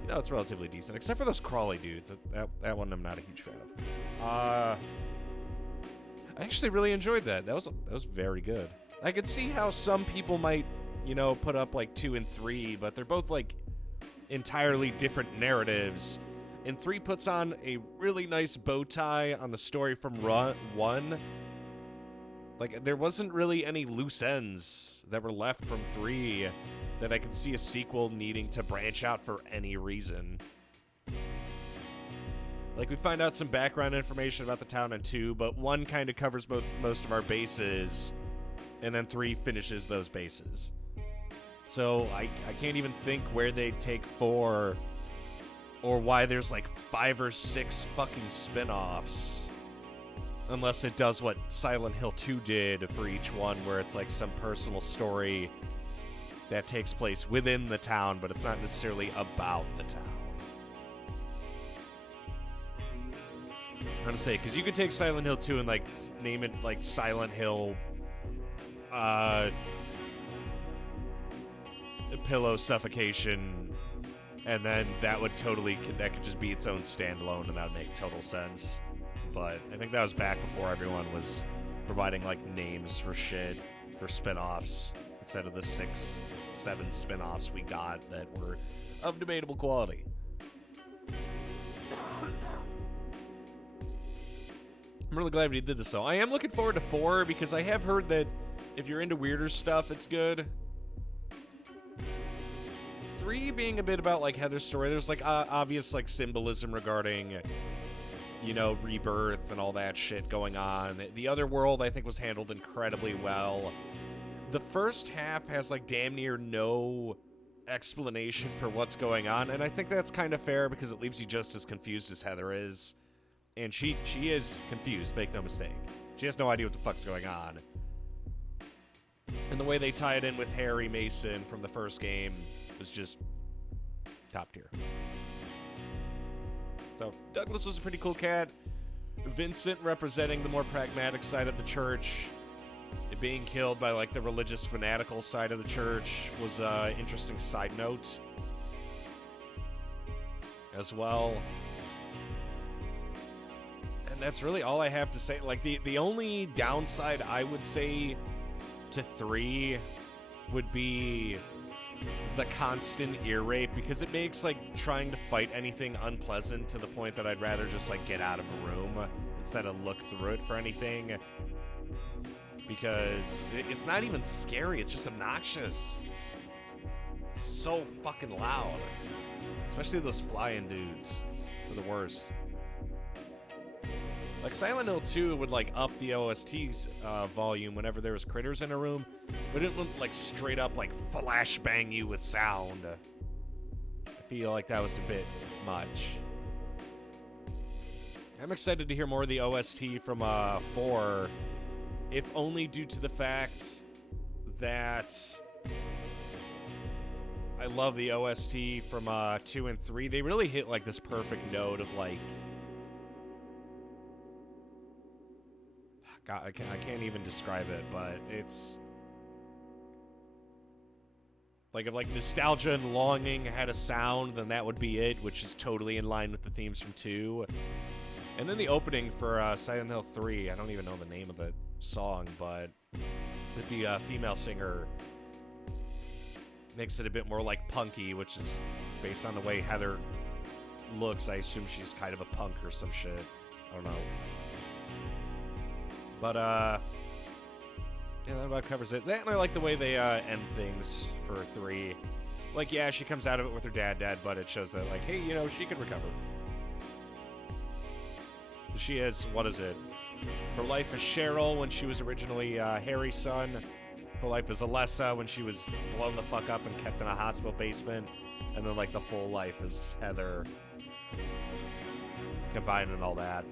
You know, it's relatively decent, except for those crawly dudes. That one I'm not a huge fan of. I actually really enjoyed that. That was very good. I could see how some people might, you know, put up, like, 2 and 3, but they're both, like, entirely different narratives. And 3 puts on a really nice bow tie on the story from 1. Like, there wasn't really any loose ends that were left from 3 that I could see a sequel needing to branch out for any reason. Like, we find out some background information about the town in 2, but 1 kind of covers most of our bases, and then 3 finishes those bases. So I can't even think where they'd take 4, or why there's like 5 or 6 fucking spin-offs. Unless it does what Silent Hill 2 did for each one, where it's like some personal story that takes place within the town, but it's not necessarily about the town. I'm gonna say, because you could take Silent Hill 2 and like name it like Silent Hill pillow suffocation, and then that could just be its own standalone, and that would make total sense. But I think that was back before everyone was providing like names for shit for spin-offs instead of the 6, 7 spin-offs we got that were of debatable quality. I'm really glad we did this though. I am looking forward to 4 because I have heard that if you're into weirder stuff, it's good. 3 being a bit about like Heather's story, there's like obvious like symbolism regarding, you know, rebirth and all that shit going on. The Other World, I think, was handled incredibly well. The first half has like damn near no explanation for what's going on, and I think that's kind of fair because it leaves you just as confused as Heather is. And she is confused, make no mistake. She has no idea what the fuck's going on. And the way they tie it in with Harry Mason from the first game was just top tier. So Douglas was a pretty cool cat. Vincent representing the more pragmatic side of the church. Being killed by like the religious fanatical side of the church was an interesting side note as well. And that's really all I have to say. Like the only downside I would say to 3 would be the constant ear rape, because it makes like trying to fight anything unpleasant to the point that I'd rather just like get out of a room instead of look through it for anything, because it's not even scary, it's just obnoxious. So fucking loud, especially those flying dudes are the worst. Like Silent Hill 2 would like up the OST's volume whenever there was critters in a room, but it wouldn't like straight up like flashbang you with sound. I feel like that was a bit much. I'm excited to hear more of the OST from 4, if only due to the fact that I love the OST from 2 and 3. They really hit like this perfect note of like, God, I can't even describe it, but it's like if like nostalgia and longing had a sound, then that would be it, which is totally in line with the themes from 2. And then the opening for Silent Hill 3, I don't even know the name of the song, but with the female singer makes it a bit more like punky, which is based on the way Heather looks. I assume she's kind of a punk or some shit. I don't know. But, yeah, that about covers it. That, and I like the way they end things for 3. Like, yeah, she comes out of it with her dad dead, but it shows that, like, hey, you know, she can recover. She is, what is it? Her life as Cheryl when she was originally Harry's son. Her life as Alessa when she was blown the fuck up and kept in a hospital basement. And then, like, the full life as Heather. Combined and all that.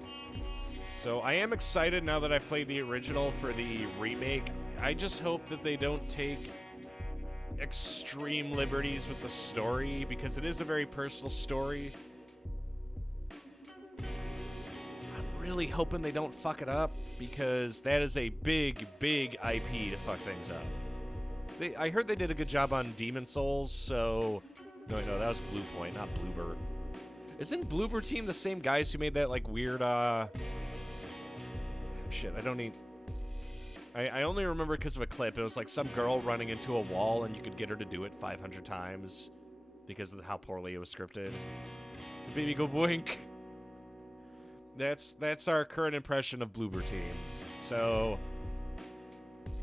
So I am excited now that I've played the original for the remake. I just hope that they don't take extreme liberties with the story, because it is a very personal story. I'm really hoping they don't fuck it up, because that is a big, big IP to fuck things up. I heard they did a good job on Demon Souls, so... No, that was Blue Point, not Bloober. Isn't Bloober Team the same guys who made that, like, weird, Shit, I don't need... I only remember because of a clip. It was like some girl running into a wall and you could get her to do it 500 times because of how poorly it was scripted. The baby go boink. That's our current impression of Bloober Team. So,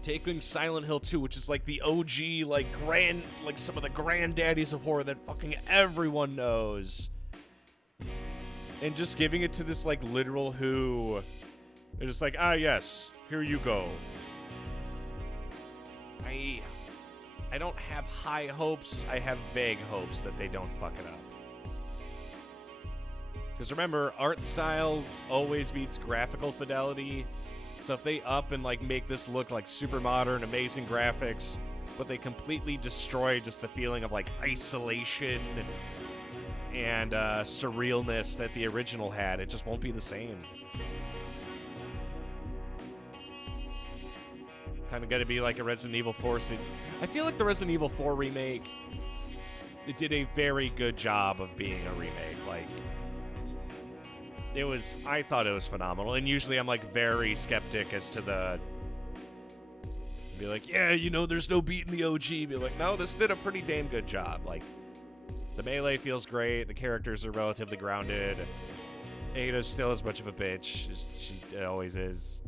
taking Silent Hill 2, which is like the OG, like some of the granddaddies of horror that fucking everyone knows, And just giving it to this, like, literal who... They're just like, ah, yes, here you go. I don't have high hopes. I have vague hopes that they don't fuck it up. Because remember, art style always beats graphical fidelity. So if they up and, like, make this look like super modern, amazing graphics, but they completely destroy just the feeling of, like, isolation and surrealness that the original had, it just won't be the same. Kind of got to be like a Resident Evil 4. I feel like the Resident Evil 4 remake, it did a very good job of being a remake. Like, I thought it was phenomenal. And usually I'm like very skeptic as to be like, yeah, you know, there's no beating the OG. Be like, no, this did a pretty damn good job. Like, the melee feels great. The characters are relatively grounded. Ada's still as much of a bitch as she always is.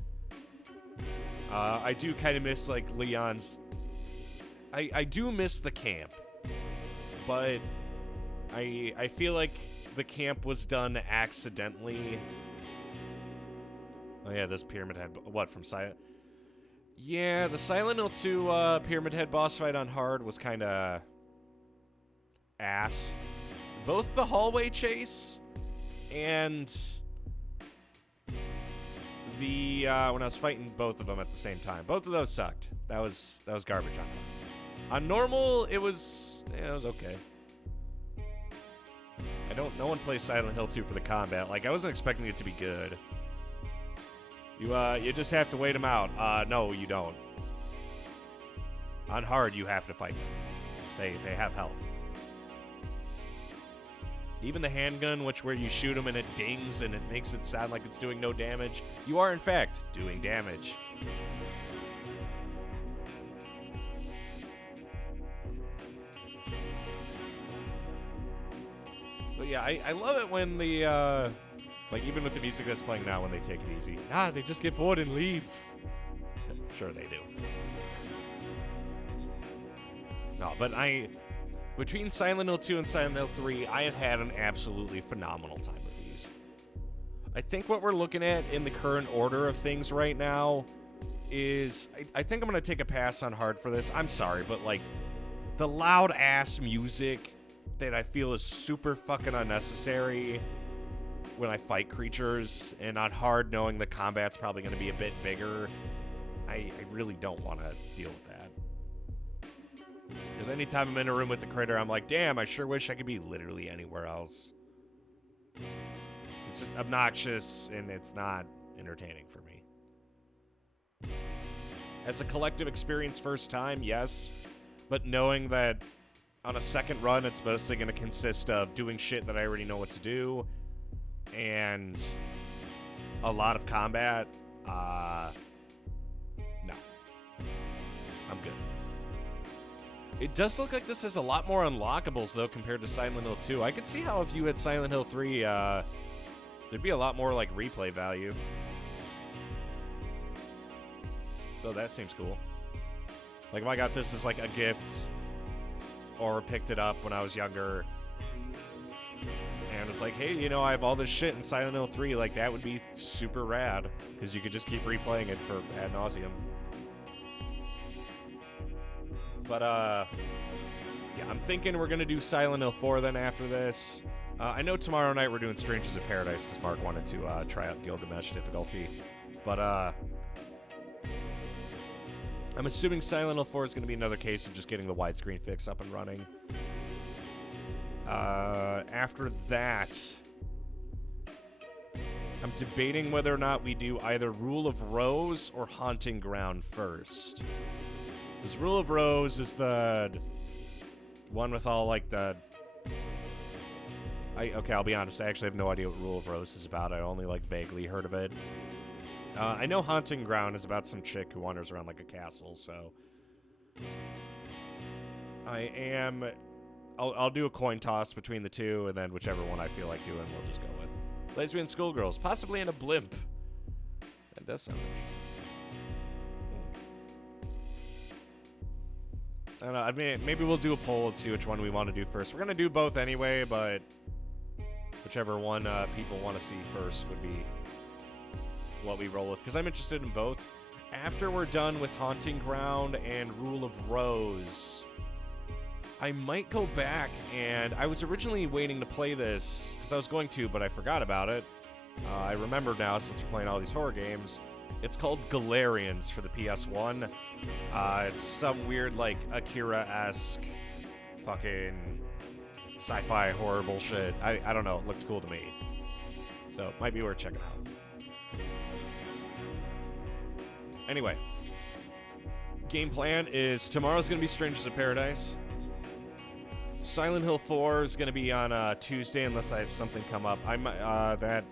I do kind of miss, like, Leon's... I do miss the camp. But I feel like the camp was done accidentally. Oh, yeah, this Pyramid Head... What, from Silent... Yeah, the Silent Hill 2 Pyramid Head boss fight on hard was kind of... ass. Both the hallway chase and the when I was fighting both of them at the same time, both of those sucked. That was garbage on them. On normal, it was okay. No one plays Silent Hill 2 for the combat. Like, I wasn't expecting it to be good. You just have to wait them out. No, you don't. On hard, you have to fight them. They have health. Even the handgun, where you shoot them and it dings and it makes it sound like it's doing no damage, you are in fact doing damage. But yeah, I love it when the, like, even with the music that's playing now, when they take it easy. They just get bored and leave. Sure they do. No, but between Silent Hill 2 and Silent Hill 3, I have had an absolutely phenomenal time with these. I think what we're looking at in the current order of things right now is... I think I'm going to take a pass on hard for this. I'm sorry, but, like, the loud-ass music that I feel is super fucking unnecessary when I fight creatures, and on hard, knowing the combat's probably going to be a bit bigger, I really don't want to deal with that. Because anytime I'm in a room with the critter, I'm like, damn, I sure wish I could be literally anywhere else. It's just obnoxious, and it's not entertaining for me. As a collective experience first time, yes. But knowing that on a second run, it's mostly going to consist of doing shit that I already know what to do, and a lot of combat, no. I'm good. It does look like this has a lot more unlockables, though, compared to Silent Hill 2. I could see how if you had Silent Hill 3, there'd be a lot more, like, replay value. So that seems cool. Like, if I got this as, like, a gift, or picked it up when I was younger, and it's like, hey, you know, I have all this shit in Silent Hill 3, like, that would be super rad, because you could just keep replaying it for ad nauseum. But, yeah, I'm thinking we're going to do Silent Hill 4 then after this. I know tomorrow night we're doing Strangers of Paradise because Mark wanted to try out Gilgamesh difficulty. But, I'm assuming Silent Hill 4 is going to be another case of just getting the widescreen fix up and running. After that, I'm debating whether or not we do either Rule of Rose or Haunting Ground first. Because Rule of Rose is the one with all, like, the... Okay, I'll be honest, I actually have no idea what Rule of Rose is about. I only, like, vaguely heard of it. I know Haunting Ground is about some chick who wanders around like a castle, so... I'll do a coin toss between the two, and then whichever one I feel like doing, we'll just go with. Lesbian Schoolgirls, possibly in a blimp. That does sound interesting. I don't know, I mean, maybe we'll do a poll and see which one we want to do first. We're going to do both anyway, but Whichever one people want to see first would be what we roll with, because I'm interested in both. After we're done with Haunting Ground and Rule of Rose, I might go back, and I was originally waiting to play this, because I was going to, but I forgot about it. I remember now, since we're playing all these horror games. It's called Galarians for the PS1. It's some weird, like, Akira-esque fucking sci-fi horror bullshit. I don't know, it looked cool to me. So, might be worth checking out. Anyway. Game plan is tomorrow's going to be Strangers of Paradise. Silent Hill 4 is going to be on Tuesday unless I have something come up. The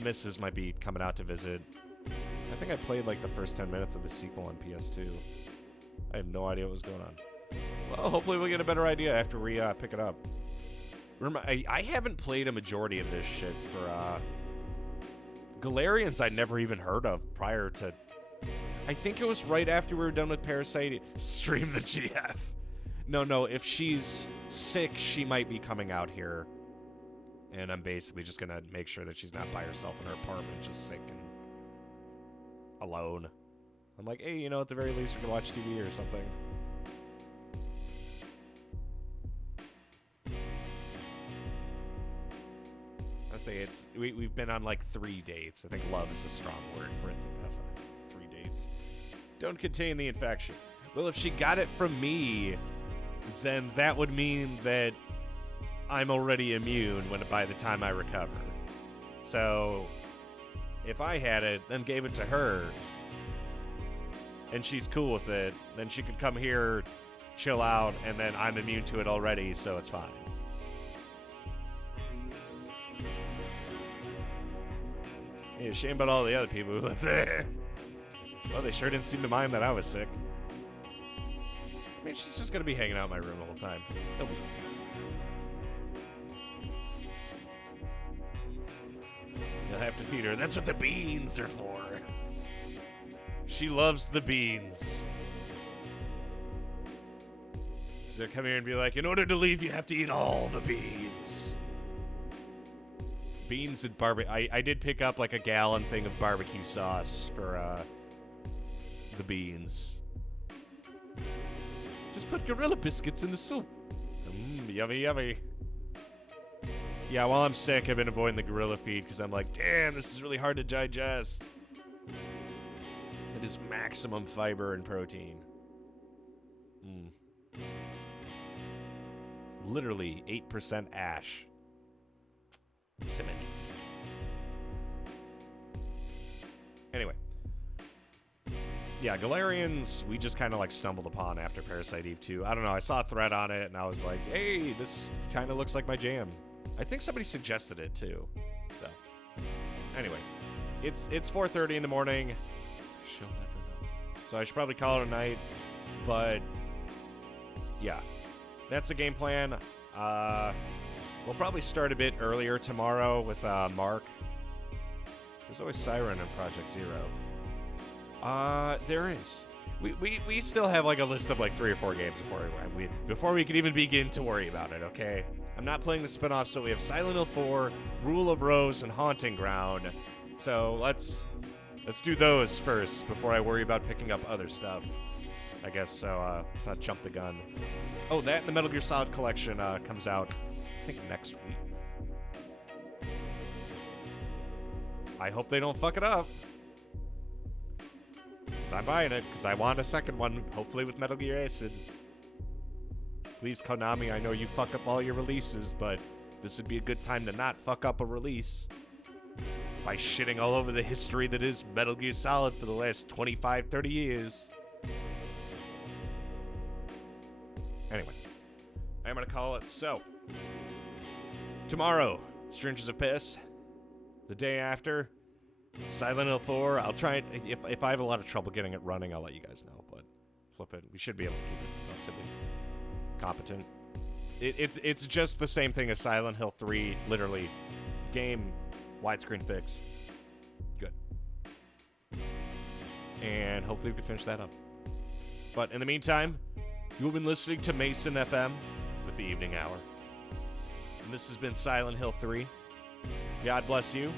missus might be coming out to visit. I think I played like the first 10 minutes of the sequel on PS2. I have no idea what was going on. Well, hopefully we'll get a better idea after we pick it up. Remember, I haven't played a majority of this shit for Galarians. I'd never even heard of prior to. I think it was right after we were done with Parasite. Stream the GF. No. If she's sick, she might be coming out here. And I'm basically just gonna make sure that she's not by herself in her apartment, just sick and alone. I'm like, hey, at the very least we can watch TV or something. I say we've been on like 3 dates. I think love is a strong word for it. 3 dates. Don't contain the infection. Well, if she got it from me, then that would mean that I'm already immune by the time I recover. So, if I had it, then gave it to her, and she's cool with it, then she could come here, chill out, and then I'm immune to it already, so it's fine. Yeah, shame about all the other people who live there. Well, they sure didn't seem to mind that I was sick. I mean, she's just gonna be hanging out in my room the whole time. It'll be fine. You'll have to feed her. That's what the beans are for. She loves the beans. So come here and be like, in order to leave, you have to eat all the beans. Beans and barbecue. I did pick up like a gallon thing of barbecue sauce for the beans. Just put gorilla biscuits in the soup. Yummy, yummy. Yeah, while I'm sick, I've been avoiding the gorilla feed because I'm like, damn, this is really hard to digest. It is maximum fiber and protein. Literally 8% ash. Cement. Anyway. Yeah, Galarians, we just kind of like stumbled upon after Parasite Eve 2. I don't know, I saw a thread on it and I was like, hey, this kind of looks like my jam. I think somebody suggested it too. So, anyway, it's 4:30 in the morning. She'll never know. So I should probably call it a night. But yeah, that's the game plan. We'll probably start a bit earlier tomorrow with Mark. There's always Siren in Project Zero. There is. We still have like a list of like 3 or 4 games before we can even begin to worry about it. Okay. I'm not playing the spin-offs, so we have Silent Hill 4, Rule of Rose, and Haunting Ground. So let's do those first before I worry about picking up other stuff. I guess so. Let's not jump the gun. Oh, that and the Metal Gear Solid Collection comes out, I think, next week. I hope they don't fuck it up. Because I'm buying it, because I want a second one, hopefully with Metal Gear Acid. Please, Konami, I know you fuck up all your releases, but this would be a good time to not fuck up a release by shitting all over the history that is Metal Gear Solid for the last 25, 30 years. Anyway, I'm going to call it so. Tomorrow, Strangers of Piss. The day after, Silent Hill 4. I'll try it. If I have a lot of trouble getting it running, I'll let you guys know, but flip it. We should be able to keep it relatively competent. It's just the same thing as Silent Hill 3, literally. Game, widescreen fix. Good. And hopefully we can finish that up. But in the meantime, you've been listening to Mason FM with the Evening Hour. And this has been Silent Hill 3. God bless you.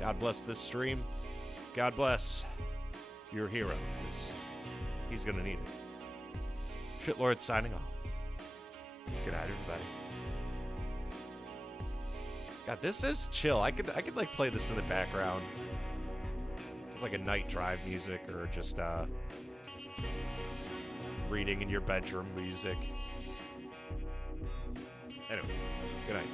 God bless this stream. God bless your hero, because he's going to need it. Shitlord signing off. Good night, everybody. God, this is chill. I could like play this in the background. It's like a night drive music, or just reading in your bedroom music. Anyway, good night.